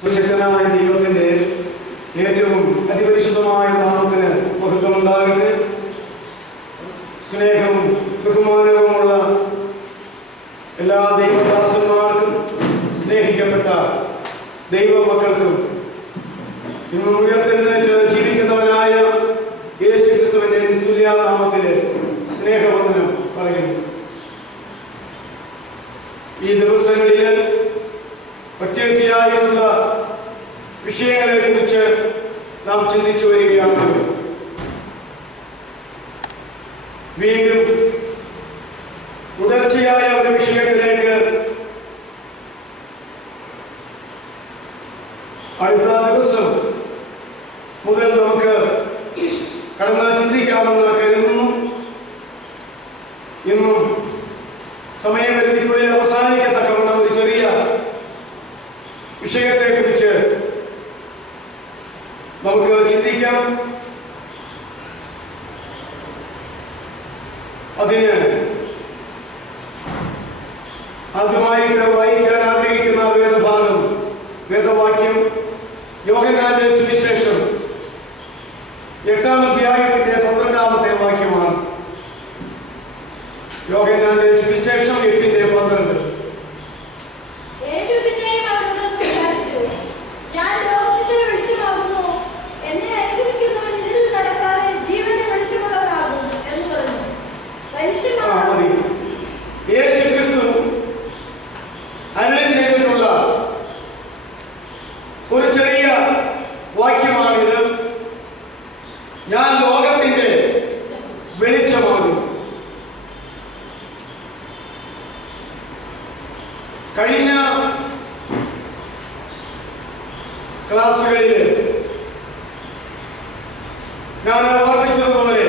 സുശക്തനായ ദൈവത്തിന്റെ ഏറ്റവും അതിപരിശുദ്ധമായ നാമത്തിന് മഹത്വമുണ്ടാകട്ടെ. സ്നേഹവും ബഹുമാനവുമുള്ള എല്ലാ ദൈവദാസന്മാർക്കും സ്നേഹിക്കപ്പെട്ട ദൈവമക്കൾക്കും ഇന്ന് ഉയർത്തെഴുന്നേറ്റ് ജീവിക്കുന്നവനായ യേശുക്രിസ്തുവിന്റെ നിസ്തുല്യ നാമത്തില് സ്നേഹവന്ദനം പറയുന്നു. ഈ ദിവസങ്ങളിൽ ഒറ്റയൊറ്റയായിട്ടുള്ള വിഷയങ്ങളെ കുറിച്ച് നാം ചിന്തിച്ചു വരികയാണ്. വീണ്ടും തുടർച്ചയായ ഒരു വിഷയത്തിലേക്ക് അടുത്ത ദിവസം മുതൽ നമുക്ക് കടന്ന് ചിന്തിക്കാമെന്ന് കരുതുന്നു. ഇന്നും സമയപരിധിക്കുള്ളിൽ അവസാനിക്കത്തക്കവണ്ണം ഒരു ചെറിയ വിഷയത്തെ കുറിച്ച് നമുക്ക് ചിന്തിക്കാം. അതിന് ആദ്യമായിട്ട് വായിക്കാൻ ആഗ്രഹിക്കുന്ന വേദഭാഗം, വേദവാക്യം യോഹന്നാന്റെ സുവിശേഷം 8-ാം അധ്യായത്തിന്റെ 12-ാമത്തെ വാക്യമാണ്. യോഹന്നാന്റെ സുവിശേഷം 8:12. യേശുക്രിസ്തു അരുളി ചെയ്തിട്ടുള്ള ഒരു ചെറിയ വാക്യമാണിത്. ഞാൻ ലോകത്തിന്റെ വെളിച്ചമാകും. കഴിഞ്ഞ ക്ലാസ്സുകളിൽ ഞാൻ ഓർമ്മിച്ചതുപോലെ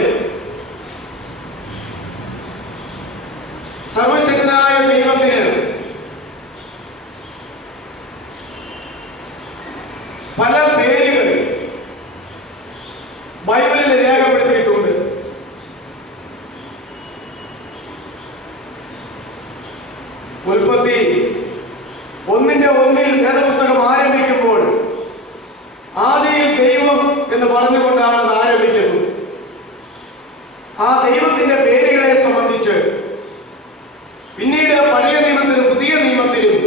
സർവശക്തനായ ദൈവത്തിന് പല പേരുകൾ ബൈബിളിൽ രേഖപ്പെടുത്തിയിട്ടുണ്ട്. ഉൽപ്പത്തി 1:1 വേദപുസ്തകം ആരംഭിക്കുമ്പോൾ ആദിയിൽ ദൈവം എന്ന് പറഞ്ഞുകൊണ്ടാണ് അത് ആരംഭിക്കുന്നത്. ആ ദൈവത്തിന്റെ പേരുകളെ സംബന്ധിച്ച് പിന്നീട് പഴയ നിയമത്തിലും പുതിയ നിയമത്തിലും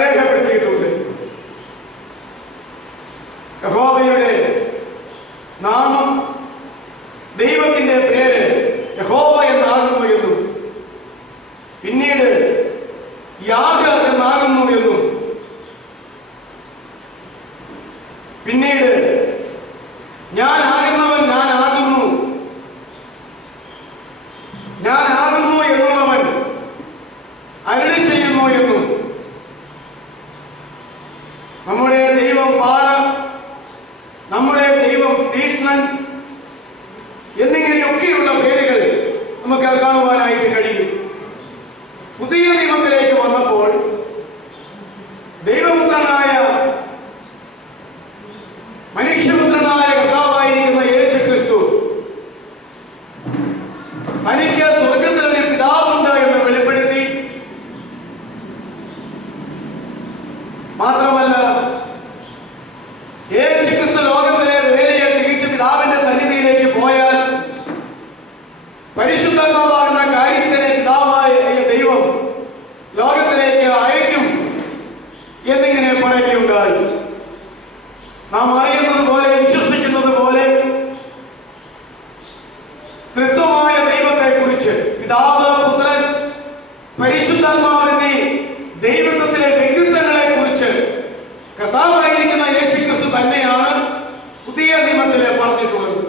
രേഖപ്പെടുത്തിയിട്ടുണ്ട്. യഹോവയുടെ നാമം, ദൈവത്തിന്റെ പേര് യഹോവ എന്നാകുന്നു എന്നും പിന്നീട് യാഹ എന്നാകുന്നു എന്നും പിന്നീട് ഞാനാകുന്നവൻ ഞാനാകുന്നു എന്നുള്ളവൻ അരുളി ചെയ്യുന്നു എന്നും നമ്മുടെ ദൈവം പാറ, നമ്മുടെ ദൈവം തീഷ്ണൻ എന്നിങ്ങനെയൊക്കെയുള്ള പേരുകൾ നമുക്ക് കാണുവാനായിട്ട് കഴിയും. പുതിയ നിയമത്തിലേക്ക് വന്നപ്പോൾ ദൈവപുത്രനായ മനുഷ്യപുത്രനായ കർത്താവായിരിക്കുന്ന യേശുക്രിസ്തു തനിക്ക് സ്വർഗത്തിലൊരു പിതാവുണ്ട് എന്ന് വെളിപ്പെടുത്തി. മാത്രമല്ല, യേശുക്രിസ്തു ലോകത്തിലെ വേലയെ തികച്ച് പിതാവിന്റെ സന്നിധിയിലേക്ക് പോയാൽ പരിശുദ്ധാത്മാവാകുന്ന കാര്യസ്ഥനെ പിതാവായ ദൈവം ലോകത്തിലേക്ക് അയക്കും എന്നിങ്ങനെ പറയുകയുണ്ടായി. നാം അറിയുന്നത് പോലെ, വിശ്വസിക്കുന്നത് പോലെ ത്രിത്വമായ ദൈവത്തെ കുറിച്ച്, പിതാവ്, പുത്രൻ, പരിശുദ്ധാത്മാവിന്റെ ദൈവത്വത്തിലെ വ്യക്തിത്വങ്ങളെ കുറിച്ച് കർത്താവായിരിക്കുന്ന യേശുക്രിസ്തു തന്നെയാണ് പുതിയ നിയമത്തിൽ പറഞ്ഞിട്ടുള്ളത്.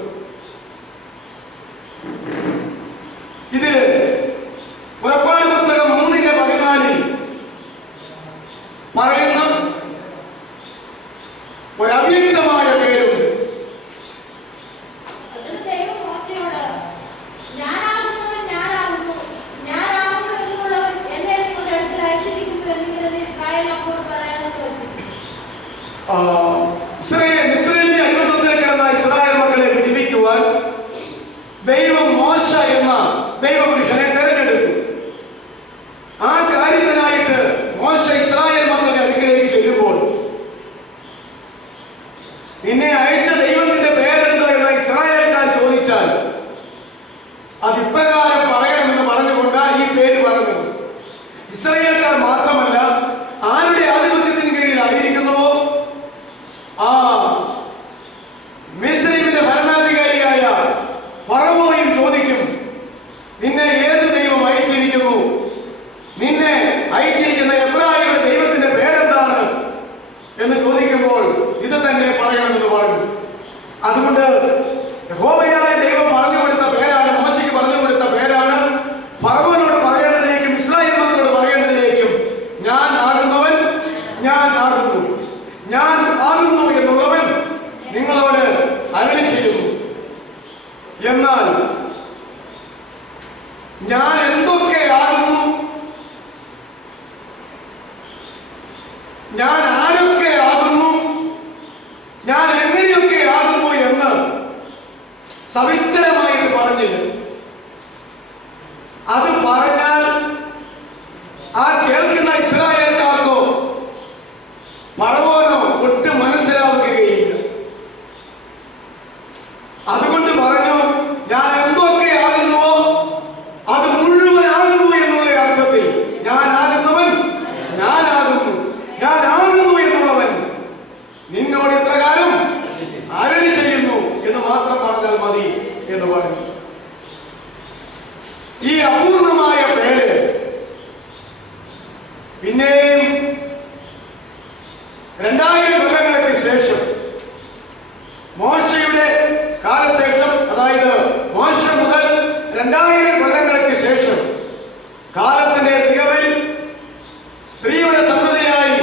അതുകൊണ്ട് യഹോവയായ ദൈവം പറഞ്ഞു കൊടുത്ത പേരാണ്, മോശയ്ക്ക് പറഞ്ഞു കൊടുത്ത പേരാണ്. ഫറവോനോട് പറയേണ്ടതിലേക്കും ഇസ്രായേൽ മക്കളോട് പറയേണ്ടതിലേക്കും ഞാൻ ആകുന്നവൻ, ഞാൻ ആകുന്നു, ഞാൻ ആകുന്നു എന്നുള്ളവൻ നിങ്ങളോട് അരുളി ചെയ്യുന്നു. എന്നാൽ ഞാൻ എന്തൊക്കെ ആകുന്നു, ഞാൻ ആരൊക്കെ ആകുന്നു, ഞാൻ എങ്ങനെയൊക്കെ ആകുന്നു എന്ന് സവിസ്തരമായിട്ട് പറഞ്ഞില്ല. അത് പറഞ്ഞാൽ ആ കേൾക്കുന്ന ഇസ്രായേൽക്കാർക്കോ ഫറവോനോ ഒട്ടും മനസ്സിലാവുകയില്ല. അതുകൊണ്ട് പറഞ്ഞു, ഞാൻ എന്തൊക്കെ ആകുന്നുവോ അത് മുഴുവൻ ആകുന്നു എന്നുള്ള അർത്ഥത്തിൽ ഞാനാകുന്നവൻ, ഞാനാകുന്നു, ഞാനാകുന്നു എന്നുള്ളവൻ നിന്നോട് ഇപ്രകാരം അരുളി ചെയ്യുന്നു എന്ന് മാത്രം പറഞ്ഞാൽ മതി എന്ന് പറഞ്ഞു. ഈ അപൂർണമായ പേര് പിന്നെയും 2000 കൊല്ലങ്ങൾക്ക് ശേഷം, മോശയുടെ കാലശേഷം, അതായത് മോശ മുതൽ 2000 കൊല്ലങ്ങൾക്ക് ശേഷം കാലത്തിന്റെ തികവിൽ സ്ത്രീയുടെ സന്തതിയായി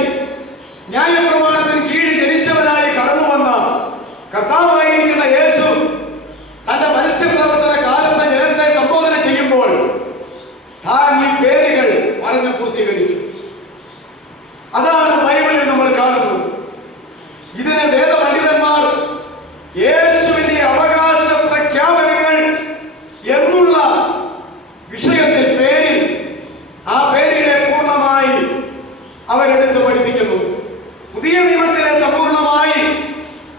ന്യായപ്രമാണത്തിന് കീഴിൽ ജനിച്ചവനായി കടന്നു വന്ന കർത്താവായിരിക്കുന്ന യേശു തന്റെ പരസ്യപ്രവർത്തന കാലത്തെ ജനത്തെ സംബോധന ചെയ്യുമ്പോൾ താൻ ഈ പേരുകൾ പറഞ്ഞു പൂർത്തീകരിച്ചു. അതാണ് ബൈബിളിൽ നമ്മൾ കാണുന്നത്. ഇതിനെ വേദപണ്ഡിതന്മാർ യേശുവിന്റെ അവകാശ പ്രഖ്യാപനങ്ങൾ എന്നുള്ള വിഷയത്തിൽ പേരിൽ ആ പേരിനെ പൂർണ്ണമായി അവരെടുത്ത് പഠിപ്പിക്കുന്നു. പുതിയ നിയമത്തിലെ സമ്പൂർണമായി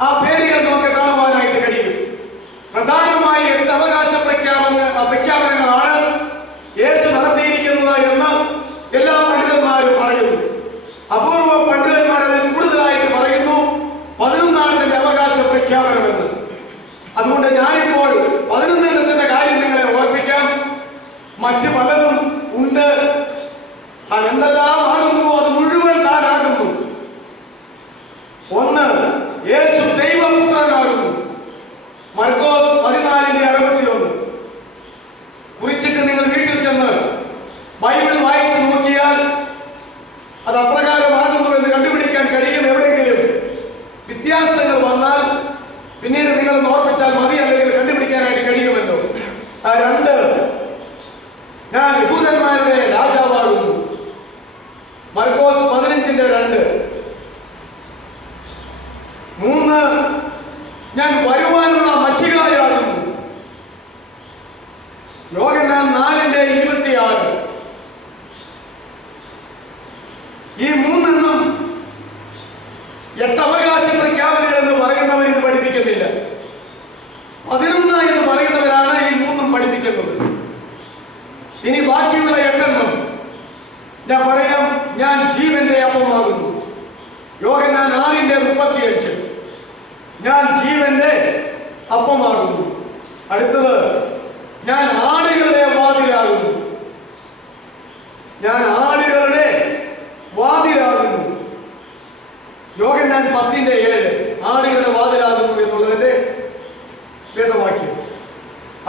ആ പേരുകൾ നമുക്ക് കാണുവാനായിട്ട് കഴിയും. പ്രധാനമായി 8 അവകാശ പ്രഖ്യാപനങ്ങളാണ് യേശു നടത്തിയിരിക്കുന്നത് എന്ന് എല്ലാ പണ്ഡിതന്മാരും പറയുന്നു. അപൂർവ പണ്ഡിതന്മാർ അതിൽ കൂടുതലായിട്ട് പറയുന്നു 11 അവകാശ പ്രഖ്യാപനമെന്ന്. അതുകൊണ്ട് ഞാനിപ്പോൾ 11 കാര്യം നിങ്ങളെ ഓർപ്പിക്കാം. മറ്റ് പലതും ഉണ്ട്. താൻ എന്തെല്ലാം ആകുന്നുവോ അത് മുഴുവൻ താനാകുന്നു. ഒന്ന്, യേശു ദൈവപുത്രനാകുന്നു. മർക്കോസ് 14:61 കുറിച്ചിട്ട് നിങ്ങൾ വീട്ടിൽ ചെന്ന് ബൈബിൾ വായിച്ചു നോക്കിയാൽ അത് അപ്രകാരമാകുന്നു എന്ന് കണ്ടുപിടിക്കാൻ കഴിയും. എവിടെയെങ്കിലും വ്യത്യാസങ്ങൾ വന്നാൽ പിന്നീട് നിങ്ങൾ ഓർപ്പിച്ചാൽ മതി, അല്ലെങ്കിൽ കണ്ടുപിടിക്കാനായിട്ട് കഴിയുമല്ലോ. 2, ഞാൻ യഹൂദന്മാരുടെ രാജാവാകുന്നു. മർക്കോസ് 15:2. 3, ഞാൻ വരുവാനുള്ള മശിഹായാകുന്നു. യോഹന്നാൻ 4:26. ഈ 3 8 അവകാശ പ്രഖ്യാപനങ്ങൾ എന്ന് പറയുന്നവർ ഇത് പഠിപ്പിക്കുന്നില്ല. 11 എന്ന് പറയുന്നവരാണ് ഈ 3 പഠിപ്പിക്കുന്നത്. ഇനി ബാക്കിയുള്ള 8 ഞാൻ പറയാം. ഞാൻ ജീവന്റെ അപ്പമാകുന്നു. യോഹന്നാൻ 6:35. ഞാൻ ജീവന്റെ അപ്പമാകുന്നു. അടുത്തത്, ഞാൻ ആടുകളുടെ വാതിലാകുന്നു. ഞാൻ ആടുകളുടെ വാതിലാകുന്നു. യോഹന്നാൻ 10:7. ആടുകളുടെ വാതിലാകുന്നു എന്നുള്ളതിന്റെ വേദവാക്യം.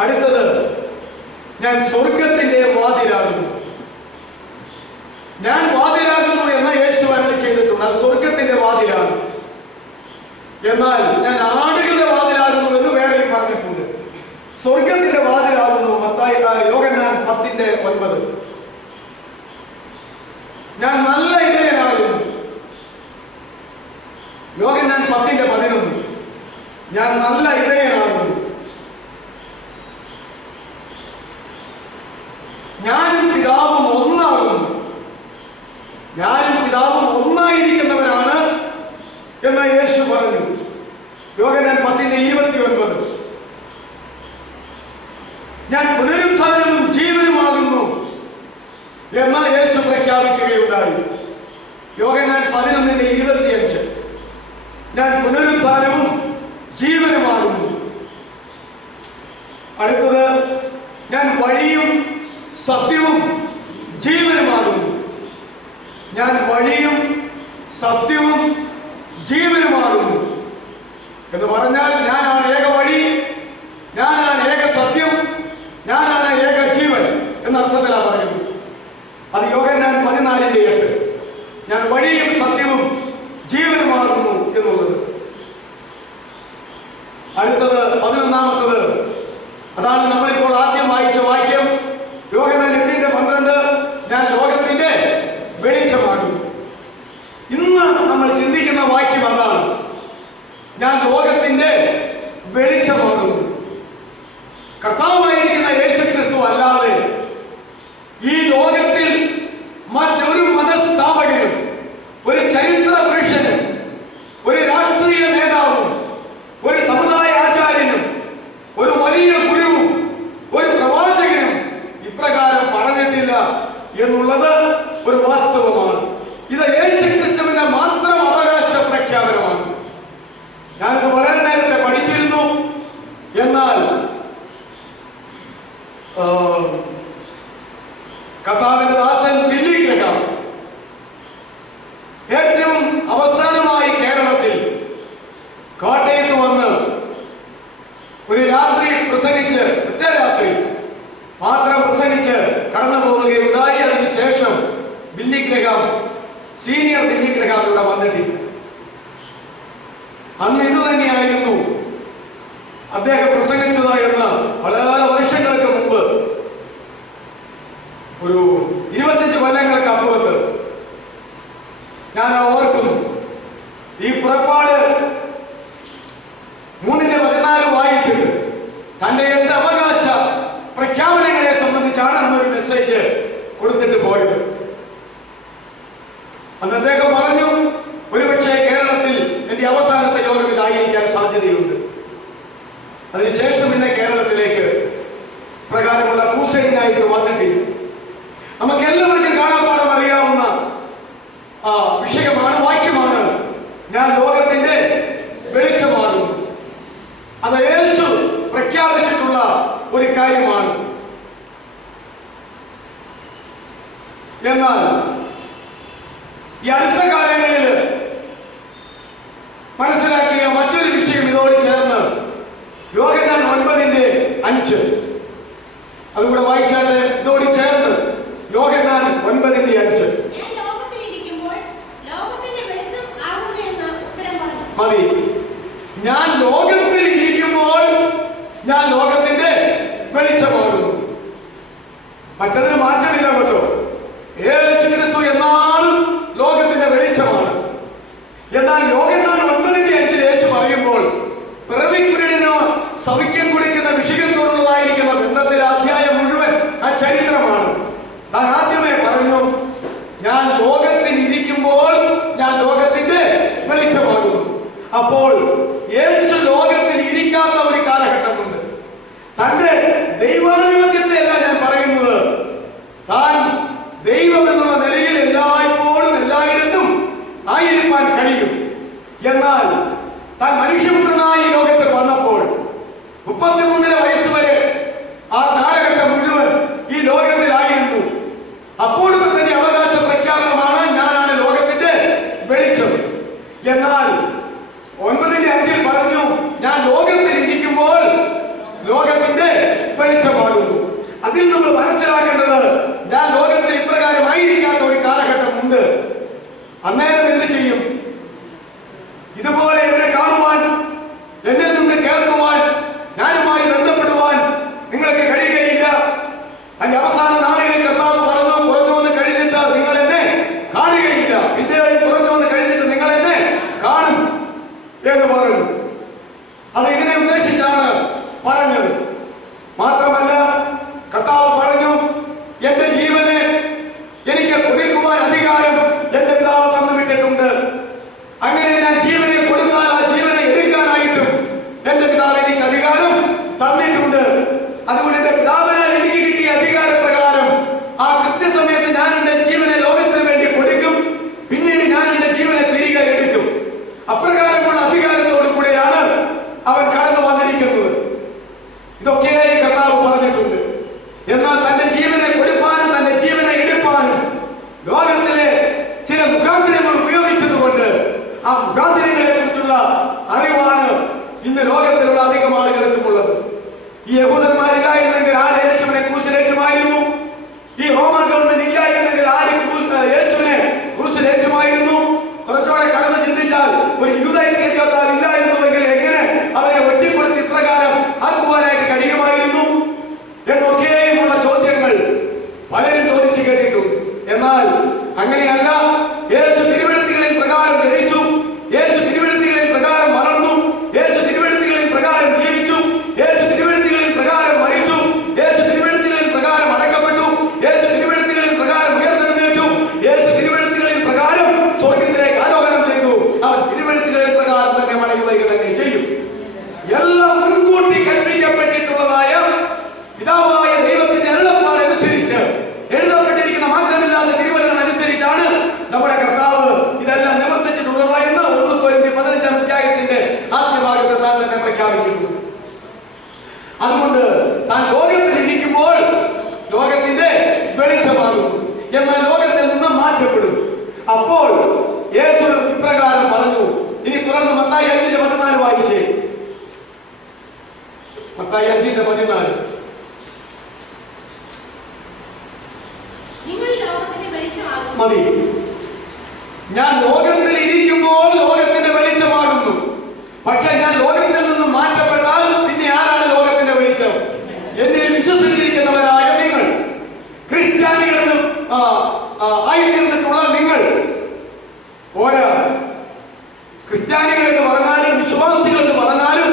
അടുത്തത്, ഞാൻ സ്വർഗത്തിന്റെ വാതിലാകുന്നു. ഞാൻ വാതിലാകുന്നു എന്ന യേശു അരുളി ചെയ്തിട്ടുണ്ട്. അത് സ്വർഗത്തിന്റെ വാതിലാണ്. എന്നാൽ ഞാൻ ആടുകളുടെ വാതിലാകുന്നു എന്ന് വേറെ പറഞ്ഞിട്ടുണ്ട്. സ്വർഗത്തിന്റെ വാതിലാകുന്നു യോഹന്നാൻ 10:9. ഞാൻ നല്ല ഇടയനാകുന്നു. യോഹന്നാൻ 10:11. ഞാൻ നല്ല ഇടയനാകുന്നു. ഞാനും പിതാവും ഒന്നാകുന്നു. ഞാനും പിതാവും ഒന്നായിരിക്കുന്നവനാണ് എന്ന് യേശു പറഞ്ഞു. യോഹന്നാൻ 10:29. ഞാൻ പുനരുത്ഥാനവും ജീവനുമാകുന്നു എന്ന് യേശു പ്രഖ്യാപിക്കുകയുണ്ടായി. യോഹന്നാൻ 11:25. ഞാൻ പുനരുത്ഥാനവും ജീവനുമാകുന്നു. അടുത്തത്, ഞാൻ വഴിയും സത്യവും ജീവനുമാകുന്നു. ഞാൻ വഴിയും സത്യവും ജീവനുമാകുന്നു എന്ന് പറഞ്ഞാൽ ഞാനാണ് അടുത്തത് 11-ാമത്തത്, അതാണ് നമ്മളിപ്പോൾ ആദ്യം വായിച്ച വാക്യം. യോഹന്നാൻ 8:12, ഞാൻ ലോകത്തിന്റെ വെളിച്ചമാകും. ഇന്ന് നമ്മൾ ചിന്തിക്കുന്ന വാക്യം അതാണ്, ഞാൻ ലോകത്തിന്റെ വെളിച്ചമാകുന്നു. കർത്താവായിരിക്കുന്ന യേശുക്രിസ്തു അല്ലാതെ ഈ ലോകത്തിൽ മറ്റൊരു മതസ്ഥാപകനും ഒരു ചരിത്ര പുരുഷനും ഒരു രാഷ്ട്രീയ നേതാവും ഒരു സമുദായ ആചാര്യനും ഒരു വലിയ ഗുരുവും ഒരു പ്രവാചകനും ഇപ്രകാരം പറഞ്ഞിട്ടില്ല എന്നുള്ളത് ഒരു വാസ്തവമാണ്. ഇത് യേശുക്രിസ്തുവിന്റെ മാത്രം അവകാശ പ്രഖ്യാപനമാണ്. ഞാനിത് വളരെ നേരത്തെ പഠിച്ചിരുന്നു. എന്നാൽ കർത്താവിന്റെ ദാസൻ ബില്ലി ഗ്രഹാം ഏറ്റവും അവസാനമായി കേരളത്തിൽ കോട്ടയത്ത് വന്ന് ഒരു രാത്രി പ്രസംഗിച്ച്, ഒറ്റ രാത്രി മാത്രം പ്രസംഗിച്ച് കടന്നു പോവുകയുണ്ടായി. അതിനുശേഷം Billy Graham, senior Billy Graham ഇവിടെ വന്നിട്ടില്ല. അന്ന് ഇത് തന്നെയായിരുന്നു അദ്ദേഹം പ്രസംഗിച്ചത് എന്ന് വളരെ വർഷങ്ങൾക്ക് മുമ്പ്, ഒരു 25 കൊല്ലങ്ങൾക്ക് അപ്പുറത്ത് ഞാൻ ഓർക്കുന്നു. ഈ പുറപ്പാട് 3:14 വായിച്ചിട്ട് തന്റെ 8 അവകാശ പ്രഖ്യാപനങ്ങളെ സംബന്ധിച്ചാണ് അന്നൊരു മെസ്സേജ് കൊടുത്തിട്ട് പോയത്. അന്ന് അദ്ദേഹം പറഞ്ഞു, ഒരുപക്ഷെ കേരളത്തിൽ എന്റെ അവസാനത്തെ യോഗം ഇതായിരിക്കാൻ സാധ്യതയുണ്ട്. അതിനുശേഷം പിന്നെ കേരളത്തിലേക്ക് പ്രകാരമുള്ള ക്രൂസൈഡിനായിട്ട് വന്നിട്ടില്ല. നമുക്കെല്ലാവർക്കും കാണാപ്പാടം അറിയാവുന്ന വിഷയമാണ്, വാക്യമാണ്, ഞാൻ ലോകത്തിന്റെ വെളിച്ചമാകുന്നു. അത് യേശു പ്രഖ്യാപിച്ചിട്ടുള്ള ഒരു കാര്യമാണ്. എന്നാൽ ഈ അടുത്ത കാലങ്ങളിൽ മനസ്സിലാക്കിയ മറ്റൊരു വിഷയം ഇതോട് ചേർന്ന് യോഹന്നാൻ 9:5 അതുകൂടെ വായിച്ചാൽ ഇതോട് ചേർന്ന് യോഹന്നാൻ 9:5 മതി. ഞാൻ ലോകത്തിൽ ഇരിക്കുമ്പോൾ ഞാൻ ലോകത്തിന്റെ വെളിച്ചമാകുന്നു. മറ്റതിന് മാറ്റമില്ല കേട്ടോ. യേശുക്രിസ്തു എന്നാളും ലോകത്തിന്റെ വെളിച്ചമാണ്. എന്നാൽ യോഹന്നാൻ 9:5 യേശു പറയുമ്പോൾ പിറവിക്കുരുടിനോ സൗഖ്യം കുടിക്കുന്ന വിഷയത്തോടുള്ളതായിരിക്കുന്ന ബന്ധത്തിൽ അധ്യായം മുഴുവൻ ആ ചരിത്രമാണ്. താൻ ആദ്യമേ പറഞ്ഞു, ഞാൻ ലോകത്തിൽ ഇരിക്കുമ്പോൾ ഞാൻ ലോകത്തിന്റെ വെളിച്ചമാകുന്നു. അപ്പോൾ യേശു ലോകത്തിൽ ഇരിക്കാത്ത ഒരു കാലഘട്ടമുണ്ട്. തന്റെ ദൈവാധിപത്യത്തെ അല്ല ഞാൻ പറയുന്നത്, താൻ ദൈവം എന്നുള്ള നിലയിൽ എല്ലായ്പ്പോഴും എല്ലായിടത്തും ആയിരിക്കാൻ കഴിയും. എന്നാൽ താൻ മനുഷ്യപുത്രനായി ലോകത്തിൽ വന്നപ്പോൾ 33 വയസ്സ് വരെ ആ കാലഘട്ടം മുഴുവൻ ഈ ലോകത്തിലായിരുന്നു. അപ്പോഴും തന്നെ അവകാശ പ്രഖ്യാപനമാണ്, ഞാനാണ് ലോകത്തിന്റെ വെളിച്ചം. എന്നാൽ 9:5 പറഞ്ഞു, ഞാൻ ലോകത്തിൽ ഇരിക്കുമ്പോൾ ലോകത്തിന്റെ വെളിച്ചമാകുന്നു. അതിൽ നമ്മൾ മനസ്സിലാക്കേണ്ടത്, ഞാൻ ലോകത്തിൽ ഇപ്രകാരമായിരിക്കാത്ത ഒരു കാലഘട്ടമുണ്ട്. അന്നേരം എന്ത് ചെയ്യും? ഇതുപോലെ എന്നെ കാണുവാൻ, എന്നിൽ നിന്ന് കേൾക്കുവാൻ, ഞാനുമായി ബന്ധപ്പെടുവാൻ നിങ്ങൾക്ക് കഴിയുകയില്ല. അതിന്റെ അവസാന നാളുകളിൽ കർത്താവ് പറഞ്ഞു, കുറഞ്ഞു വന്ന് കഴിഞ്ഞിട്ട് നിങ്ങൾ എന്നെ കാണുകയില്ല, പിന്നെ കുറഞ്ഞു വന്ന് കഴിഞ്ഞിട്ട് നിങ്ങൾ എന്നെ കാണും എന്ന് പറഞ്ഞു. അത് ഇതിനെ ഉദ്ദേശിച്ചാണ് പറഞ്ഞത്. മാത്രമല്ല കർത്താവ് പറഞ്ഞു, എന്റെ ജീവനെ എനിക്ക് കൊടുക്കുവാൻ അധികാരം എന്റെ പിതാവ് തന്നുവിട്ടിട്ടുണ്ട്. അങ്ങനെ ഞാൻ ജീവനെ കൊടുത്താൽ ആ ജീവനെ എടുക്കാനായിട്ടും എന്റെ പിതാവ് എനിക്ക് അധികാരം തന്നിട്ടുണ്ട്. അതുകൊണ്ട് എന്റെ പിതാവിനാൽ എനിക്ക് കിട്ടിയ അധികാരപ്രകാരം ആ കൃത്യസമയത്ത് ഞാൻ എന്റെ ജീവനെ ലോകത്തിന് വേണ്ടി കൊടുക്കും. പിന്നീട് ഞാൻ എന്റെ ജീവനെ തിരികെ എടുക്കും. അപ്രകാരമുള്ള അധികാരത്തോടു കൂടെയാണ് അവൻ കടന്നു വന്നിരിക്കുന്നത്. ഇതൊക്കെയായി കർത്താവ് പറഞ്ഞിട്ടുണ്ട്. എന്നാൽ തന്റെ ജീവനെ കൊടുപ്പാനും തന്റെ ജീവനെ എടുപ്പാനും ലോകത്തിലെ ചില മുഖാന്തരങ്ങൾ ഉപയോഗിച്ചതുകൊണ്ട് ആ മുഖാന്തരങ്ങളെ കുറിച്ചുള്ള അറിവാണ് ഇന്ന് ലോകത്തിലുള്ള അധികം ആളുകൾക്കും ഉള്ളത്. ഈ യഹൂദന്മാരില്ലായിരുന്നെങ്കിൽ ആര് യേശുവിനെ ക്രൂശിലേറ്റുമായിരുന്നു? ഈ റോമൻ ഗവൺമെന്റ് ഇല്ലായിരുന്നെങ്കിൽ ആര് യേശുവിനെ ക്രൂശിലേറ്റുമായിരുന്നു? കുറച്ചുകൂടെ കടന്ന് ചിന്തിച്ചാൽ ഒരു യൂദായിസ്കരിയോത്താവ് ഇല്ലായിരുന്നുവെങ്കിൽ എങ്ങനെ അവരെ ഒറ്റിക്കൊടുത്ത വായിച്ചിട്ടുണ്ട്. അതുകൊണ്ട് താൻ ലോകത്തിൽ ഇരിക്കുമ്പോൾ ലോകത്തിന്റെ വെളിച്ചമാകും, എന്നാൽ ലോകത്തിൽ നിന്ന് മാറ്റപ്പെടും. അപ്പോൾ യേശു ഇപ്രകാരം പറഞ്ഞു. ഇനി തുടർന്ന് മത്തായി 5:14 വായിച്ചേ. മത്തായി 5:14. മതി. ഞാൻ ലോകത്തിൽ ഇരിക്കുമ്പോൾ ലോകത്തിന്റെ വെളിച്ചമാകുന്നു. പക്ഷെ ഞാൻ ലോകത്തിൽ നിന്ന് മാറ്റപ്പെട്ടാൽ പിന്നെ ആരാണ് ലോകത്തിന്റെ വെളിച്ചം? എന്നിൽ വിശ്വസിച്ചിരിക്കുന്നവരായ നിങ്ങൾ, ക്രിസ്ത്യാനികളെന്ന് ആയിത്തീർന്നിട്ടുള്ള നിങ്ങൾ. ഓരോ ക്രിസ്ത്യാനികൾ എന്ന് പറഞ്ഞാലും വിശ്വാസികൾ എന്ന് പറഞ്ഞാലും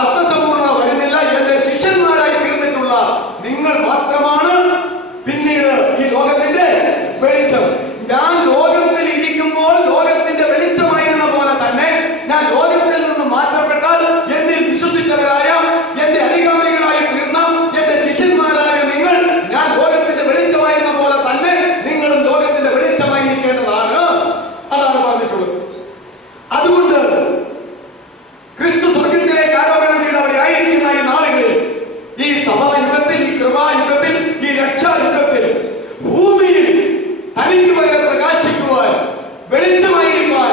അർത്ഥസമ്പൂർണ്ണത വരുന്നില്ല. എന്റെ ശിഷ്യന്മാരായി തീർന്നിട്ടുള്ള നിങ്ങൾ മാത്രമാണ് പിന്നീട് ഈ ലോകത്തിന്റെ വെളിച്ചം. ഞാൻ ലോകത്തിൽ ഇരിക്കുമ്പോൾ ലോകത്തിന്റെ വെളിച്ചമായിരുന്ന പോലെ തന്നെ ഞാൻ ലോകത്തിൽ നിന്ന് മാറ്റപ്പെട്ടാൽ എന്നിൽ വിശ്വസിച്ചവരായ എന്റെ അനുഗാമികളായി തീർന്ന എന്റെ ശിഷ്യന്മാരായ നിങ്ങൾ, ഞാൻ ലോകത്തിന്റെ വെളിച്ചമായിരുന്ന പോലെ തന്നെ നിങ്ങളും ലോകത്തിന്റെ വെളിച്ചമായിരിക്കേണ്ടതാണ്. അതാണ് പറഞ്ഞിട്ടുള്ളത്. അതുകൊണ്ട് ക്രിസ്തു സ്വർഗ്ഗത്തിലേക്ക് ആരോഹണം ചെയ്തവരെ ആയിരിക്കുന്ന ഈ നാളുകളിൽ, ഈ സഭായുഗത്തിൽ, ഈ കൃപായുഗത്തിൽ, ഈ രക്ഷായുഗത്തിൽ ഭൂമിയിൽ തനിക്ക് പകരം പ്രകാശിക്കുവാൻ, വെളിച്ചമായിരിക്കാൻ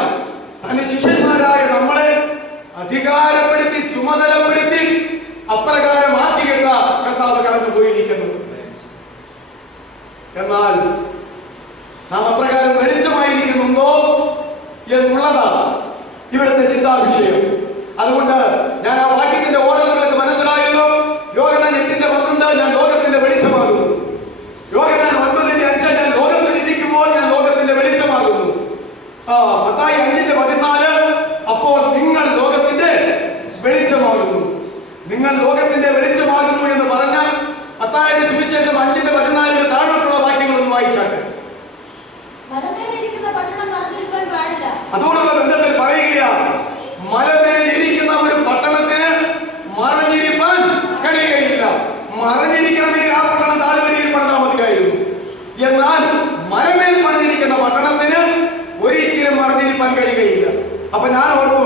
തന്റെ ശിഷ്യന്മാരായ നമ്മളെ അധികാരപ്പെടുത്തി, ചുമതലപ്പെടുത്തി അപ്രകാരം ആക്കിയിട്ട കർത്താവ് കടന്നു പോയിരിക്കുന്നു. എന്നാൽ നാം അപ്രകാരം വെളിച്ചമായിരിക്കുന്നുണ്ടോ എന്നുള്ളതാണ് ഇവിടുത്തെ ചിന്താവിഷയം. അതുകൊണ്ട് ഞാൻ ആ വാക്യത്തിന്റെ ഓർഡറുകൾക്ക് മനസ്സിലായല്ലോ. യോഹന്നാൻ 8:12 ഞാൻ ലോകത്തിന്റെ വെളിച്ചമാകുന്നു. യോഹന്നാൻ 9:5 ഞാൻ ലോകത്തിൽ ഇരിക്കുമ്പോൾ ഞാൻ ലോകത്തിന്റെ വെളിച്ചമാകുന്നു. മത്തായി 5:14 അപ്പോൾ നിങ്ങൾ ലോകത്തിന്റെ വെളിച്ചമാകുന്നു. നിങ്ങൾ ലോകത്തിന്റെ വെളിച്ചമാകുന്നു എന്ന് പറഞ്ഞാൽ മത്തായിയുടെ സുവിശേഷം 5:14 താഴോട്ടുള്ള വാക്യങ്ങളൊന്ന് വായിച്ചാട്ടെ. അതോടുള്ള ബന്ധത്തിൽ പറയുക, മലമേലിരിക്കുന്ന ഒരു പട്ടണത്തിന് മറഞ്ഞിരിപ്പാൻ കഴിയുകയില്ല. മറഞ്ഞിരിക്കണമെങ്കിൽ ആ പട്ടണം താഴ്വരയിൽ പണിതാൽ മതിയായിരുന്നു. എന്നാൽ മലമേൽ പണിതിരിക്കുന്ന പട്ടണത്തിന് ഒരിക്കലും മറഞ്ഞിരിപ്പാൻ കഴിയുകയില്ല. അപ്പൊ ഞാൻ ഓർത്തു,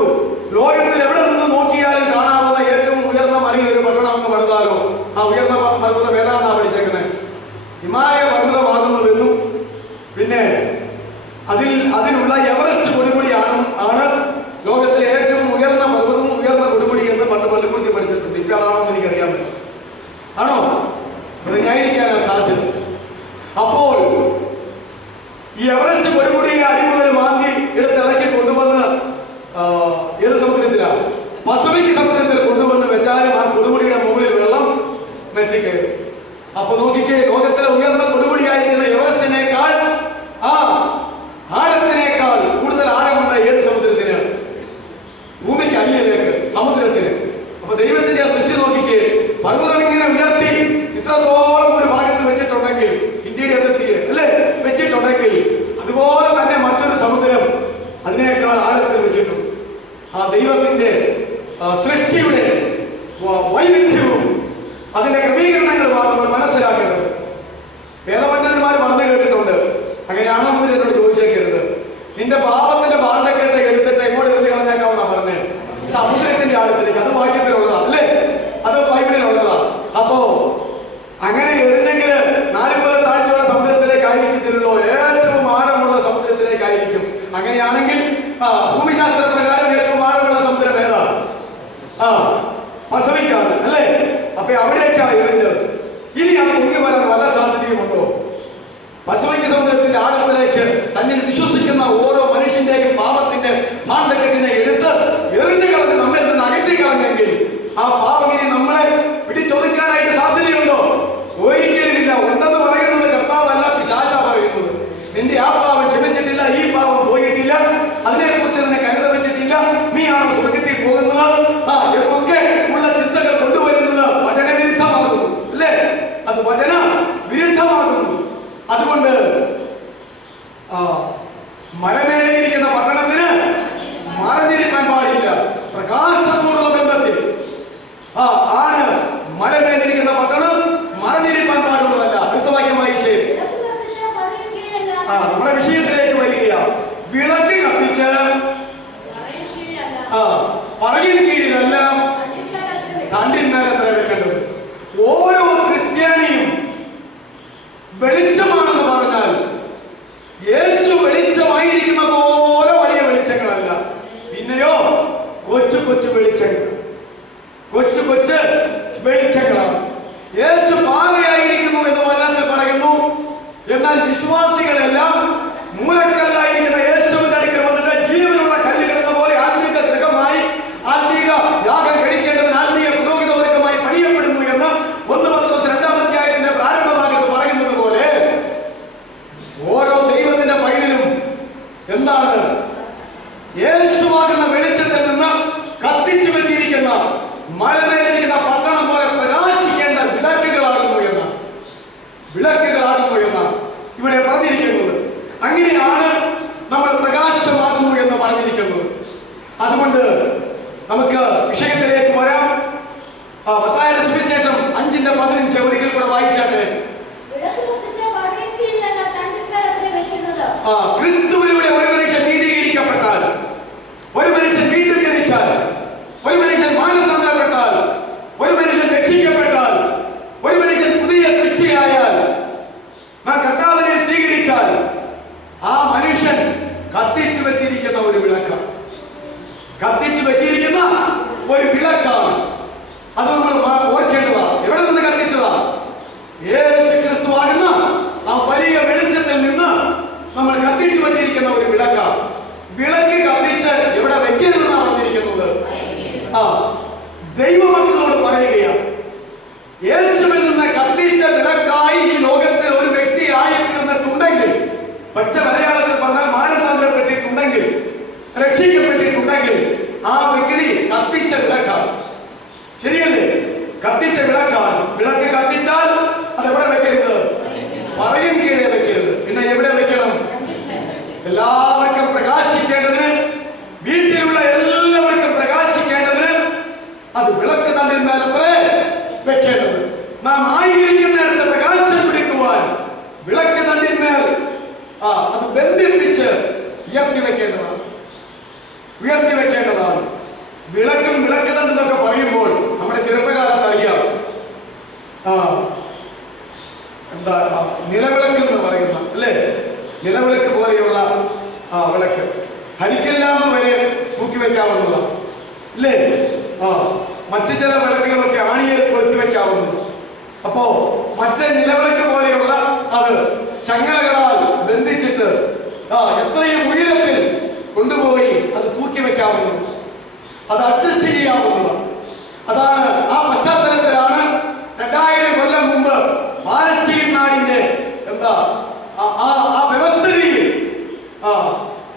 ലോകത്തിൽ എവിടെ നിന്ന് നോക്കിയാലും കാണാവുന്ന ഏറ്റവും ഉയർന്ന മലയിൽ ഒരു പട്ടണം എന്ന് പണിതാലോ. ആ ഉയർന്ന പർവ്വതം ഏതാണെന്നാ പഠിച്ചേക്കുന്നത്? ഹിമാലയ പർവ്വതമാകുന്നതെന്നും പിന്നെ അതിലുള്ള എവറസ്റ്റ് കൊടുമുടിയാണ് ലോകത്തിലെ ഏറ്റവും ഉയർന്ന പർവ്വതവും ഉയർന്ന കൊടുമുടി എന്ന് പണ്ട് പള്ളിക്കൂടത്തിൽ പഠിച്ചിട്ടുണ്ട്. ഇപ്പൊ അതാണോ എന്ന് എനിക്കറിയാൻ പറ്റും. ആണോ? അത് ന്യായീകരിക്കാനാ സാധ്യത. അപ്പോൾ ഈ എവറസ്റ്റ് കൊടുമുടിയെ അടിമുതൽ മാന്തി എടുത്തിളക്കി കൊണ്ടുവന്ന് ഏത് സമുദ്രത്തിലാണ്? പസഫിക് സമുദ്രത്തിൽ കൊണ്ടുവന്ന് വെച്ചാലും ആ കൊടുമുടിയുടെ മുകളിൽ വെള്ളം മെത്തിക്കയറും. അപ്പൊ നോക്കിക്കേ, ലോകത്തിലെ ഉയർന്ന കൊടുമുടിയായിരിക്കുന്ന എവറസ്റ്റിനേക്കാൾ ആഴത്തിനേക്കാൾ കൂടുതൽ ആഴമുണ്ട് ഏത് സമുദ്രത്തിന്? ഭൂമിക്ക് അടിയിലേക്ക്, സമുദ്രത്തിന്. അപ്പൊ ദൈവത്തിന്റെ ആ സൃഷ്ടി നോക്കിക്കേ, പർവ്വതം ഇങ്ങനെ ഉയർത്തി ഇത്രത്തോളം ഒരു ഭാഗത്ത് വെച്ചിട്ടുണ്ടെങ്കിൽ, ഇന്ത്യയുടെ അതിർത്തി അല്ലേ വെച്ചിട്ടുണ്ടെങ്കിൽ, അതുപോലെ തന്നെ മറ്റൊരു സമുദ്രം അതിനേക്കാൾ ആഴത്തിൽ വെച്ചിട്ടുണ്ട്. ആ ദൈവത്തിന്റെ സൃഷ്ടിയുടെ വൈവിധ്യവും അതിന്റെ ക്രമീകരണങ്ങളുമാണ് നമ്മൾ മനസ്സിലാക്കേണ്ടത്. വേദപണ്ഡിതന്മാർ പറഞ്ഞു കേട്ടിട്ടുണ്ട്, അങ്ങനെയാണോ എന്ന് എന്നോട് ചോദിച്ചേക്കരുത്. നിന്റെ പാപത്തിന്റെ ബാധക്കെട്ട് എടുത്തിട്ട് എങ്ങോട്ട് എറിഞ്ഞ് കളഞ്ഞേക്കാമെന്നാ പറഞ്ഞേ? സമുദ്രത്തിന്റെ ആഴത്തിലേക്ക്. അത് വാക്യത്തിലുള്ളതാ അല്ലേ? അത് ബൈബിളിലുള്ളതാ. അപ്പോ അങ്ങനെ എറിഞ്ഞെങ്കിൽ 4 മുതൽ താഴ്ചയുള്ള സമുദ്രത്തിലേക്കായിരിക്കത്തില്ലല്ലോ, ഏറ്റവും ആഴമുള്ള സമുദ്രത്തിലേക്കായിരിക്കും. അങ്ങനെയാണെങ്കിൽ ഭൂമിശാസ്ത്ര പ്രകാരം ഏറ്റവും ആഴമുള്ള സമുദ്രം ഏതാ? പസഫിക്കാണ് അല്ലേ? അപ്പൊ അവിടേക്കാണ് എറിഞ്ഞത്. ഇനി അത് പൊങ്ങി വരാൻ വല്ല സാധ്യതയുമുണ്ടോ? പസഫിക് സമുദ്രത്തിന്റെ ആഴത്തിലേക്ക് തന്നിൽ വിശ്വസിക്കുന്ന ഓരോ മനുഷ്യന്റെയും പാപത്തിന്റെ ഭാണ്ഡക്കെട്ടിനെ എടുത്ത് എറിഞ്ഞു കളഞ്ഞ് നമ്മിൽ നിന്ന് അകറ്റിക്കളഞ്ഞെങ്കിൽ ആ പാപം ഇനി നമ്മളെ പിടിച്ചൊതുക്കാനായിട്ട് സാധ്യതയുണ്ടോ? ഒരിക്കലുമില്ല. ഉണ്ടെന്ന് പറയുന്നത് കർത്താവല്ല, പിശാചാ പറയുന്നത്. നിന്റെ ആ പാപം ക്ഷമിച്ചിട്ടില്ല, ഈ പാപം പോയിട്ടില്ല, അതിനെക്കുറിച്ച് നിന്നെ കരുത വെച്ചിട്ടില്ല, നീയാണ് സ്വർഗത്തിൽ പോകുന്നത് എന്നൊക്കെ ഉള്ള ചിന്തകൾ കൊണ്ടുവരുന്നത് വചനവിരുദ്ധമാകുന്നു അല്ലേ? അത് വചന വിരുദ്ധമാകുന്നു. അതുകൊണ്ട് മലമേലിരിക്കുന്ന പട്ടണത്തിന് മറഞ്ഞിരിക്കാൻ പാടില്ല. പ്രകാശത്തോടുള്ള ബന്ധത്തിൽ ആണ് കൊച്ചു വെളിച്ചങ്ങളാണ്. യേശു പാറയായിരിക്കുന്നു എന്ന് വചനത്തിൽ പറയുന്നു. എന്നാൽ വിശ്വാസികളെല്ലാം മൂലക്കല്ലായിരിക്കുന്ന യേശുവിന്റെ അടുക്കൽ വന്നിട്ട് ജീവനുള്ള കല്ലുകൾ എന്ന പോലെ ആത്മീക ഗൃഹമായി, ആത്മീക യാഗം കഴിക്കേണ്ടതിന് ആത്മീയ പുരോഹിതവർഗമായി പണിയപ്പെടുന്നു എന്ന് 1 പത്രോസ് 2-ാം അധ്യായത്തിന്റെ പ്രാരംഭ ഭാഗത്ത് പറയുന്നത് പോലെ ഓരോ ദൈവത്തിന്റെ പൈതലും എന്താണ് യേശുവാകുന്ന വെളിച്ചത്തിൽ നിന്ന് കത്തിച്ചു വെച്ചിരിക്കുന്ന മലമേലിരിക്കുന്ന പട്ടണം പോലെ പ്രകാശിക്കേണ്ട വിളക്കുകളാകുന്നു എന്നാണ് ഇവിടെ പറഞ്ഞിരിക്കുന്നത്. അങ്ങനെയാണ് നമ്മൾ പ്രകാശമാകുന്നു എന്ന് പറഞ്ഞിരിക്കുന്നത്. അതുകൊണ്ട് നമുക്ക് വിഷയത്തിലേക്ക് വരാം. മത്തായിയുടെ സുവിശേഷം 5:15 ഒരിക്കൽ കൂടെ വായിച്ചാട്ടെ. ക്രിസ്തുവിലൂടെ ഒരു മനുഷ്യൻ നീതീകരിക്കപ്പെട്ടാൽ, ഒരു മനുഷ്യൻ വീണ്ടും ജനിച്ചാൽ, ഒരു മനുഷ്യൻ മാനസാന്തരപ്പെട്ടാൽ, ഒരു മനുഷ്യൻ രക്ഷിക്കപ്പെട്ടാൽ, ഒരു മനുഷ്യൻ പുതിയ സൃഷ്ടിയായാൽ, നാം കർത്താവിനെ സ്വീകരിച്ചാൽ ആ മനുഷ്യൻ കത്തിച്ചു വെച്ചിരിക്കുന്ന ഒരു വിളക്കാണ്. അത് നമ്മൾ ഓർക്കേണ്ടതാണ്. എവിടെ നിന്ന് കത്തിച്ചതാ? യേശു ക്രിസ്തു ആകുന്ന ആ വലിയ വെളിച്ചത്തിൽ നിന്ന് നമ്മൾ കത്തിച്ചു വെച്ചിരിക്കുന്ന ഒരു വിളക്കാണ്. വിളക്ക് കത്തിച്ച് എവിടെ വെക്കരുതെന്നാണ് പറഞ്ഞിരിക്കുന്നത്. ദൈവമക്കളോട് പറയുകയാണ്, യേശുവിൽ നിന്ന് കത്തിച്ച വിളക്കായി ഈ ലോകത്തിൽ ഒരു വ്യക്തി ആയി തീർന്നിട്ടുണ്ടെങ്കിൽ, പച്ച മലയാളത്തിൽ പറഞ്ഞാൽ മാനസാന്തരപ്പെട്ടിട്ടുണ്ടെങ്കിൽ, രക്ഷിക്കപ്പെട്ടിട്ടുണ്ടെങ്കിൽ ആ വ്യക്തി കത്തിച്ച വിളക്കാണ്. ശരിയല്ലേ? കത്തിച്ച വിളക്കാണ്. വിളക്ക് കത്തിച്ചാൽ അത് എവിടെ വെക്കരുത്? പറയും കീഴെ വെക്കരുത്. പിന്നെ എവിടെ വെക്കണം? എല്ലാവർക്കും പ്രകാശിക്കേണ്ടതിന്, വീട്ടിലുള്ള എല്ലാവർക്കും പ്രകാശിക്കേണ്ടതിന് അത് വിളക്ക് തന്റെ മേലത്രേ വെക്കേണ്ടത്. നാം ആയിരിക്കുന്നിടത്ത് പ്രകാശം പിടിക്കുവാൻ വിളക്ക് തണ്ടിന്മേൽ അത് ബന്ധിപ്പിച്ച് ഉയർത്തി വെക്കേണ്ടതാണ്. വിളക്കും വിളക്ക് തണ്ടെന്നൊക്കെ പറയുമ്പോൾ നമ്മുടെ ചെറുപ്പകാലത്ത് അറിയാം, എന്താ നിലവിളക്ക് എന്ന് പറയുന്ന അല്ലേ, നിലവിളക്ക് പോലെയുള്ള വിളക്ക് ഹരിക്കല്ലാമ വരെ തൂക്കി വെക്കാവുന്നതാണ് അല്ലേ. മറ്റു ചില വിളക്കുകളൊക്കെ ആണിയെ കൊളുത്തി വെക്കാവുന്നത്. അപ്പോ മറ്റേ നിലവിളക്ക് പോലെയുള്ള അത് ചങ്ങലകളാൽ ബന്ധിച്ചിട്ട് എത്രയും ഉയരത്തിൽ കൊണ്ടുപോയി അത് തൂക്കി വെക്കാവുന്നത്, അത് അഡ്ജസ്റ്റ് ചെയ്യാവുന്നതാണ്. അതാണ് ആ പശ്ചാത്തലത്തിലാണ് 2000 കൊല്ലം മുമ്പ് പാലസ്തീൻ നാടിന്റെ ആ വ്യവസ്ഥയിൽ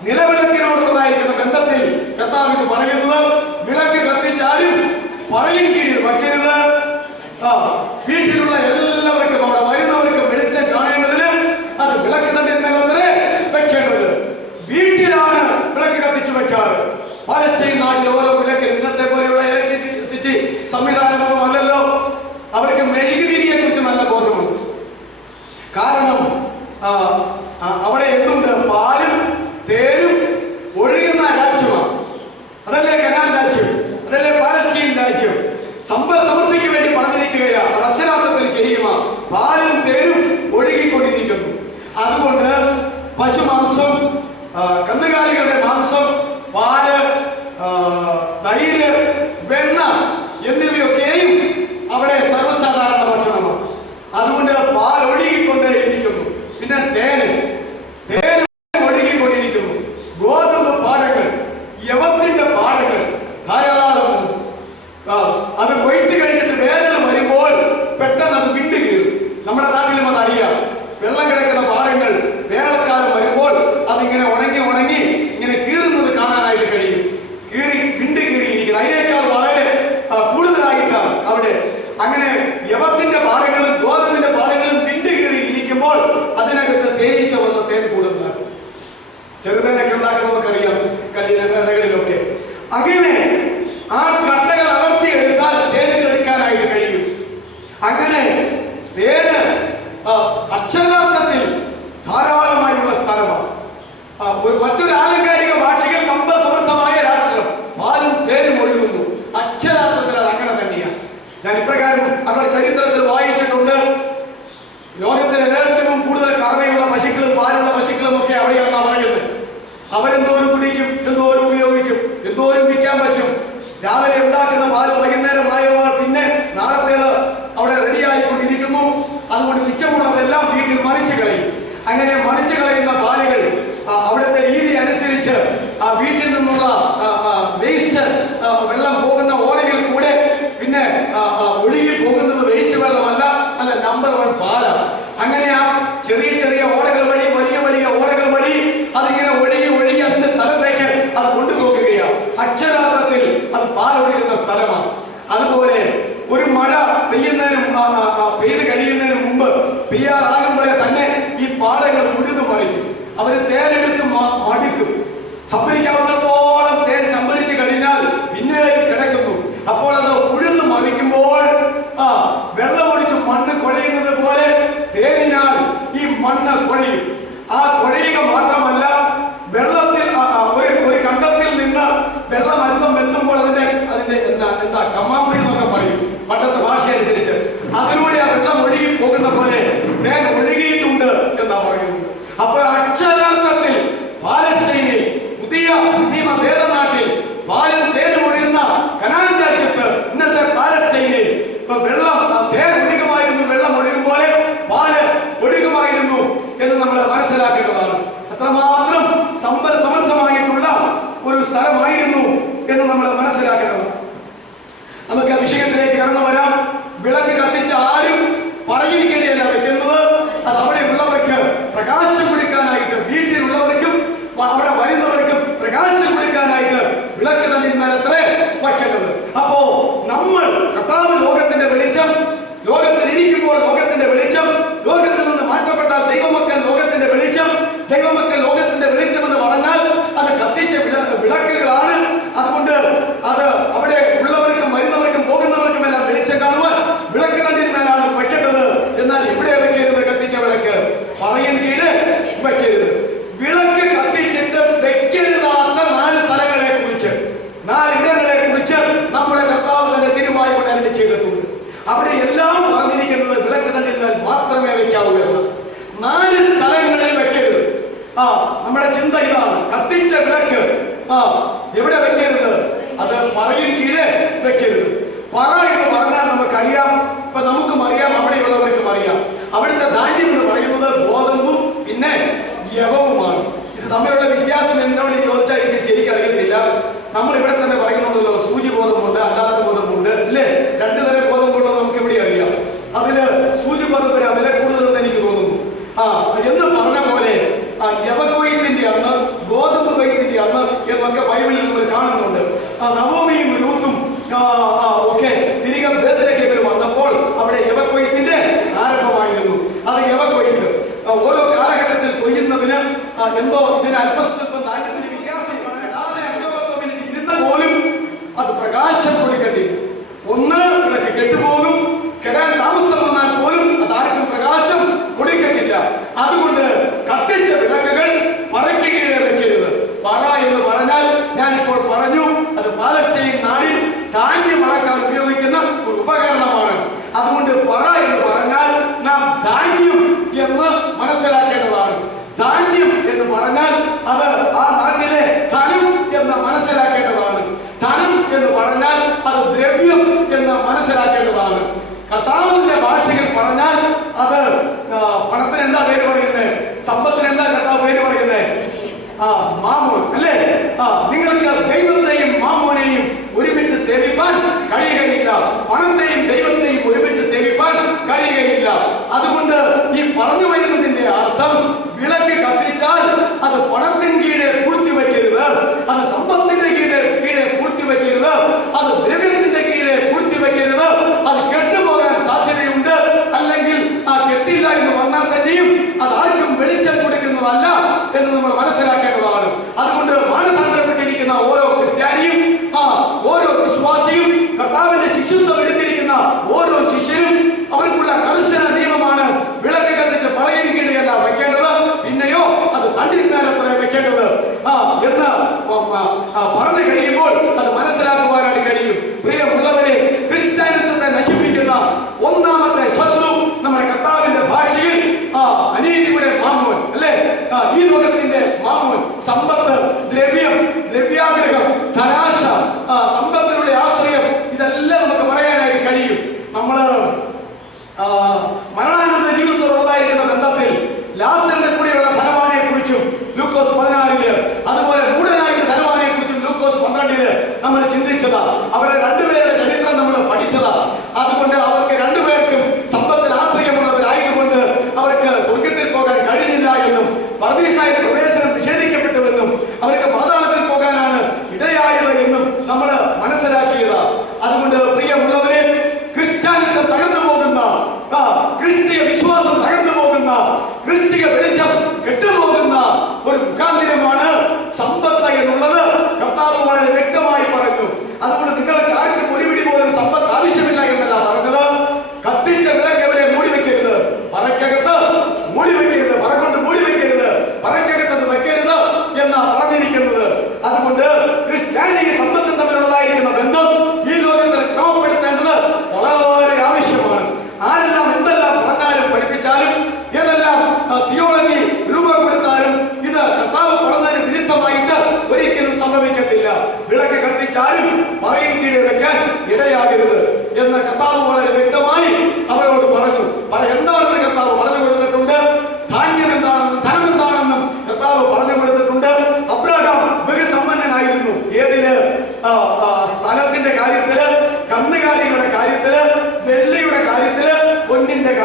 നിലവിളക്കിനോടുള്ളതായിരിക്കുന്ന ബന്ധത്തിൽ കർത്താവ് ഇത് പറയുന്നത്. വിളക്ക് കത്തിച്ചാലും പറയും കീഴിൽ വയ്ക്കരുത്. വീട്ടിലുള്ള എല്ലാവർക്കും അവിടെ വരുന്നവർക്കും വെളിച്ചം കാണേണ്ടതിന് അത് വിളക്ക് തണ്ടിന്മേലത്രേ വെക്കേണ്ടത്. വീട്ടിലാണ് വിളക്ക് കത്തിച്ചു വെക്കാറ്. പാലസ്തീൻ നാട്ടിൽ ഓരോ വിളക്കിൽ ഇന്നത്തെ പോലെയുള്ള ഇലക്ട്രിസിറ്റി സംവിധാനമൊന്നും അല്ലല്ലോ. അവർക്ക് മെഴുകുതിരിയെ കുറിച്ച് നല്ല ബോധമുണ്ട്. കാരണം അവിടെ എന്തുണ്ട്? പാലും തേനും ഒഴുകുന്ന രാജ്യമാണ്. അതല്ലേ കനാൻ രാജ്യം, അതല്ലേ പാലസ്തീൻ രാജ്യം. സമ്പൽ സമൃദ്ധിക്ക് വേണ്ടി പറഞ്ഞിരിക്കുകയാണ്. അത് അക്ഷരാർത്ഥത്തിൽ ശരിയുമാണ്. പാലും തേനും ഒഴുകിക്കൊണ്ടിരിക്കുന്നു. അതുകൊണ്ട് പശുമാംസം, കന്നുകാലികളുടെ മാംസം, പാല്, തൈര്, വെണ്ണ എന്നിവയൊക്കെയും നമ്പർ 1 പാലാണ്. അങ്ങനെ ആ ചെറിയ ചെറിയ ഓടകൾ വഴി വലിയ വലിയ ഓടകൾ വഴി അതിങ്ങനെ ഒഴുകി ഒഴുകി അതിന്റെ സ്ഥലത്തേക്ക് അത് കൊണ്ടുപോകുകയാണ്. അക്ഷരാർത്ഥത്തിൽ അത് പാലൊഴുകുന്ന സ്ഥലമാണ്. അതുപോലെ ഒരു മഴ പെയ്ത് കഴിയുന്നതിന് മുമ്പ് പെയ്യാറാകുമ്പോഴേ തന്നെ ഈ പാടങ്ങൾ ഉഴുതു മറിക്കും. അവര് തേനെടുത്ത് മടുക്കും. സംഭരിക്കാവുന്നിടത്തോളം തേൻ സംഭരിച്ചു കഴിഞ്ഞാൽ പിന്നെയും കിടക്കുന്നു. അപ്പോൾ അത് ഉഴുതു മറിക്കുമ്പോൾ വെള്ളമൊഴിച്ച് മണ്ണ് കുഴയുന്നത് പോലെ തേനിനാൽ ഈ മണ്ണ് കുഴയും. ആ കുഴയുക മാത്രമല്ല, വെള്ളത്തിൽ ഒരു കണ്ടത്തിൽ നിന്ന് വെള്ളം അല്പം എത്തുമ്പോൾ അതിന്റെ എന്താ കമ്മാമ്പി എന്നൊക്കെ പറയും പണ്ടത്തെ ഭാഷ അനുസരിച്ച്. അതിലൂടെ ആ വെള്ളം ഒഴുകി പോകുന്ന പോലെ തേൻ ഒഴുകിയിട്ടുണ്ട് എന്നാ പറയുന്നത്. അപ്പോൾ അക്ഷരാർത്ഥത്തിൽ പാലസ്തീനിൽ പുതിയ നിയമ വേദനാട്ടിൽ പാലും തേനും ഒഴുകുന്ന കനാൻ രാജ്യത്ത് ഇന്നത്തെ പാലസ്തീനിൽ ഇപ്പൊ വെള്ളം തേൻ ഒഴുകുമായിരുന്നു, വെള്ളം ഒഴുകും പോലെ പാല് ഒഴുകുമായിരുന്നു എന്ന് നമ്മൾ മനസ്സിലാക്കേണ്ടതാണ്. അത്രമാത്രം സമൃദ്ധമായിട്ടുള്ള ഒരു സ്ഥലമായിരുന്നു എന്ന് നമ്മൾ മനസ്സിലാക്കേണ്ടതാണ്. നമുക്ക് ആ വിഷയത്തിലേക്ക് കടന്നു വരാം. വിളക്ക് കത്തിച്ച ആരും പറയിരിക്കടിയല്ല വെക്കുന്നത്. അത് അവിടെ ഉള്ളവർക്ക് പ്രകാശം കൊടുക്കാനായിട്ട്, വീട്ടിലുള്ളവർക്കും അവിടെ വരുന്നവർക്കും പ്രകാശം കൊടുക്കാനായിട്ട് വിളക്ക് തന്നിന്മേലത്രേ വയ്ക്കേണ്ടത്. അപ്പോ നമ്മൾ കർത്താവ് ലോകത്തിന്റെ വെളിച്ചം, ലോകത്തിൽ ഇരിക്കുമ്പോൾ ലോകത്തിന്റെ വെളിച്ചം, ലോകത്തിൽ നിന്ന് മാറ്റപ്പെട്ടാൽ ദൈവമക്കൾ ലോകത്തിന്റെ വെളിച്ചം, ദൈവമക്കൾ ലോകത്തിന്റെ വെളിച്ചം എന്ന് പറഞ്ഞാൽ അത് കത്തിച്ച വിളക്കുകളാണ്. അതുകൊണ്ട് അത് അവിടെ ഉള്ളവർക്കും വരുന്നവർക്കും പോകുന്നവർക്കും എല്ലാം വെളിച്ചം കാണുവാൻ വിളക്ക് തന്നിന്മേലാണ് വയ്ക്കേണ്ടത്. എന്നാൽ ഇവിടെ വെക്കരുത് കത്തിച്ച വിളക്ക്, പറയൻ കീഴ് വയ്ക്കരുത്. വിളക്ക് കത്തിച്ചിട്ട് വെക്കരുതാത്ത 4 സ്ഥലങ്ങളെ കുറിച്ച്, 4 ഇടങ്ങളെ കുറിച്ച് നമ്മുടെ കർത്താവ് തന്നെ തിരുവായി കൊണ്ട് അരുളി ചെയ്തിട്ടുണ്ട്. അവിടെ എല്ലാം പറഞ്ഞിരിക്കുന്നത് വിളക്ക് തന്നിന്മേൽ മാത്രമേ വെക്കാവൂ എന്ന്. 4 സ്ഥലങ്ങളിൽ വെക്കരുത്. നമ്മുടെ ചിന്ത ഇതാണ്, കത്തിച്ച വിളക്ക് എവിടെ വെക്കരുത്? അത് പറയും കീഴെ വെക്കരുത്. പറ എന്ന് പറഞ്ഞാൽ നമുക്കറിയാം, ഇപ്പൊ നമുക്കും അറിയാം, അവിടെയുള്ളവർക്കും അറിയാം. അവിടുത്തെ ധാന്യം എന്ന് പറയുന്നത് ഗോതമ്പും പിന്നെ യവവുമാണ്. ഇത് തമ്മിലുള്ള വ്യത്യാസം എന്നോട് ചോദിച്ചാൽ എനിക്ക് ശരിക്കും അറിയത്തില്ല. നമ്മൾ ഇവിടെ തന്നെ പറയുന്നുണ്ടല്ലോ, സൂചി ഗോതമ്പുണ്ട്, അല്ലാത്ത ഗോതമ്പുണ്ട്, അല്ലേ? 2 തരം ഗോതമ്പുണ്ടെന്ന് നമുക്ക് ഇവിടെ അറിയാം. അതില് സൂചി ഗോതമ്പിന് വില കൂടുതലെന്ന് എനിക്ക് തോന്നുന്നു. എന്ന് പറഞ്ഞ പോലെ യവക്കൊയ്ത്തിന്റെ അന്ന്, ഗോതമ്പ് കൊയ്ത്തിന്റെ അന്ന് എന്നൊക്കെ ബൈബിളിൽ നമ്മൾ കാണുന്നുണ്ട്. നവോമിയും രൂത്തും ഒക്കെ തിരികെ ബേത്ലേഹേമിൽ വന്നപ്പോൾ അവിടെ യവക്കൊയ്ത്തിന്റെ ആരംഭമായിരുന്നു. അത് യവക്കൊയ്ത്ത് ഓരോ കാലഘട്ടത്തിൽ കൊയ്യുന്നതിന് എന്തോ ഇതിന് അല്പസ്വല്പം ധാന്യത്തിന് വ്യത്യാസം ഇരുന്ന പോലും അത് പ്രകാശം കൊടുക്കത്തില്ല. ഒന്ന് വിളക്ക് കെട്ടുപോകും, കെടാൻ താമസം വന്നാൽ പോലും അത് ആർക്കും പ്രകാശം കൊടുക്കത്തില്ല. അതുകൊണ്ട് കത്തിച്ച വിളക്കുകൾ പറയ്ക്ക് കീഴെ വെക്കരുത്. പറ എന്ന് പറഞ്ഞാൽ ഞാനിപ്പോൾ പറഞ്ഞു, അത് പാലസ്തീൻ നാടിൽ ധാന്യം അളക്കാൻ ഉപയോഗിക്കുന്ന ഒരു ഉപകരണമാണ്. അതുകൊണ്ട് പറ എന്ന് പറഞ്ഞാൽ നാം ധാന്യം എന്ന് മനസ്സിലാക്കേണ്ടതാണ്. ധാന്യം എന്ന് പറഞ്ഞാൽ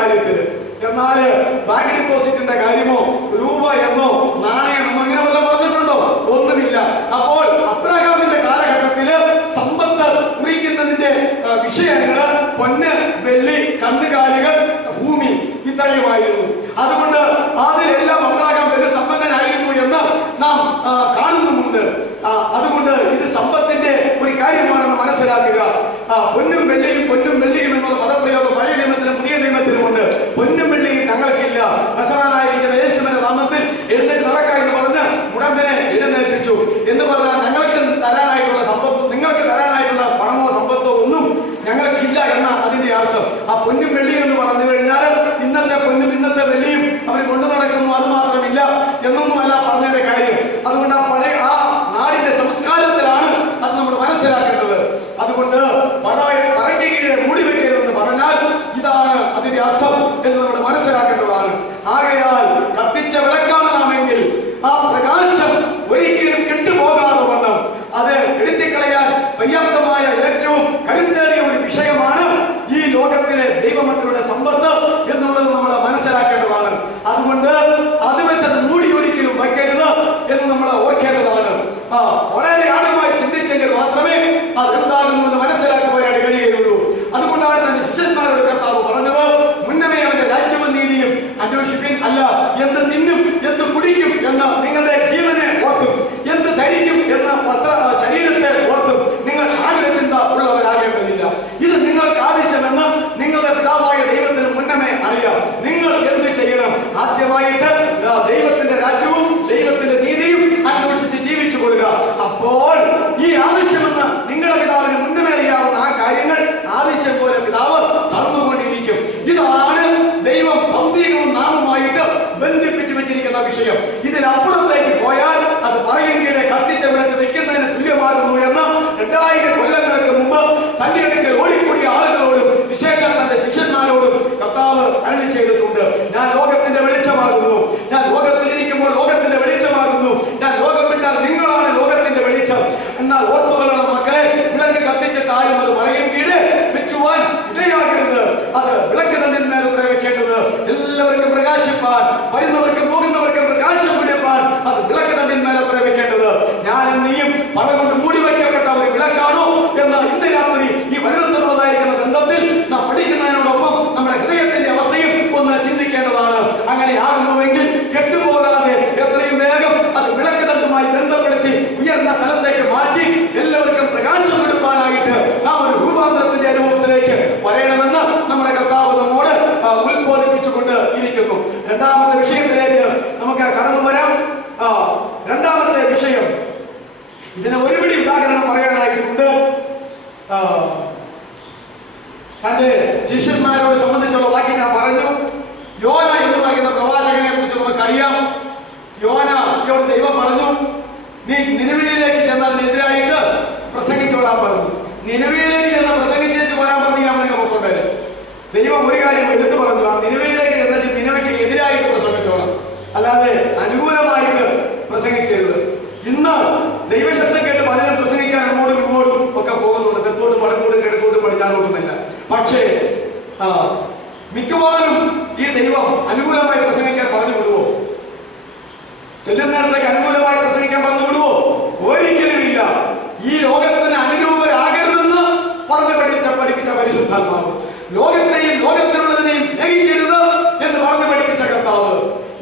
കാര്യത്തിൽ. എന്നാൽ ബാങ്ക് ഡിപ്പോസിറ്റിന്റെ കാര്യമോ രൂപ എന്നോ നാണയമെന്നോ ഇങ്ങനെ വല്ലതും പറഞ്ഞിട്ടുണ്ടോ? ഒന്നുമില്ല. അപ്പോൾ അബ്രഹാമിന്റെ കാലഘട്ടത്തില് സമ്പത്ത് കുറിക്കുന്നതിന്റെ വിഷയങ്ങള് പൊന്ന്, വെള്ളി, കന്നുകാലികൾ, ഭൂമി ഇത്രയുമായിരുന്നു. അതുകൊണ്ട് അതിലെല്ലാം അബ്രഹാം ഒരു സമ്പന്നനായിരുന്നു എന്ന് നാം കാണുന്നുമുണ്ട്. അതുകൊണ്ട് ഇത് സമ്പത്തിന്റെ ഒരു കാര്യമാണെന്ന് മനസ്സിലാക്കുക. പൊന്നും വെള്ളിയും എന്നുള്ള പദപ്രയോഗം പഴയ നിയമത്തിലും പുതിയ നിയമത്തിലുമുണ്ട്. പൊന്നും വെള്ളിയും ഞങ്ങൾക്കില്ല, നസറാനായിരിക്കുന്ന യേശുവിന്റെ നാമത്തിൽ എഴുന്നേറ്റ് നടക്ക എന്ന് പറഞ്ഞ് മുടന്തനെ എഴുന്നേൽപ്പിച്ചു എന്ന് പറഞ്ഞാൽ ഞങ്ങൾക്ക് തരാനായിട്ടുള്ള സമ്പത്ത്, നിങ്ങൾക്ക് തരാനായിട്ടുള്ള പണമോ സമ്പത്തോ ഒന്നും ഞങ്ങൾക്കില്ല എന്ന അതിന്റെ അർത്ഥം. ആ പൊന്നും വെള്ളിയും എന്ന് പറഞ്ഞു കഴിഞ്ഞാൽ ഇന്നത്തെ പൊന്നും ഇന്നത്തെ വെള്ളിയും അവർ കൊണ്ടു നടക്കുന്നു, അത് മാത്രമില്ല എന്നൊന്നുമല്ല പറഞ്ഞതിന്റെ കാര്യം. അതുകൊണ്ട് ആ നാടിന്റെ സംസ്കാരത്തിലാണ് അത് നമ്മൾ മനസ്സിലാക്കേണ്ടത്. അതുകൊണ്ട് പറയ്ക്ക് കീഴെ മൂടി വെക്കരുതെന്ന് പറഞ്ഞാൽ ഇതാണ് അതിന്റെ അർത്ഥം എന്ന് നമ്മൾ മനസ്സിലാക്കേണ്ടതാണ്. ആകയാൽ കത്തിച്ച വിളക്കാണ് നാമെങ്കിൽ ആ പ്രകാശം ഒരിക്കലും കെട്ടുപോകാതെ വണ്ണം അത് എടുത്തിക്കളയാൻ പര്യാപ്തമായ ഏറ്റവും കരുത്തേറിയ ഒരു വിഷയമാണ് ഈ ലോകത്തിലെ ദൈവമക്കളുടെ സമ്പത്ത് എന്നുള്ളത് നമ്മൾ മനസ്സിലാക്കേണ്ടതാണ്. അതുകൊണ്ട് അത് വെച്ചത് മൂടി ഒരിക്കലും വയ്ക്കരുത് എന്ന് നമ്മൾ ഓർക്കേണ്ടതാണ്. വളരെ ആഴമായി ചിന്തിച്ചെങ്കിൽ മാത്രമേ അതെന്താകുന്നു എന്ന് മനസ്സിലാക്കുവാനായിട്ട് കഴിയുകയുള്ളൂ. അതുകൊണ്ടാണ് തന്റെ ശിഷ്യന്മാരോട് കർത്താവ് പറഞ്ഞത്, മുന്നമേ അവന്റെ രാജ്യവും നീതിയും അന്വേഷിപ്പിൻ, അല്ല എന്ത് തിന്നും എന്ത് കുടിക്കും എന്ന് നിങ്ങളുടെ ജീവനെ ഓർത്തും എന്ത് ധരിക്കും എന്ന ശരീരത്തെ ഓർത്തും നിങ്ങൾ ആഗ്രഹചിന്ത ഉള്ളവരാകേണ്ടതില്ല. ഇത് നിങ്ങൾക്ക് ആവശ്യമെന്ന് നിങ്ങളുടെ പിതാവായ ദൈവത്തിന് മുന്നമേ അറിയാം. നിങ്ങൾ എന്ത് ചെയ്യണം? ആദ്യമായിട്ട് ദൈവത്തിന്റെ രാജ്യവും ദൈവത്തിന്റെ നീതിയും അന്വേഷിച്ച് ജീവിച്ചു കൊള്ളുക. അപ്പോൾ ഈ ആവശ്യമെന്ന് നിങ്ങളുടെ പിതാവിന് മുന്നമേ അറിയാവുന്ന ആ കാര്യങ്ങൾ ആവശ്യം പോലെ പിതാവ് തന്നുകൊണ്ടിരിക്കും. ഇതാണ് ദൈവം ഭൗതികവും നാമുമായിട്ട് ബന്ധിപ്പിച്ചു വെച്ചിരിക്കുന്ന വിഷയം. ഇതിനപ്പുറത്തേക്ക് പോയാൽ അത് പറയുകയുടെ കത്തിച്ച വിളക്ക് വെക്കുന്നതിന് തുല്യമാകുന്നു എന്ന് 2000 കൊല്ലങ്ങൾക്ക് മുമ്പ് തന്റെ അടുക്കൽ ഓടിക്കൂടിയ ആളുകളോടും വിശേഷാൽ തന്റെ ശിഷ്യന്മാരോടും കർത്താവ് അരുളി ചെയ്തിട്ടുണ്ട്. ഞാൻ ലോകത്തിന്റെ വെളിച്ചമാകുന്നു, ഞാൻ ലോകത്തിലിരിക്കുമ്പോൾ ലോകത്തിന്റെ വെളിച്ചമാകുന്നു, ഞാൻ ലോകം വിട്ടാൽ നിങ്ങളാണ് ലോകത്തിന്റെ വെളിച്ചം. എന്നാൽ ഓർത്തുകൊള്ളണം മക്കളെ, വിളക്ക് കത്തിച്ചിട്ട് ആരും അത് പറയും കീഴ് വെക്കുവാൻ ഇടയാകരുത്. അത് വിളക്ക് തന്നെ നേരത്തെ വെക്കേണ്ടത് എല്ലാവർക്കും പ്രകാശിപ്പാൻ, വരുന്നവർക്കും പോകുന്നവർക്കും പ്രകാശം പിടിപ്പാൻ അത് വിളക്ക് തന്നെ നേരത്തെ വെക്കേണ്ടത്. ഞാനും നീയും പല കൊണ്ട് മൂടി വയ്ക്കപ്പെട്ട ഒരു വിളക്കാണോ എന്ന് ഇന്ന് രാത്രി ഈ വചനത്തിലുള്ളതായിരിക്കുന്ന ബന്ധത്തിൽ നാം പഠിക്കുന്നതിനോടൊപ്പം നമ്മുടെ ഹൃദയത്തിന്റെ അവസ്ഥയും ഒന്ന് ചിന്തിക്കേണ്ടതാണ്. അങ്ങനെ ആകുന്നുവെങ്കിൽ കെട്ടുപോകാതെ എത്രയും വേഗം അത് വിളക്ക് തണ്ടുമായി ബന്ധപ്പെടുത്തി ഉയർന്ന സ്ഥലത്തേക്ക് മാറ്റി എല്ലാവർക്കും പ്രകാശം കൊടുക്കാനായിട്ട് നാം ഒരു രൂപാന്തരത്തിന്റെ അനുഭവത്തിലേക്ക് വരണമെന്ന് നമ്മുടെ കർത്താവ് നമ്മോട് ഉത്ബോധിപ്പിച്ചുകൊണ്ട് ഇരിക്കുന്നു. രണ്ടാമത്തെ വിഷയത്തിലേക്ക് നമുക്ക് കടന്നു വരാം. രണ്ടാമത്തെ വിഷയം, ഇതിന് ഒരുപിടി ഉദാഹരണം പറയാനായിട്ടുണ്ട്. തന്റെ ശിഷ്യന്മാരോട് സംബന്ധിച്ചുള്ള വാക്യം ഞാൻ പറഞ്ഞു. യോന എന്ന് പറയുന്ന പ്രവാചകനെ കുറിച്ച് നമുക്കറിയാം. യോനയോട് ദൈവം പറഞ്ഞു, നീ നിനവയിലേക്ക് ചെന്നതിനെതിരായിട്ട് പ്രസംഗിച്ചോളാൻ പറഞ്ഞു. നിനവയിലേക്ക് ചെന്ന് പ്രസംഗിച്ചു പോരാൻ പറഞ്ഞു. ഞാൻ നിങ്ങൾ കൊണ്ടുവരും. ദൈവം ഒരു കാര്യം എടുത്തു പറഞ്ഞു, ആ നിനവയിലേക്ക് ചെന്നു നിനവയ്ക്ക് എതിരായിട്ട് പ്രസംഗിച്ചോളാം, അല്ലാതെ അനുകൂലമായിട്ട് പ്രസംഗിക്കരുത്. ഇന്ന് ദൈവശബ്ദം കേട്ട് പലരും പ്രസംഗിക്കാൻ അങ്ങോട്ടും ഇങ്ങോട്ടും ഒക്കെ പോകുന്നുണ്ട്. തെക്കോട്ടും വടക്കോട്ടും കിഴക്കോട്ടും പടിഞ്ഞാറോട്ടുമില്ല. പക്ഷേ മിക്കവാറും ഈ ദൈവം അനുകൂലമായി പ്രസംഗിക്കാൻ പറഞ്ഞു വിടുവോ? ചെല്ലുന്നിടത്തേക്ക് അനുകൂലമായി പ്രസംഗിക്കാൻ പറഞ്ഞു വിടുവോ? ഒരിക്കലും ഇല്ല. ഈ ലോകത്തിന് അനുരൂപരാകരുതെന്ന് പറഞ്ഞു പഠിപ്പിച്ച പരിശുദ്ധാത്മാവ്, ലോകത്തെയും ലോകത്തിലുള്ളതിനെയും സ്നേഹിക്കരുത് എന്ന് പറഞ്ഞു പഠിപ്പിച്ച കർത്താവ്,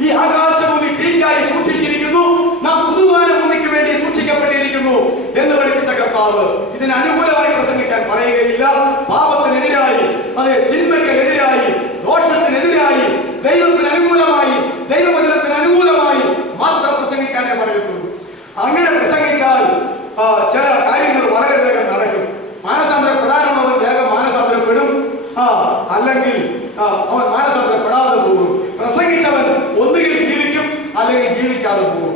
ഈ ആകാശഭൂമി തീക്കായി സൂക്ഷിച്ചിരിക്കുന്നു, നാം പുതുവാന ഭൂമിക്ക് വേണ്ടി സൂക്ഷിക്കപ്പെട്ടിരിക്കുന്നു എന്ന് പഠിപ്പിച്ച കർത്താവ് ഇതിന് അനുകൂലമായി പ്രസംഗിക്കാൻ പറയുകയില്ല. പാപത്തിനെതിരായി, അത് തിന്മയ്ക്കെതിരായി, ദോഷത്തിനെതിരായി, ദൈവത്തിന് അനുകൂലമായി, ദൈവവചനത്തിന് അനുകൂലമായി മാത്രം പ്രസംഗിക്കാനേ പറയത്തുള്ളൂ. അങ്ങനെ പ്രസംഗിച്ചാൽ ചില കാര്യങ്ങൾ വളരെ വേഗം നടക്കും. മാനസാന്തരപ്പെടാനുള്ളവൻ വേഗം മാനസാന്തരപ്പെടും, അല്ലെങ്കിൽ അവൻ മാനസാന്തരപ്പെടാതെ പോകും. പ്രസംഗിച്ചവൻ ഒന്നുകിൽ ജീവിക്കും അല്ലെങ്കിൽ ജീവിക്കാതെ പോകും.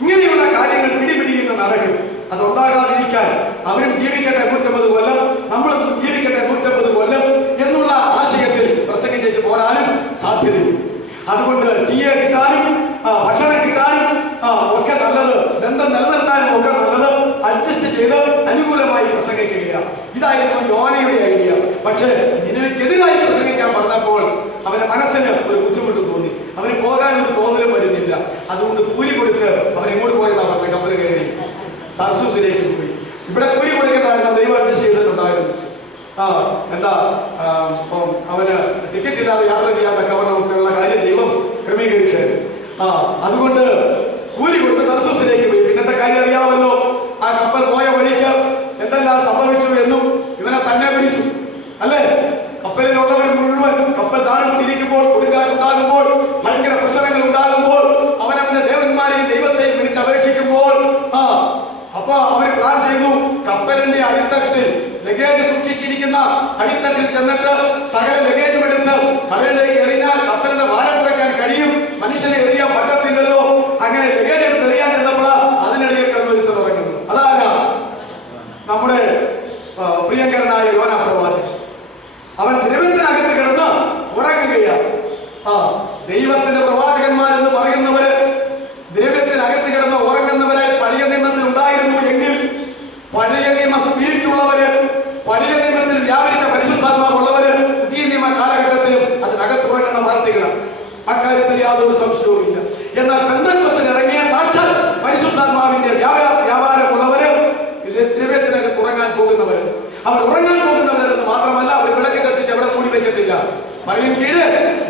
ഇങ്ങനെയുള്ള കാര്യങ്ങൾ പിടിപിടിക്കുന്ന നടക്കും. അതുണ്ടാകാതിരിക്കാൻ അവരും ജീവിക്കട്ടെ 150 കൊല്ലം, നമ്മളും ജീവിക്കട്ടെ 150 കൊല്ലം എന്നുള്ള ആശയത്തിൽ പ്രസംഗിച്ചു പോരാനും സാധ്യതയുണ്ട്. അതുകൊണ്ട് തീയെ കിട്ടാനും ഭക്ഷണം കിട്ടാനും ഒക്കെ നല്ലത്, ബന്ധം നിലനിർത്താനും ഒക്കെ നല്ലത് അഡ്ജസ്റ്റ് ചെയ്ത് അനുകൂലമായി പ്രസംഗിക്കുകയാണ്. ഇതായിരുന്നു യോനയുടെ ഐഡിയ. പക്ഷേ നിനക്കെതിരായി പ്രസംഗിക്കാൻ പറഞ്ഞപ്പോൾ അവന്റെ മനസ്സിന് ഒരു ബുദ്ധിമുട്ട് തോന്നി. അവന് പോകാനൊരു തോന്നലും വരുന്നില്ല. അതുകൊണ്ട് കൂലി കൊടുത്ത് അവൻ എങ്ങോട്ട് പോയെന്നാ പറഞ്ഞ കപ്പൽ കയറി തർസൂസിലേക്ക് പോയി. ഇവിടെ കൂലി കൊടുക്കേണ്ടായിരുന്നു, ദൈവം ചെയ്തിട്ടുണ്ടായിരുന്നു. എന്താ അവന് ടിക്കറ്റ് ഇല്ലാതെ യാത്ര ചെയ്യാൻ തക്കവണ്ണമൊക്കെയുള്ള കാര്യം ദൈവം ക്രമീകരിച്ചായിരുന്നു. അതുകൊണ്ട് കൂലി കൊടുത്ത് തർസൂസിലേക്ക് പോയി. പിന്നത്തെ കാര്യം അറിയാമല്ലോ, ആ കപ്പൽ പോയ വഴിക്ക് എന്തെല്ലാം സംഭവിച്ചു എന്നും ഇവനെ തന്നെ പിടിച്ചു അല്ലേ. കപ്പലിലുള്ളവർ മുഴുവൻ കപ്പൽ താഴ്ന്നിരിക്കുമ്പോൾ, കൊടുങ്കാറ്റുണ്ടാകുമ്പോൾ, ഭയങ്കര പ്രശ്നങ്ങൾ ഉണ്ടാകുമ്പോൾ, അവനവന്റെ ദേവന്മാരെയും ദൈവത്തെയും വിളിച്ചപേക്ഷിക്കുമ്പോൾ അപ്പൊ അവർ പ്ലാൻ ചെയ്തു, കപ്പലിന്റെ അടിത്തട്ടിൽ ലഗേജ് സൂക്ഷിച്ചിരിക്കുന്ന അടിത്തട്ടിൽ ചെന്നിട്ട് സകല ലഗേജും എടുത്ത് കടലിലേക്ക് എറിഞ്ഞാൽ കപ്പലിന്റെ ഭാരം കുറയ്ക്കാൻ കഴിയും, മനുഷ്യനെ എറിയാൻ പറ്റത്തില്ലല്ലോ. അങ്ങനെ ലഗേജ് എടുത്ത് എറിയാൻ ചെന്നപ്പോൾ അതിനിടയിൽ കിടന്നൊരുത്തം തുടങ്ങുന്നു. അതാരാ? നമ്മുടെ പ്രിയങ്കരനായ യോനാ പ്രവാചകൻ. അവൻ ദ്രവ്യത്തിനകത്ത് കിടന്ന് ഉറങ്ങുകയാണ്. ദൈവത്തിന്റെ പ്രവാചകന്മാരെന്ന് പറയുന്നവര് ദ്രവ്യത്തിനകത്ത് കിടന്ന് ഉറങ്ങുന്നവരായി പഴയ നിയമത്തിൽ ഉണ്ടായിരുന്നു എങ്കിൽ, പഴയ നിയമ സ്പിരിറ്റുള്ളവര്, പഴയ നിയമത്തിൽ വ്യാപരിച്ച പരിശുദ്ധാത്മാവുള്ളവര് പുതിയ നിയമ കാലഘട്ടത്തിലും അതിനകത്ത് ഉറങ്ങുന്ന പാർട്ടികളാണ്. അക്കാര്യത്തിൽ യാതൊരു സംശയവുമില്ല. എന്നാൽ പെന്തക്കോസ്തിൽ ഇറങ്ങിയ സാക്ഷാൽ പരിശുദ്ധാത്മാവിന്റെ വ്യാപാരമുള്ളവര് ദ്രവ്യത്തിനകത്ത് ഉറങ്ങാൻ പോകുന്നവര്. അവർ ഉറങ്ങാൻ പോകുന്നവരെന്ന് മാത്രമല്ല, അവർ വിളക്ക് കത്തിച്ച് അവിടെ മൂടി വെക്കത്തില്ല, മറിയും കീഴ്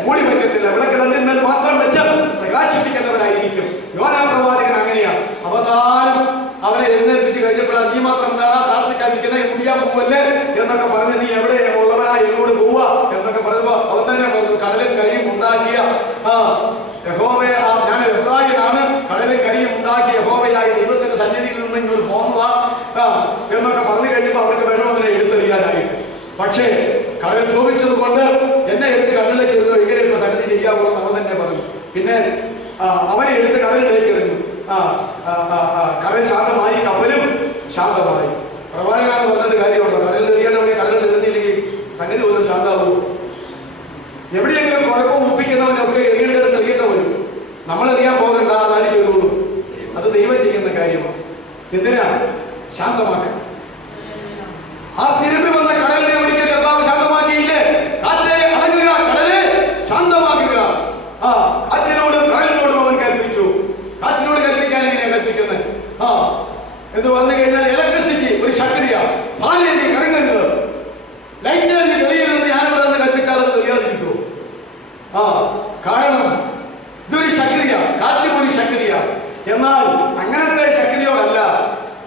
മൂടി വെക്കത്തില്ല, വിളക്ക് തന്നിന്മേൽ മാത്രം വെച്ച് പ്രകാശിപ്പിക്കുന്നവരായിരിക്കും. യോനാ പ്രവാചകൻ അങ്ങനെയാണ്. അവസാനം അവനെ എഴുന്നേൽപ്പിച്ച് കഴിഞ്ഞപ്പോൾ നീ മാത്രം എന്താണ് പ്രാർത്ഥിക്കാതിരിക്കുന്നത്, മുടിയാൻ പോവല്ലേ എന്നൊക്കെ പറഞ്ഞ്, നീ എവിടെ ഉള്ളവനാ എന്നോട് പോവുക എന്നൊക്കെ പറഞ്ഞപ്പോ അവൻ തന്നെ പറഞ്ഞു, കടലും കരിയും ഉണ്ടാക്കിയ യഹോവയെ, ഞാൻ ഇസ്രായേലാണ്, കടലും കരിയും ഉണ്ടാക്കിയ യഹോവയായ ദൈവത്തിന്റെ സന്നിധിയിൽ നിന്ന് ഇങ്ങോട്ട് പോകുന്നതാ എന്നൊക്കെ പറഞ്ഞു കഴിഞ്ഞപ്പോൾ അവർക്ക് വിഷമത്തിനെ എടുത്തെറിയാനായിട്ട്. പക്ഷേ കടൽ ചോദിച്ചത് കൊണ്ട് എന്നെ എടുത്ത് കടലിലേക്ക് എറിഞ്ഞു, എങ്ങനെ ഇപ്പൊ സന്നിധി ചെയ്യാവുന്ന അവൻ തന്നെ പറഞ്ഞു. പിന്നെ അവനെ എടുത്ത് കടലിലേക്ക് എറിഞ്ഞു. കടൽ ശാന്തമായി, കപ്പലും ശാന്തമായി. പ്രവാചകനാണ് പറഞ്ഞിട്ട് കാര്യമുണ്ടോ? കടലിൽ എറിയേണ്ടവരെ കടലിൽ എറിഞ്ഞില്ലെങ്കിൽ സംഗതി പോലും ശാന്തമാവും. എവിടെയെങ്കിലും കുഴപ്പം ഒപ്പിക്കുന്നവനൊക്കെ എറിയേണ്ടടുത്ത് എറിയേണ്ട വരും. നമ്മളെറിയാൻ പോകണ്ട, അതാരും ചെയ്തോളൂ. അത് ദൈവം ചെയ്യുന്ന കാര്യമാണ്. എന്തിനാ? ശാന്തമാക്കാൻ. ആ തിരുമ്പി വന്ന കടലിനെ ഒരിക്കൽ കർത്താവ് ശാന്തമാക്കിയില്ലേ? കാറ്റേ അടങ്ങുക, കടലെ ശാന്തമാക്കുക. കാറ്റിനോടും കടലിനോടും അവൻ കൽപ്പിച്ചു. കാറ്റിനോട് കൽപ്പിക്കാൻ എങ്ങനെയാ കൽപ്പിക്കുന്നത്? എന്ന് പറഞ്ഞു കഴിഞ്ഞാൽ ഇലക്ട്രിസിറ്റി ഒരു ശക്തിയാ. ഭാര്യ നീ കറങ്ങുന്നത്, ലൈറ്റ് നീ തെളിയരുതെന്ന് ഞാനിവിടെ നിന്ന് കൽപ്പിച്ചാൽ അത് തെളിയാതിരിക്കുമോ? കാരണം ഇതൊരു ശക്തിയാ, കാറ്റും ഒരു ശക്തിയാ. എന്നാൽ അങ്ങനത്തെ ശക്തിയോടല്ല,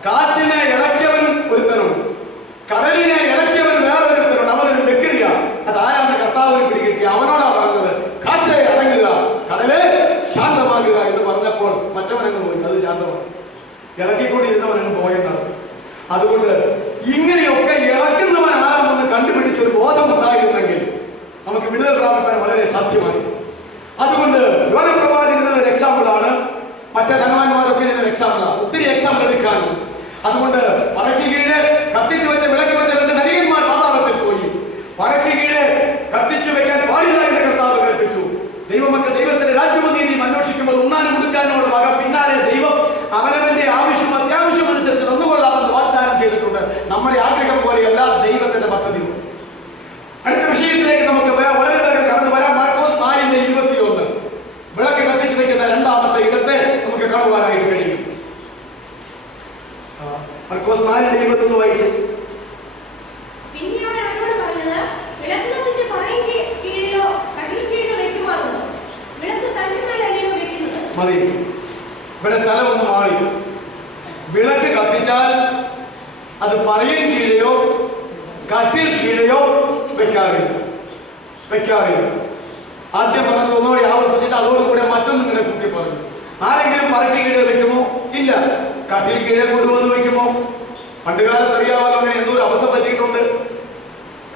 കാറ്റിനെ ഇളക്കിയവൻ ഒരുത്തനുണ്ട്, കടലിനെ ഇളക്കിയവൻ വേറൊരുത്തനുണ്ട്. അവനൊരു വ്യക്തിയാ. അതാരാണ്? കർത്താവിന് പിടികിട്ടി. അവനോടാ പറഞ്ഞത്, കാറ്റേ അടങ്ങുക, കടലെ ശാന്തമാകുക എന്ന് പറഞ്ഞപ്പോൾ മറ്റവനങ്ങ് പോയി, അത് ശാന്തമാണ്. ഇളക്കിക്കൊണ്ടിരുന്നവനങ്ങ് പോയെന്നാണ്. അതുകൊണ്ട് ഇങ്ങനെയൊക്കെ ഇളക്കുന്നവൻ ആരാണെന്ന് കണ്ടുപിടിച്ചൊരു ബോധം ഉണ്ടായിരുന്നെങ്കിൽ നമുക്ക് വിടുതൽ പ്രാപിക്കാൻ വളരെ സാധ്യമായി. അതുകൊണ്ട് യോനാ പ്രവാചകൻ ഒരു എക്സാമ്പിളാണ്. മറ്റേ ധനവാന്മാരൊക്കെ ഇതിനൊരു എക്സാമ്പിളാണ്. ഒത്തിരി എക്സാമ്പിൾ എടുക്കാനും. അതുകൊണ്ട് പറയ്ക്ക് കീഴെ കത്തിച്ചു വെച്ച വിളക്ക് വെച്ച 2 ധനികന്മാർ പാതാളത്തിൽ പോയി. പറയ്ക്ക് കീഴെ കത്തിച്ചു വെക്കാൻ പാടില്ല എന്ന് കർത്താവ് കൽപ്പിച്ചു. ദൈവമക്കൾ ദൈവത്തിന്റെ രാജ്യവും നീതിയും അന്വേഷിക്കുമ്പോൾ ഉണ്ണാനും ഉടുക്കാനുള്ള വക പിന്നാലെ ദൈവം അവനവന്റെ ആവശ്യം അത്യാവശ്യം അനുസരിച്ച് തന്നുകൊള്ളാമെന്ന് വാഗ്ദാനം ചെയ്തിട്ടുണ്ട്. നമ്മുടെ ആഗ്രഹം പോലെയല്ല ദൈവത്തിന്റെ പദ്ധതി. അടുത്ത വിഷയത്തിലേക്ക് നമുക്ക് വളരെ വേഗം കടന്നു വരാം. മാർക്കോസ് 4:21 വിളക്ക് കത്തിച്ചു വെക്കുന്ന 2ാമത്തെ ഇടത്തെ നമുക്ക് കാണുവാനായിട്ട് കഴിയും. മാർക്കോസ് 4:21 വായിച്ചു. മതി, ഇവിടെ സ്ഥലം ഒന്ന് മാറി. വിളക്ക് കത്തിച്ചാൽ അത് പറയിൽ കീഴെയോ കത്തിൽ കീഴെയോ വെക്കാറില്ല. ആദ്യം പറഞ്ഞത് ഒന്നുകൂടി ആവർത്തിച്ചിട്ട് അതോടുകൂടെ മറ്റൊന്നും കൂടെ കൂട്ടി പറഞ്ഞു. ആരെങ്കിലും പറയ്ക്ക് കീഴെ വെക്കുമോ? ഇല്ല. കത്തിൽ കീഴെ കൊണ്ടുവന്ന് വെക്കുമോ? പണ്ടുകാലത്ത് അറിയാമല്ലോ, അങ്ങനെ എന്തോ ഒരു അവസ്ഥ പറ്റിയിട്ടുണ്ട്.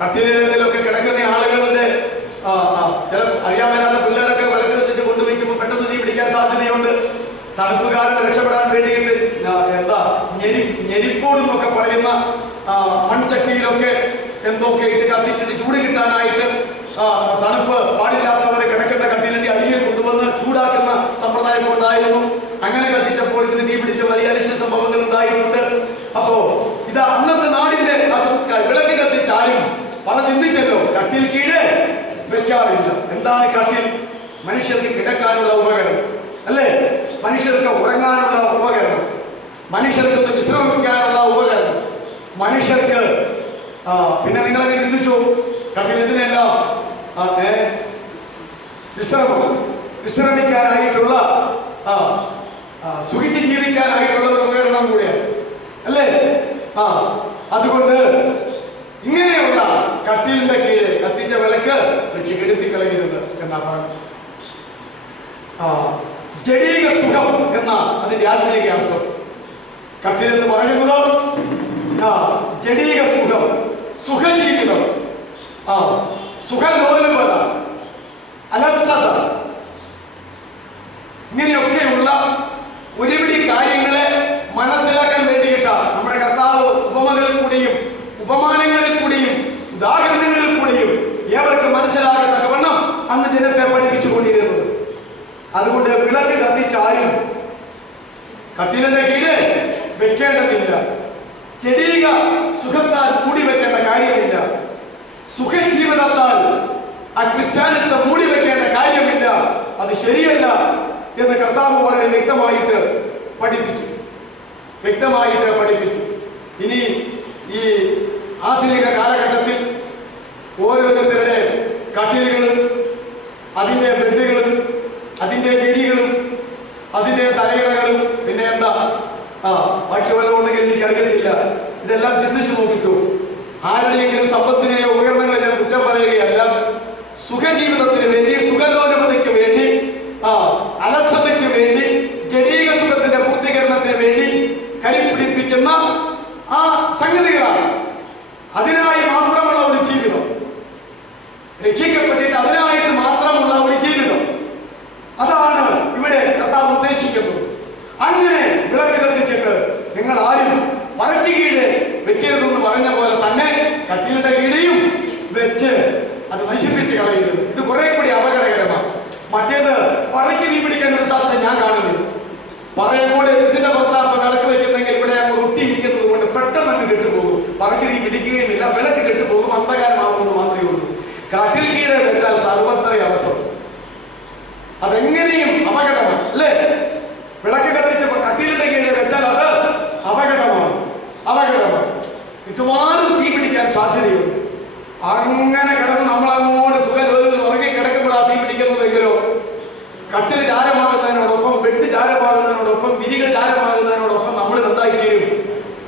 കത്തിലൊക്കെ കിടക്കുന്ന ആളുകളുടെ ചില അറിയാൻ മേലാത്ത പിള്ളേരൊക്കെ വിളക്ക് കത്തിച്ച് കൊണ്ടുവയ്ക്കുമ്പോൾ പെട്ടെന്ന് തീ പിടിക്കാൻ സാധ്യതയുണ്ട്. തണുപ്പുകാലത്ത് രക്ഷപ്പെടാൻ വേണ്ടിയിട്ട് എന്താ ഞെരിപ്പോടെന്നൊക്കെ പറയുന്ന മൺചട്ടിയിലൊക്കെ എന്തൊക്കെ ഇട്ട് കത്തിച്ചിട്ട് ചൂട് കിട്ടാനായിട്ട് തണുപ്പ് പാടില്ലാത്തവരെ കിടക്കുന്ന കട്ടിലിന്റെ അടിയിൽ കൊണ്ടുവന്ന് ചൂടാക്കുന്ന സമ്പ്രദായം ഉണ്ടായിരുന്നു. അങ്ങനെ കത്തിച്ചപ്പോൾ ഇതിന് തീ പിടിച്ച വലിയ അനിഷ്ട സംഭവങ്ങൾ ഉണ്ടായിട്ടുണ്ട്. അപ്പോ ഇത് അന്നത്തെ നാടിന്റെ സംസ്കാരം. വിളക്ക് കത്തിച്ചാലും പല ചിന്തിച്ചു വെക്കാറില്ല. എന്താണ് കട്ടിൽ? മനുഷ്യർക്ക് കിടക്കാനുള്ള ഉപകരണം അല്ലേ? മനുഷ്യർക്ക് ഉറങ്ങാനുള്ള ഉപകരണം, മനുഷ്യർക്ക് വിശ്രമിക്കാനുള്ള ഉപകരണം, മനുഷ്യർക്ക് പിന്നെ നിങ്ങളൊക്കെ ചിന്തിച്ചു കട്ടിൽ എന്തിനെല്ലാം വിശ്രമിക്കാനായിട്ടുള്ള സുഖിച്ച് ജീവിക്കാനായിട്ടുള്ള ഒരു ഉപകരണം കൂടിയാണ് അല്ലേ? അതുകൊണ്ട് ഇങ്ങനെയുള്ള കട്ടിലിന്റെ കീഴ് കത്തിച്ച വിളക്ക് വെച്ച് കെടുത്തി കളയരുത് എന്നാണ് പറഞ്ഞത്. ജഡീക സുഖം എന്ന അതിന്റെ ആത്മീയ അർത്ഥം. കട്ടിൽ എന്ന് പറയുന്നത് ജഡീക സുഖം, സുഖജീവിതം, സുഖലോലുപത, അലസത, ഇങ്ങനെയൊക്കെയുള്ള ഒരുപിടി കാര്യങ്ങളെ മനസ്സിലാക്കാൻ വേണ്ടിയിട്ടാണ് നമ്മുടെ കർത്താവ് ഉപമകളിൽ കൂടിയും ഉപമാനങ്ങളിൽ കൂടിയും ഉദാഹരണങ്ങളിൽ കൂടിയും ഏവർക്ക് മനസ്സിലാകത്തക്കവണ്ണം അന്ന് ജനത്തെ പഠിപ്പിച്ചുകൊണ്ടിരുന്നത്. അതുകൊണ്ട് വിളക്ക് കത്തിച്ചാലും കട്ടിലിന്റെ കീഴ് വെക്കേണ്ടതില്ല. ജഡീക സുഖത്താൽ മൂടി വെക്കേണ്ട കാര്യമില്ല. സുഖജീവിതത്താൽ ആ ക്രിസ്ത്യാനിത്വം മൂടി വെക്കേണ്ട കാര്യമില്ല. അത് ശരിയല്ല എന്ന് കർത്താവ് വളരെ വ്യക്തമായിട്ട് പഠിപ്പിച്ചു. ഇനി ഈ ആധുനിക കാലഘട്ടത്തിൽ ഓരോരുത്തരുടെ കട്ടിലുകളും അതിൻ്റെ ബെഡുകളും അതിൻ്റെ വിരികളും അതിൻ്റെ തലയിണകളും പിന്നെ എന്താ ബാക്കി വല്ലതും ഉണ്ടെങ്കിൽ എനിക്കറിയത്തില്ല. ഇതെല്ലാം ചിന്തിച്ചു നോക്കിക്കൂ. ആരുടെയെങ്കിലും സമ്പത്തിനെയോ ഉപകരണങ്ങളെ ഞാൻ കുറ്റം പറയുകയല്ല. സുഖജീവിതത്തിന് വേണ്ടി, സുഖലോലുപതയ്ക്ക് വേണ്ടി, അലസതയ്ക്ക് വേണ്ടി, ജഡീക സുഖത്തിന്റെ പൂർത്തീകരണത്തിന് വേണ്ടി കരിപ്പിടിപ്പിക്കുന്ന ആ സംഗതികളാണ്. അതിനായി മാത്രമുള്ള ഒരു ജീവിതം, രക്ഷിക്കപ്പെട്ടിട്ട് അതിനായിട്ട് മാത്രമുള്ള ഒരു ജീവിതം, അതാണ് ഇവിടെ കർത്താവ് ഉദ്ദേശിക്കുന്നത്. അങ്ങനെ വിളക്ക് കത്തിച്ചിട്ട് നിങ്ങൾ ആരും പറയ്ക്ക് കീഴെ വെക്കരുതെന്ന് പറഞ്ഞ പോലെ തന്നെ കട്ടിലിന്റെ കീഴെയും വെച്ച് അത് നശിപ്പിച്ച് കളയരുത്. ഇത് കുറെ കൂടി അപകടകരമാണ്. മറ്റേത് പറയ്ക്ക് തീ പിടിക്കാൻ ഒരു സാധ്യത ഞാൻ കാണുന്നില്ല. പറയുമ്പോൾ ഇതിന്റെ പുറത്താപ്പ് വിളക്ക് വെക്കുന്നെങ്കിൽ ഇവിടെ അങ്ങ് ഒട്ടിയിരിക്കുന്നത് കൊണ്ട് പെട്ടെന്ന് അങ്ങ് കെട്ടുപോകും. പറയ്ക്ക് തീ പിടിക്കുകയുമില്ല, വിളക്ക് കെട്ടുപോകും, അന്ധകാരമാകുന്നത് മാത്രമേ ഉള്ളൂ. കട്ടിൽ കീഴെ വെച്ചാൽ സർവത്ര അബദ്ധം. അതെങ്ങനെയും അപകടമാണ് അല്ലേ? വിളക്ക് കത്തിച്ചപ്പോ കട്ടിലിന്റെ കീഴെ വെച്ചാൽ അത് അപകടമാണ്. മിക്കവാറും തീ പിടിക്കാൻ സാധ്യതയുണ്ട്. അങ്ങനെ കിടന്ന് നമ്മളങ്ങോട്ട് സുഖലോലിൽ ഉറങ്ങി കിടക്കുമ്പോൾ ആ തീ പിടിക്കുന്നതെങ്കിലോ കട്ടിൽ ചാരമാകുന്നതിനോടൊപ്പം, ബെഡ് ചാരമാകുന്നതിനോടൊപ്പം, വിരികൾ ചാരമാകുന്നതിനോടൊപ്പം നമ്മൾ എന്തായിത്തീരും?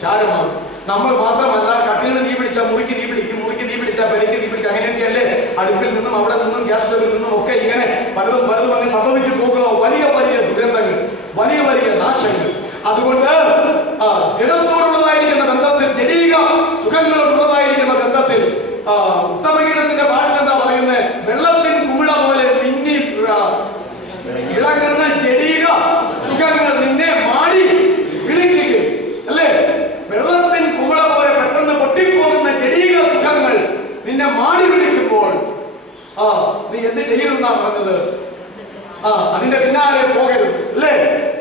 ചാരമാകും. നമ്മൾ മാത്രമല്ല, കട്ടിലിന് തീ പിടിച്ചാൽ മുറിക്ക് തീ പിടിക്കും, മുറിക്ക് തീ പിടിച്ചാൽ പരിക്ക് തീ പിടിക്കും. അങ്ങനെയൊക്കെയല്ലേ അടുപ്പിൽ നിന്നും അവിടെ നിന്നും ഗ്യാസ് സ്റ്റവിൽ നിന്നും ഒക്കെ ഇങ്ങനെ പലതും അങ്ങ് സംഭവിച്ചു പോകുക. വലിയ ദുരന്തങ്ങൾ, വലിയ നാശങ്ങൾ. അതുകൊണ്ട് ജഡത്തോടുള്ളതായിരിക്കുന്ന ബന്ധത്തിൽ, ജഡീക സുഖങ്ങളോടുള്ളതായിരിക്കുന്ന ബന്ധത്തിൽ ഉത്തമഗീതത്തിന്റെ പാട്ടിൽ എന്താ പറയുന്നത്? വെള്ളത്തിൻ കുമിള പോലെ മിന്നി ഇളങ്ങുന്ന ജഡീക സുഖങ്ങൾ നിന്നെ മാടി വിളിക്കുകയും അല്ലേ? വെള്ളത്തിൻ കുമിള പോലെ പെട്ടെന്ന് പൊട്ടിപ്പോകുന്ന ജഡീക സുഖങ്ങൾ നിന്നെ മാടി വിളിക്കുമ്പോൾ നീ എന്ത് ചെയ്യുമെന്നാണ് പറഞ്ഞത്? അതിന്റെ പിന്നാലെ പോകരുത് അല്ലേ?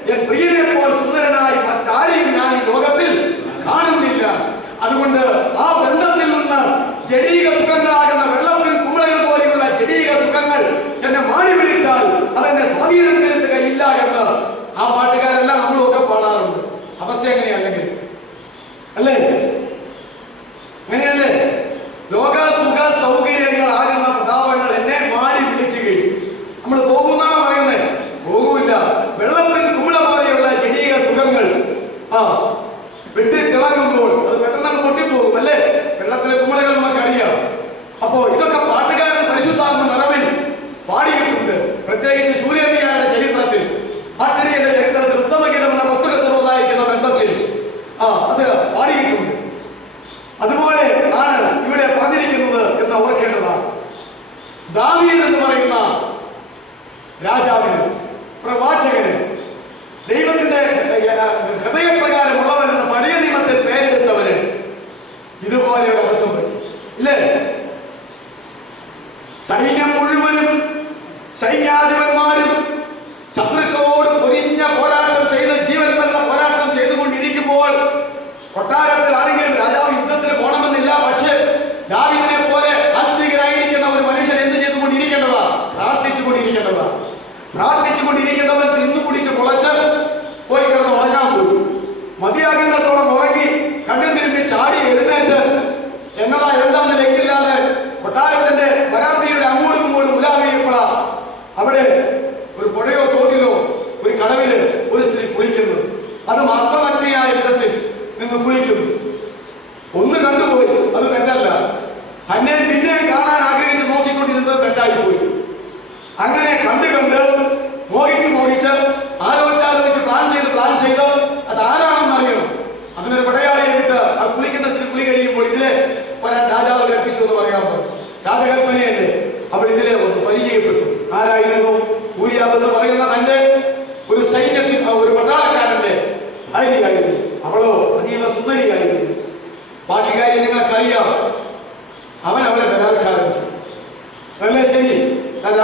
ഞാൻ പ്രിയനെ പോൽ സുന്ദരനായി മറ്റാരെയും ഞാൻ ഈ ലോകത്തിൽ കാണുന്നില്ല. അതുകൊണ്ട് ആ ബന്ധത്തിൽ നിന്ന് ജഡീക സുഖങ്ങളാകുന്ന വെള്ളത്തിൻ കുമിളകൾ പോലെയുള്ള ജഡീക സുഖങ്ങൾ എന്നെ മാടി വിളിച്ചാൽ അതെന്നെ സ്വാധീനത്തിലെത്തുകയില്ല എന്ന് ആ പാട്ടുകാരെല്ലാം നമ്മളൊക്കെ പാടാറുണ്ട്. അവസ്ഥ എങ്ങനെയല്ലെങ്കിൽ അല്ലേ? അങ്ങനെയല്ലേ? ലോക സുഖ സൗകര്യങ്ങളാകുന്ന പ്രതാപങ്ങൾ എന്നെ മാടി വിളിക്കുകയും നമ്മൾ പോകുന്നാണ് പറയുന്നത്. പോകൂല്ല. വെള്ളത്തിൻ കുമിള പോലെയുള്ള ജഡീക സുഖങ്ങൾ വെട്ടി തിളങ്ങുമ്പോൾ അത് പെട്ടെന്ന് പൊട്ടിപ്പോകും അല്ലേ? വെള്ളത്തിലെ കുമിളകൾ നമുക്കറിയാം. അപ്പോ ഇതൊക്കെ പാട്ടുകാരൻ പരിശുദ്ധാത്മ നിറവിൽ പാടിയിട്ടുണ്ട്. പ്രത്യേകിച്ച് ശൂരേമിയാരുടെ ചരിത്രത്തിൽ, ആട്ടിടിയുടെ ചരിത്രത്തിൽ, ഉത്തമഗീതം എന്ന പുസ്തകത്തിലുള്ളതായിരിക്കുന്ന ബന്ധത്തിൽ അത് പാടിയിട്ടുണ്ട്. അതുപോലെ ആണ് ഇവിടെ പറഞ്ഞിരിക്കുന്നത് എന്ന് ഓർക്കേണ്ടതാണ്. ദാവീദ് എന്ന് പറയുന്ന രാജാവിന്, പ്രവാചകന്, ദൈവത്തിന്റെ ഹൃദയപ്രകാരമുള്ളവൻ എന്ന പഴയ നിയമത്തിൽ പേരെടുത്തവന് ഇതുപോലെ ഒരു അബദ്ധം പറ്റി ഇല്ലേ? സൈന്യം മുഴുവനും, സൈന്യാധിപന്മാരും ശത്രുക്കളോട് പൊരിഞ്ഞ പോരാട്ടം ചെയ്ത്, ജീവൻ വന്ന പോരാട്ടം ചെയ്തുകൊണ്ടിരിക്കുമ്പോൾ കൊട്ടാരത്തിൽ ആണെങ്കിലും രാജാവ് യുദ്ധത്തിന് പോകണമെന്നില്ല. പക്ഷേ ദാവീദിനെ പോലെ ആത്മീകനായിരിക്കുന്ന ഒരു മനുഷ്യൻ എന്ത് ചെയ്തുകൊണ്ടിരിക്കണം? അവൾ ഇതിലെ ഒന്ന് പരിചയപ്പെട്ടു. ആരായിരുന്നു? ഊരിയാവ് എന്ന് പറയുന്ന തന്റെ ഒരു സൈന്യത്തിൽ ഒരു പട്ടാളക്കാരന്റെ ഭാര്യയായിരുന്നു. അവളോ അതീവ സുന്ദരിയായിരുന്നു. ബാക്കി കാര്യം നിങ്ങൾക്കറിയാം. അവൻ അവളെ ബലാത്കാരം ചെയ്തു. അതല്ലേ ശരി?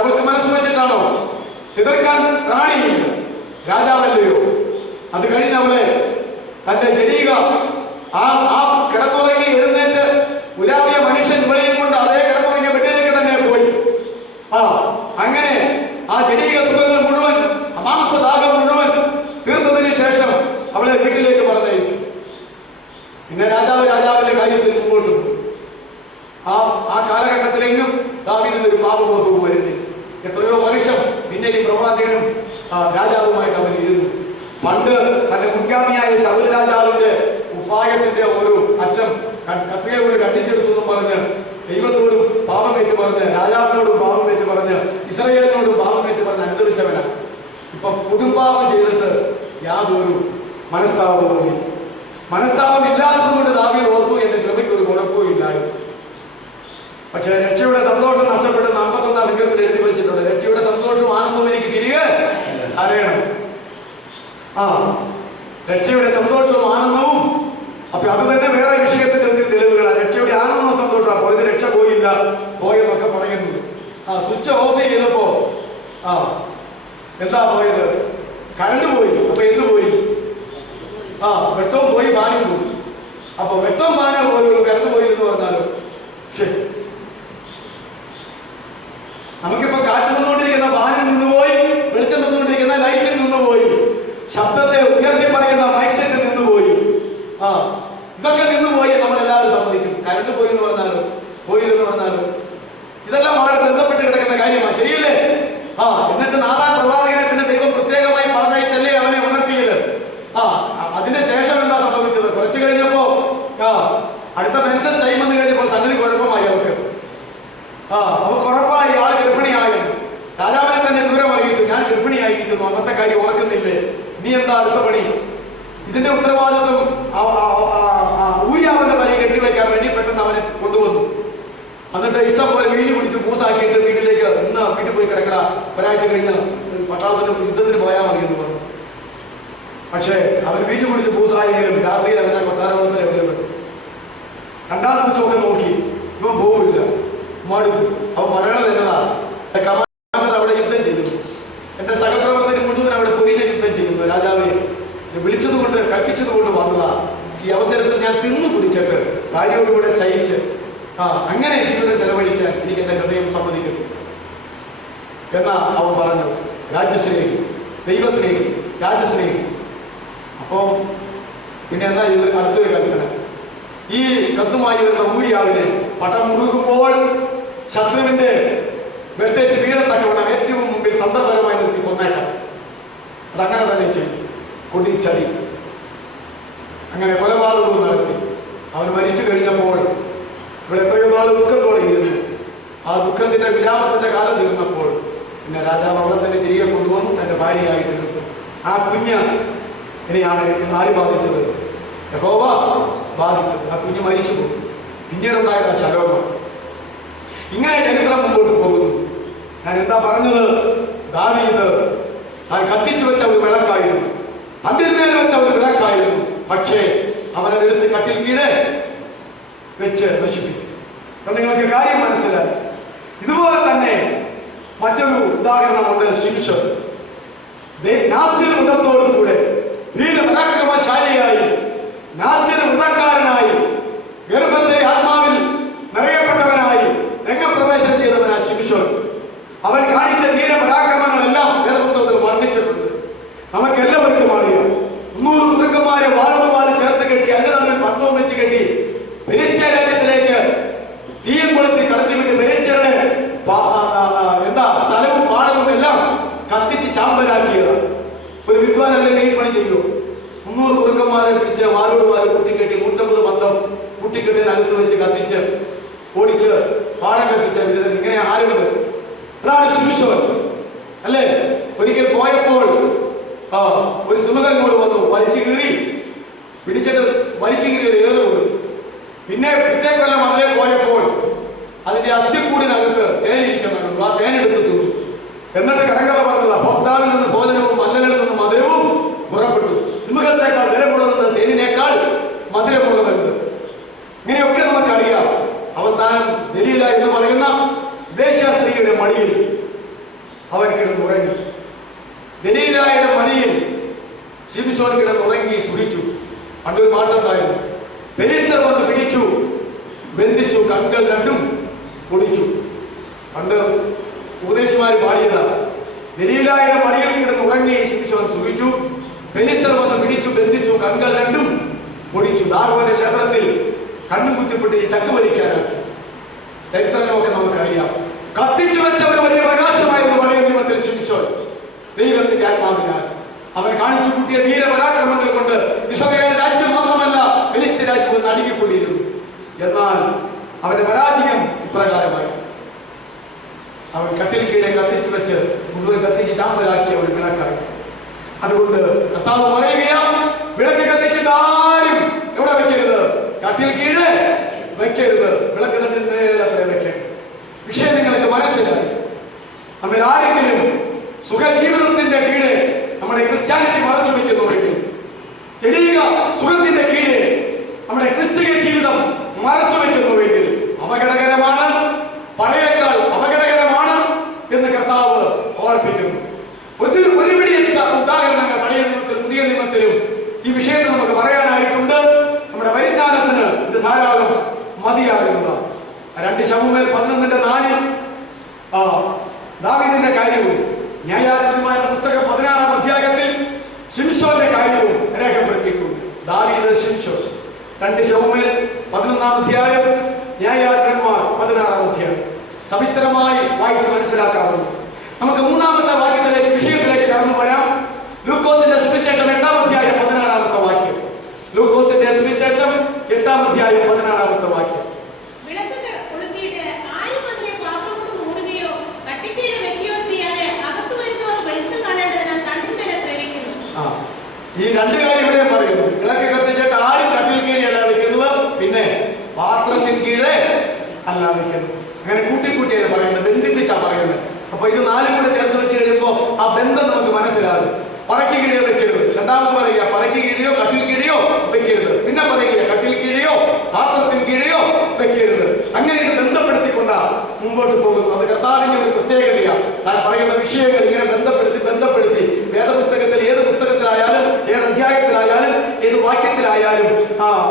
അവൾക്ക് മനസ്സ് വെച്ചിട്ടാണോ? എതിർക്കാൻ ത്രാണിയില്ല. രാജാവല്ലയോ? അത് കഴിഞ്ഞ് അവളെ തന്റെ ജഡീക ആ കിടന്നുറങ്ങി എഴുന്നേറ്റ് ഉലാവിയ മനുഷ്യൻ വിളയും കൊണ്ട് അതേ കിടന്നുറങ്ങിയ ബെഡിലേക്ക് തന്നെ പോയി. അങ്ങനെ ആ ജഡീക സുഖങ്ങൾ മുഴുവൻ, മാംസദാഹം മുഴുവൻ തീർത്തതിന് ശേഷം അവളെ വീട്ടിലേക്ക് പറഞ്ഞയച്ചു. പിന്നെ രാജാവിന്റെ കാര്യത്തിൽ മുമ്പോട്ട് പോയി. ആ കാലഘട്ടത്തിലെങ്കിലും ദാവീദിന് ഒരു പാപബോധവും വരുന്നില്ല. എത്രയോ വർഷം പിന്നെയും പ്രവാചകനും രാജാവുമായിട്ട് അവൻ ഇരുന്നു. പണ്ട് തന്റെ മുൻഗാമിയായ ശൗൽ രാജാവിന്റെ ഉപായത്തിന്റെ ഒരു അറ്റം കത്രികയോട് കണ്ടിച്ചെടുത്തു പറഞ്ഞ് ദൈവത്തോടും പാപമേറ്റ് പറഞ്ഞ് രാജാവിനോടും പാപമേറ്റ് പറഞ്ഞ് ഇസ്രായേലിനോടും പാപമേറ്റ് പറഞ്ഞ് അനുസരിച്ചവനാണ്. ഇപ്പൊ കുടുംബാപം ചെയ്തിട്ട് യാതൊരു മനസ്താപവും ഇല്ലാത്തത് കൊണ്ട് ദാവീദ് ഓർത്തു, എന്റെ കൃപയ്ക്ക് ഒരു കുഴപ്പവും ഇല്ലായിരുന്നു. പക്ഷെ രക്ഷയുടെ സന്തോഷം നഷ്ടപ്പെട്ട് 41 സങ്കീർത്തനത്തിൽ എഴുതി വെച്ചിട്ടുണ്ട്. രക്ഷയുടെ സന്തോഷവും ആനന്ദവും എനിക്ക് തിരികെ അറിയണം. രക്ഷയുടെ സന്തോഷവും ആനന്ദവും. അപ്പൊ അത് തന്നെ വേറെ വിഷയത്തിന്റെ ഒത്തിരി തെളിവുകളാണ്. രക്ഷയുടെ ആനന്ദവും സന്തോഷമാണ്. പോയത് രക്ഷ പോയെന്നൊക്കെ പറയുന്നത്. സ്വിച്ച് ഓഫ് ചെയ്തപ്പോ എന്താ പോയത്? കറണ്ട് പോയി. അപ്പൊ എന്ത് പോയി? വെട്ടവും പോയി, ഫാനും പോയി. അപ്പൊ വെട്ടവും ഫാനും പോയുള്ളൂ, കറണ്ട് പോയി എന്ന് പറഞ്ഞാലോ ശരി. നമുക്കിപ്പോ കാറ്റ് നിന്നുകൊണ്ടിരിക്കുന്ന ഫാനിൽ നിന്നുപോയി, വെളിച്ചം നിന്നുകൊണ്ടിരിക്കുന്ന ലൈറ്റിൽ നിന്നുപോയി, ശബ്ദത്തെ ഉയർത്തി പറയുന്ന മൈക്ക് സെറ്റിൽ നിന്നുപോയി. ഇതൊക്കെ നിന്നുപോയി നമ്മളെല്ലാവരും സമ്മതിക്കും. കറണ്ട് പോയി എന്ന് പറഞ്ഞാലോ പോയില്ലെന്ന് പറഞ്ഞാലോ ഇതെല്ലാം വളരെ ബന്ധപ്പെട്ട് കിടക്കുന്ന കാര്യമാണ്. ശരിയല്ലേ? എന്നിട്ട് നാദാൻ പ്രവാചകനെ പിന്നെ ദൈവം പ്രത്യേകമായി പറഞ്ഞയച്ചല്ലേ അവനെ ഉണർത്തിയത്. അതിന്റെ ശേഷം എന്താ സംഭവിച്ചത്? കുറച്ചു കഴിഞ്ഞപ്പോ അടുത്ത മെൻസസ് ടൈം വന്നു കഴിഞ്ഞപ്പോൾ സംഗതി കുഴപ്പമായി. അവർക്ക് ഉറപ്പായി ആള് ഗർഭിണിയാകുന്നു. രാജാവിനെ തന്നെ വിവരം അറിയിച്ചു, ഞാൻ ഗർഭിണിയായിരിക്കുന്നു, അന്നത്തെ കാര്യം ഓർക്കുന്നില്ലേ, നീ എന്താ അടുത്ത പണി? ഇതിന്റെ ഉത്തരവാദിത്വം ഊരിയാവിന്റെ തലയിൽ കെട്ടിവെക്കാൻ വേണ്ടി പെട്ടെന്ന് അവനെ കൊണ്ടുവന്നു. എന്നിട്ട് ഇഷ്ടം പോലെ വീഞ്ഞു പിടിച്ച് പൂസാക്കിയിട്ട് വീട്ടിലേക്ക് വീട്ടിൽ പോയി കിടക്കട, ഒരാഴ്ച കഴിഞ്ഞ് പട്ടാളത്തിന് യുദ്ധത്തിന് പോയാൽ മതി എന്ന് പറഞ്ഞു. പക്ഷേ അവൻ വീഞ്ഞു പിടിച്ച് പൂസായെങ്കിലും രാത്രിയിൽ അവനെ കൊട്ടാരവളത്തിൽ എവിടെപ്പെട്ടു. 2ാം ദിവസമൊക്കെ നോക്കി, ഇവൻ പോവില്ല, മടുത്തു. അവൻ പറയണത് എന്നതാ, കമാൻഡർ അവിടെ യുദ്ധം ചെയ്തു, എന്റെ സഹപ്രവർത്തകർ മുഴുവൻ അവിടെ പൊരിയിലെ യുദ്ധം ചെയ്യുന്നു. രാജാവെ വിളിച്ചതുകൊണ്ട് കൽപ്പിച്ചതുകൊണ്ട് വന്നതാ. ഈ അവസരത്തിൽ ഞാൻ തിന്നു കുടിച്ചിട്ട് ഭാര്യയോടുകൂടെ ശയിച്ച് അങ്ങനെ ജീവിതം ചെലവഴിക്കാൻ എനിക്ക് എന്റെ ഹൃദയം സമ്മതിക്കുന്നു എന്നാ അവൻ പറഞ്ഞത്. രാജ്യസ്നേഹി, ദൈവസ്നേഹി, രാജ്യസ്നേഹി. അപ്പോ പിന്നെ എന്താ ഇത്? അടുത്തൊരു കൽപ്പന. ഈ കത്തുമായി വരുന്ന ഊരിയാവിനെ പടം മുറുകുമ്പോൾ ശത്രുവിന്റെ വെട്ടേറ്റ് വീഴത്തക്കവണ്ണം ഏറ്റവും മുമ്പിൽ തന്ത്രപരമായി നിർത്തി കൊന്നേക്കാം. അതങ്ങനെ തന്നെ ചെയ്തു. കൊടിച്ചടി അങ്ങനെ കൊലപാതകവും നടത്തി. അവൻ മരിച്ചു കഴിഞ്ഞപ്പോൾ ഇവിടെ എത്രയോ നാൾ ദുഃഖത്തോടെ ഇരുന്നു. ആ ദുഃഖത്തിന്റെ വിരാമത്തിന്റെ കാലം തീർന്നപ്പോൾ പിന്നെ രാജാവ് അവിടെ തന്നെ തിരികെ കൊണ്ടുവന്നു, തന്റെ ഭാര്യയായിട്ട് എടുത്തു. ആ കുഞ്ഞ് ഇനിയാണ് ആര് ബാധിച്ചത്? യഹോവ ബാധിച്ചത്. ആ കുഞ്ഞ് മരിച്ചു പോകും. പിന്നീടുണ്ടായത് ആ ശലോമോൻ. ഇങ്ങനെ ചരിത്രം മുമ്പോട്ട് പോകുന്നു. ഞാൻ എന്താ പറഞ്ഞത്? ദാവീദ് താൻ കത്തിച്ചു വെച്ച ഒരു വിളക്കായിരുന്നു, അന്ത്യത്തിൽ വെച്ച ഒരു വിളക്കായിരുന്നു. പക്ഷേ അവനതെടുത്ത് കട്ടിൽ കീഴെ വെച്ച് നശിപ്പിച്ചു. അപ്പൊ നിങ്ങൾക്ക് കാര്യം മനസ്സിലായി. ഇതുപോലെ തന്നെ മറ്റൊരു ഉദാഹരണമുണ്ട്. ശിംശോൻ നാസിർ വൃതത്തോടു കൂടെ വീരപരാക്രമശാലിയായി, നാസിർ വൃതക്കാരനായി, ഗർഭത്തിലെ ആത്മാവിൽ നിറയപ്പെട്ടവനായി രംഗപ്രവേശനം ചെയ്തവനാണ് ശിംശോൻ. അവൻ കാണിച്ച വീരപരാക്രമങ്ങളെല്ലാം വേദപുസ്തകത്തിൽ വർണ്ണിച്ചിട്ടുണ്ട്. നമുക്കെല്ലാവർക്കും അറിയാം. 300 കുറുക്കന്മാരെ വാലോട് ചേർത്ത് കെട്ടി, അതിന്റെ നടുവിൽ പന്തവും വെച്ച് കെട്ടി ഫെലിസ്ത്യ രാജ്യത്തിലേക്ക് തീയും കൊളുത്തി കടത്തിവിട്ട് ഫെലിസ്ത്യരുടെ സ്ഥലവും പാടവും എല്ലാം കത്തിച്ച് ചാമ്പലാക്കിയത്. ഒരു വിദ്വാൻ അല്ലെങ്കിൽ ഈ പണി ചെയ്യൂ. 300 കുറുക്കന്മാരെ പിടിച്ച് വാലോട് കൂട്ടിക്കെട്ടി 150 പന്തം കൂട്ടിക്കെട്ടിനകത്ത് വെച്ച് കത്തിച്ച് ഓടിച്ച് പാടം കത്തിച്ച വിധത്തിൽ ഇങ്ങനെ ആരുണ്ട്? അതാണ് ശിംശോൻ അല്ലേ? ഒരിക്കൽ പോയപ്പോൾ ഒരു സിംഹങ്ങൾ വന്നു, വലിച്ചു കീറി പിടിച്ചിട്ട് വലിച്ചു കീറി ഏറുകൊണ്ടു. പിന്നെ പിറ്റേ കൊല്ലം അതിലെ പോയപ്പോൾ അതിന്റെ അസ്ഥിക്കൂടിനകത്ത് തേനിരിക്കണം. മടിയിൽ അവൻ കിടന്നുറങ്ങി. ദലീലായുടെ മടിയിൽ ശിംശോൻ കിടന്നുറങ്ങി സുഖിച്ചു. പണ്ടൊരു പാട്ടുണ്ടായിരുന്നു, ഫെലിസ്ത്യർ വന്ന് പിടിച്ചു, ബന്ധിച്ചു, കണ്ണുകൾ രണ്ടും പൊടിച്ചു. പണ്ട് ഉപദേശിമാർ പാടിയതാണ്. ദലീലായുടെ മടിയിൽ കിടന്നുറങ്ങി ശിംശോൻ സുഖിച്ചു, ഫെലിസ്ത്യർ വന്ന് പിടിച്ചു, ബന്ധിച്ചു, കണ്ണുകൾ രണ്ടും പൊടിച്ചു. ദാവീദിന്റെ ക്ഷേത്രത്തിൽ കണ്ണും കുത്തിപ്പെട്ട് ഈ ചക്ക വലിക്കാനാക്കി. ചരിത്രങ്ങളൊക്കെ നമുക്കറിയാം. കത്തിച്ചു വെച്ച ഒരു വലിയ പ്രകാശമായിരുന്നു പഴയ നിയമത്തിൽ ശിംശോൻ. ദൈവത്തിന്റെ ആത്മാവിനാൽ അവൻ കാണിച്ചു കൂട്ടിയ വീരപരാക്രമങ്ങൾ കൊണ്ട് ഇസ്രായേൽ രാജ്യം മാത്രമല്ല ഫെലിസ്ത്യ രാജ്യം ഒന്ന് അടുങ്ങിക്കൊണ്ടിരുന്നു. എന്നാൽ അവന്റെ പരാജയം ഇപ്രകാരമായി. അവൻ കത്തിൽ കീഴെ കത്തിച്ചു വെച്ച് മുഴുവൻ കത്തിച്ച് ചാമ്പലാക്കി അവൻ വിളക്കായി. അതുകൊണ്ട് കർത്താവ് പറയുകയാണ്, വിളക്ക് കത്തിച്ചിട്ട് ആരും എവിടെ വെക്കരുത്? കത്തിൽ കീഴെ വെക്കരുത്. വിളക്ക് തന്നിന്മേൽ അത്ര വെക്കരുത്. വിഷയം നിങ്ങൾക്ക് മനസ്സിലായി. നമ്മൾ ആരെങ്കിലും സുഖജീവിതത്തിന്റെ കീഴെ നമ്മുടെ ക്രിസ്ത്യാനിറ്റി മറച്ചു വെക്കുന്നുവെങ്കിൽ, തെളിയുക, സുഖത്തിന്റെ കീഴെ നമ്മുടെ ക്രിസ്തീയ ജീവിതം മറച്ചു വെക്കുന്നുവെങ്കിൽ അപകടകരമാണ്, പറയേക്കാൾ അപകടകരമാണ് എന്ന് കർത്താവ് ഓർപ്പിക്കുന്നു. ഒരുപിടി ഉദാഹരണങ്ങൾ പഴയ നിയമത്തിലും പുതിയ നിയമത്തിലും ഈ വിഷയത്തിൽ നമുക്ക് പറയാനായിട്ടുണ്ട്. നമ്മുടെ പരിജ്ഞാനത്തിന് ഇത് ധാരാളം മതിയാകുന്നതാണ്. 2 ശമൂവേൽ 11:4 ദാവീദിന്റെ കാര്യവും ന്യായാധിപന്മാരുടെ പുസ്തകം 16-ാം അധ്യായത്തിൽ ശിംശോന്റെ കാര്യവും രേഖപ്പെടുത്തിയിട്ടുണ്ട്. ദാവീദ്, ശിംശോൻ. 2 ശമൂവേൽ 11-ാം അധ്യായം, ന്യായാധിപന്മാർ 16-ാം അധ്യായം സവിസ്തരമായി വായിച്ച് മനസ്സിലാക്കാവുന്നു. നമുക്ക് 3-ാമത്തെ വാക്യത്തിലേക്ക്, വിഷയത്തിലേക്ക് കടന്നു വരാം. ലൂക്കോസിന്റെ സുവിശേഷം 8-ാം അധ്യായം 16-ാമത്തെ വാക്യം. ലൂക്കോസിന്റെ സുവിശേഷം 8-ാം അധ്യായം 16-ാമത്തെ വാക്യം. ഈ 2 കാര്യം ഇവിടെ പറയുന്നു. വിളക്ക് കത്തിച്ചിട്ട് ആരും കട്ടിൽ കീഴല്ല വെക്കുന്നത്, പിന്നെ പാത്രത്തിന് കീഴെ അല്ല വെക്കുന്നത്. അങ്ങനെ കൂട്ടിക്കൂട്ടിയാണ് പറയുന്നത്, ബന്ധിപ്പിച്ചാ പറയുന്നത്. അപ്പൊ ഇത് 4 കൂടെ ചേർത്ത് വെച്ച് കഴിയുമ്പോ ആ ബന്ധം നമുക്ക് മനസ്സിലാകും. പറയ്ക്ക് കീഴെയോ വെക്കരുത്. രണ്ടാമത് പറയുക, പറയ്ക്ക് കീഴെയോ കട്ടിൽ കീഴെയോ വെക്കരുത്. പിന്നെ പറയുക, കട്ടിൽ കീഴെയോ പാത്രത്തിന് കീഴെയോ വെക്കരുത്. അങ്ങനെ ഇത് ബന്ധപ്പെടുത്തിക്കൊണ്ടാ മുമ്പോട്ട് പോകുന്നു. അത് കർത്താവിന്റെ ഒരു പ്രത്യേകതയാണ്. താൻ പറയുന്ന വിഷയങ്ങൾ ഇങ്ങനെ ബന്ധപ്പെടുത്തി വേദപുസ്തകത്തിൽ, ഏത് പുസ്തകത്തിലായാലും, ഏത് അധ്യായത്തിലായാലും, ഏത് വാക്യത്തിലായാലും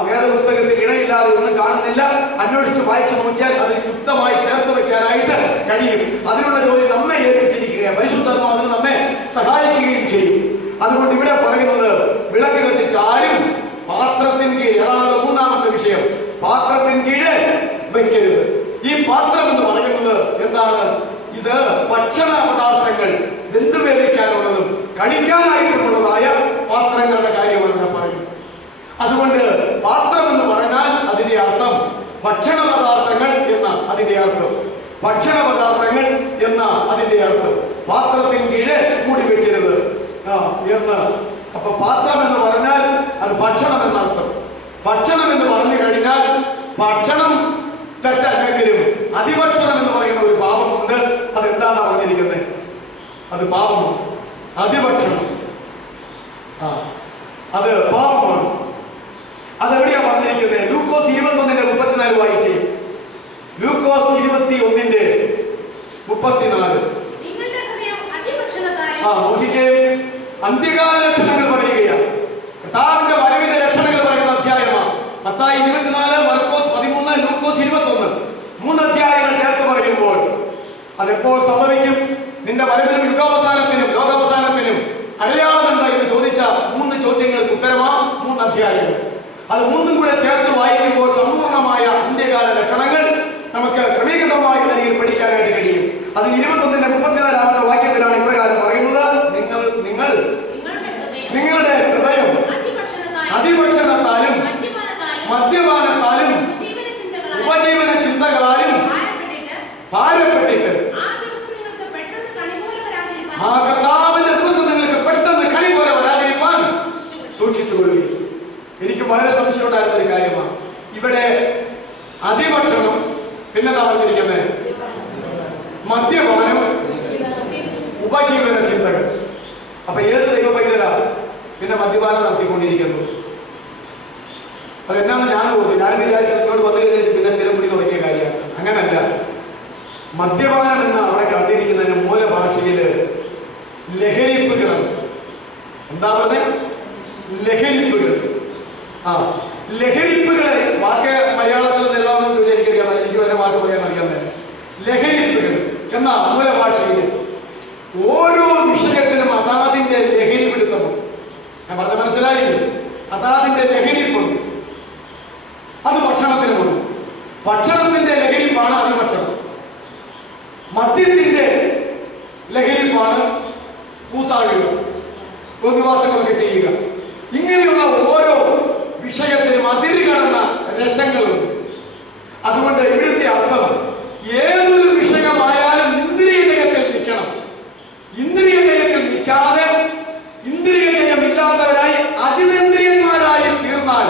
വേദപുസ്തകത്തിൽ ഇണയില്ലാതെ ഒന്നും കാണുന്നില്ല. അന്വേഷിച്ച് വായിച്ചു നോക്കിയാൽ അതിൽ യുക്തമായി ചേർത്ത് വെക്കാനായിട്ട് കഴിയും. അതിനുള്ള ജോലി നമ്മെ ഏൽപ്പിച്ചിരിക്കുകയാണ്. പരിശുദ്ധാത്മാവ് അതിന് നമ്മെ സഹായിക്കുകയും ചെയ്യും. അതുകൊണ്ട് ഇവിടെ പറയുന്നത്, വിളക്ക് കത്തിച്ചാരും പാത്രത്തിന് കീഴ്, അതാണ് 3-ാമത്തെ വിഷയം, പാത്രത്തിന് കീഴ് വെക്കരുത്. ഈ പാത്രം എന്ന് പറയുന്നത് എന്താണ്? ഇത് ഭക്ഷണ പദാർത്ഥങ്ങൾ വെന്തുവേവിക്കാനുള്ളതും കഴിക്കാനായിട്ടുള്ളതായ പാത്രങ്ങളുടെ കാര്യമാണ് ഇവിടെ പറയുന്നത്. അതുകൊണ്ട് പാത്രം എന്ന് പറഞ്ഞാൽ അതിന്റെ അർത്ഥം ഭക്ഷണ പദാർത്ഥങ്ങൾ എന്ന അതിന്റെ അർത്ഥം, ഭക്ഷണ പദാർത്ഥങ്ങൾ എന്ന അതിന്റെ അർത്ഥം. പാത്രത്തിന് കീഴെ മൂടി വെക്കരുത് എന്ന്. അപ്പൊ പാത്രം എന്ന് പറഞ്ഞാൽ അത് ഭക്ഷണം എന്നർത്ഥം. ഭക്ഷണം എന്ന് പറഞ്ഞു കഴിഞ്ഞാൽ ഭക്ഷണം തെറ്റല്ലെങ്കിലും അതിഭക്ഷണം എന്ന് പറയുന്ന ഒരു പാപമുണ്ട്. അതെന്താണ് പറഞ്ഞിരിക്കുന്നത്? അത് പാപമാണ്. അതിഭക്ഷണം അത് പാപമാണ്. അതെവിടെയാ പറഞ്ഞിരിക്കുന്നത്? ലൂക്കോസ് 21:34 വായിച്ചേ. ലൂക്കോസ് 21:34. നോക്കിക്കേ, അന്ത്യകാല ലക്ഷണങ്ങൾ പറയുകയാണ്. കർത്താവിന്റെ വരവിന്റെ ലക്ഷണങ്ങൾ പറയുന്ന അധ്യായമാണ്. മത്തായി 24, മർക്കോസ് 13, ലൂക്കോസ് 21, 3 അധ്യായങ്ങൾ ചേർത്ത് പറയുമ്പോൾ അതെപ്പോൾ സംഭവിക്കും? നിന്റെ വരവിനും യുഗാവസാനത്തിനും ലോകാവസാനത്തിനും അടയാളം എന്താ എന്ന് ചോദിച്ച 3 ചോദ്യങ്ങൾക്ക് ഉത്തരമാ 3 അധ്യായങ്ങൾ. അത് 3 കൂടെ ചേർത്ത് വായിക്കുമ്പോൾ സമ്പൂർണമായ അന്ത്യകാല ലക്ഷണങ്ങൾ നമുക്ക് ക്രമീകൃതമായ നിലയിൽ പഠിക്കാനായിട്ട് കഴിയും. അത് 21:34 വാക്യത്തിലാണ് ഇപ്രകാരം പറയുന്നത്: നിങ്ങളുടെ ഹൃദയം അതിഭക്ഷണത്താലും മദ്യപാനത്താലും ഉപജീവന ചിന്തകളാലും ഭാരപ്പെട്ടിട്ട് ആ കർത്താവിന്റെ ദിവസം നിങ്ങൾക്ക് പെട്ടെന്ന് കണി പോലെ വരാതിരിക്കാൻ സൂക്ഷിച്ചുകൊള്ളുക. എനിക്ക് വളരെ സംശയം ഉണ്ടായിരുന്ന ഒരു കാര്യമാണ് ഇവിടെ. അതിഭക്ഷണം, പിന്നെ പറഞ്ഞിരിക്കുന്നത് മദ്യപാനം, ഉപജീവന ചിന്തകൾ. അപ്പൊ ഏത് ദൈവ പൈതലാ പിന്നെ മദ്യപാനം നടത്തിക്കൊണ്ടിരിക്കുന്നു? അതെന്നാന്ന് ഞാൻ വിചാരിച്ചതിനോട് വന്നു കഴിഞ്ഞാൽ പിന്നെ സ്ഥിരം പിടി തുടങ്ങിയ കാര്യമാണ്. അങ്ങനല്ല. മദ്യപാനം എന്ന് അവിടെ കണ്ടിരിക്കുന്നതിന് മൂലഭാഷയില് ലഹരിപ്പുകൾ. എന്താ പറഞ്ഞ ലഹരിപ്പുകൾ? ലഹരിപ്പുകളെ വാക്ക് മലയാളത്തിൽ നിലവാണെന്ന് വിചാരിക്കുകയാണ്. എനിക്ക് വരെ വാക്ക് പറയാൻ അറിയാൻ. ലഹരിപ്പുകൾ എന്ന മൂലഭാഷയിൽ ഓരോ വിഷയത്തിനും അതാതിന്റെ ലഹരി പിടുത്തമുണ്ട്. ഞാൻ പറഞ്ഞ മനസ്സിലായില്ലേ? അതാതിന്റെ ലഹരിപ്പുണ്ട്. അത് ഭക്ഷണത്തിനുമുണ്ട്. ഭക്ഷണത്തിന്റെ ലഹരിപ്പാണ് അതിഭക്ഷണം. മദ്യത്തിന്റെ ലഹരിപ്പാണ് കൂസാടുക, തോന്നിവാസങ്ങളൊക്കെ ചെയ്യുക. ഇങ്ങനെയുള്ള ഓരോ വിഷയത്തിനും അതിര് കടന്ന രസങ്ങളുണ്ട്. അതുകൊണ്ട് ഇവിടുത്തെ അർത്ഥം ഏതൊരു വിഷയമായാലും ഇന്ദ്രിയജയത്തിൽ നിൽക്കണം. ഇന്ദ്രിയജയത്തിൽ നിൽക്കാതെ ഇന്ദ്രിയജയമില്ലാത്തവരായി അജിതേന്ദ്രിയന്മാരായി തീർന്നാൽ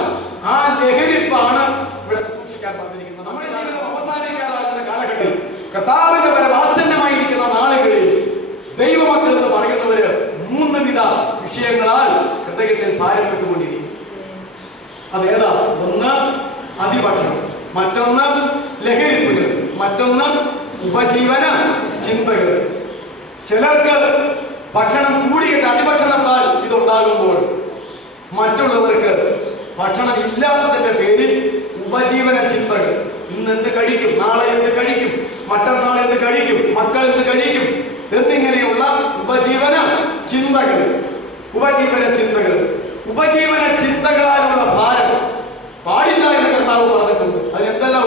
ആ ലഹരിപ്പാണ് ഇവിടെ സൂക്ഷിക്കാൻ പറഞ്ഞിരിക്കുന്നത്. നമ്മുടെ ജീവിതം അവസാനിക്കാറാകുന്ന കാലഘട്ടത്തിൽ, കർത്താവിന്റെ വരവ് ആസന്നമായിരിക്കുന്ന നാളുകളിൽ ദൈവമക്കൾ എന്ന് പറയുന്നവര് 3 വിധ വിഷയങ്ങളാൽ ഹൃദയത്തിൽ ഭാരപ്പെട്ടുകൊണ്ടിരിക്കും. അതേതാ? ഒന്ന് അതിഭക്ഷണം, മറ്റൊന്ന് ലഹരിപ്പുകൾ, മറ്റൊന്ന് ഉപജീവന ചിന്തകൾ. ചിലർക്ക് ഭക്ഷണം കൂടിയിട്ട് അതിഭക്ഷണത്താൽ ഇതുണ്ടാകുമ്പോൾ മറ്റുള്ളവർക്ക് ഭക്ഷണം ഇല്ലാത്തതിന്റെ പേരിൽ ഉപജീവന ചിന്തകൾ. ഇന്ന് എന്ത് കഴിക്കും, നാളെ എന്ത് കഴിക്കും, മറ്റന്നാൾ എന്ത് കഴിക്കും, മക്കൾ എന്ത് കഴിക്കും എന്നിങ്ങനെയുള്ള ഉപജീവന ചിന്തകൾ. ഉപജീവന ചിന്തകൾ, ഉപജീവന ചിന്തകളാലുള്ള ഭാരം പാടില്ല എന്ന് കർത്താവ് പറഞ്ഞിട്ടുണ്ട്. അതിനെന്തെല്ലാം?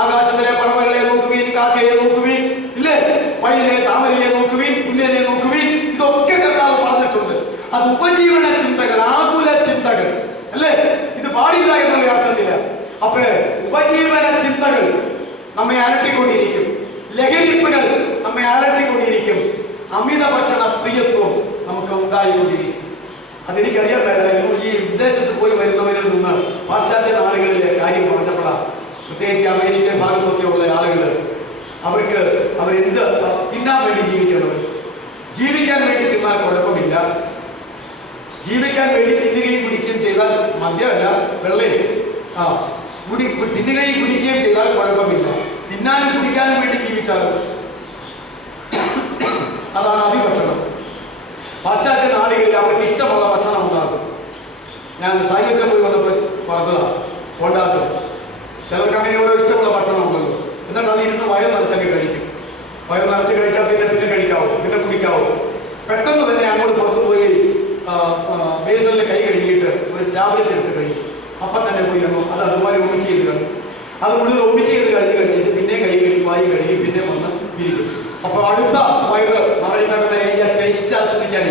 ആകാശത്തിലെ പറവകളെ നോക്കുവീൻ, കാക്കയെ നോക്കുവീൻ, ഇല്ലേ, വയലിലെ താമരയെ നോക്കുവീൻ, പുല്ലിനെ നോക്കുവീൻ, ഇതൊക്കെ കർത്താവ് പറഞ്ഞിട്ടുണ്ട്. അത് ഉപജീവന ചിന്തകൾ, ആകുല ചിന്തകൾ, അല്ലേ? ഇത് പാടില്ല എന്നുള്ള അർത്ഥത്തില്ല. അപ്പൊ ഉപജീവന ചിന്തകൾ നമ്മെ അലട്ടിക്കൊണ്ടിരിക്കും. ലഹരിപ്പുകൾ നമ്മെ അലട്ടിക്കൊണ്ടിരിക്കും. അമിത ഭക്ഷണ പ്രിയത്വം നമുക്ക് ഉണ്ടായിക്കൊണ്ടിരിക്കും. അതെനിക്കറിയാൻ പറ്റായിരുന്നു. ഈ വിദേശത്ത് പോയി വരുന്നവരിൽ നിന്ന് പാശ്ചാത്യ നാടുകളിലെ കാര്യം പറഞ്ഞപ്പോഴാണ്, പ്രത്യേകിച്ച് അമേരിക്കൻ ഭാഗത്തൊക്കെ ഉള്ള ആളുകൾ, അവരെന്ത് തിന്നാൻ വേണ്ടി ജീവിക്കുന്നവർ. ജീവിക്കാൻ വേണ്ടി തിന്നാൽ കുഴപ്പമില്ല. ജീവിക്കാൻ വേണ്ടി തിന്നുകയും കുടിക്കുകയും ചെയ്താൽ, മദ്യമല്ല വെള്ളയും തിന്നുകയും കുടിക്കുകയും ചെയ്താൽ കുഴപ്പമില്ല. തിന്നാനും കുടിക്കാനും വേണ്ടി ജീവിച്ചാലും അതാണ് അതിഭക്ഷണം. പാശ്ചാത്യ നാടുകളിൽ അവർക്ക് ഇഷ്ടമുള്ള ഭക്ഷണം ഉണ്ടാകും. ഞാൻ സാഹിത്യം പോയി വന്നപ്പോൾ പറഞ്ഞതാണ്, ഉണ്ടാകും. ചിലർക്ക് അങ്ങനെ ഓരോ ഇഷ്ടമുള്ള ഭക്ഷണം ഉണ്ടല്ലോ. എന്നിട്ട് അത് ഇരുന്ന് വയർ നിറച്ചൊക്കെ കഴിക്കും. വയർ നിറച്ച് കഴിച്ചാൽ പിന്നെ കഴിക്കാവോ, പിന്നെ കുടിക്കാവോ? പെട്ടെന്ന് തന്നെ അങ്ങോട്ട് പുറത്തു പോയി ബേസിനിൽ കൈ കഴുകിയിട്ട് ഒരു ടാബ്ലറ്റ് എടുത്ത് കഴിയും. അപ്പം തന്നെ പോയി അത് അതുപോലെ ഒമിറ്റ് ചെയ്ത് കഴിയും. അത് മുഴുവൻ ഒമിറ്റ് ചെയ്ത് കഴിഞ്ഞിട്ട് പിന്നെ കൈ കഴുകി, വായി കഴുകി, പിന്നെ വന്ന് ഇരിക്കും. അപ്പൊ അടുത്ത വയറ് പറയുന്നത് ടേസ്റ്റ് ആസ്വദിക്കാൻ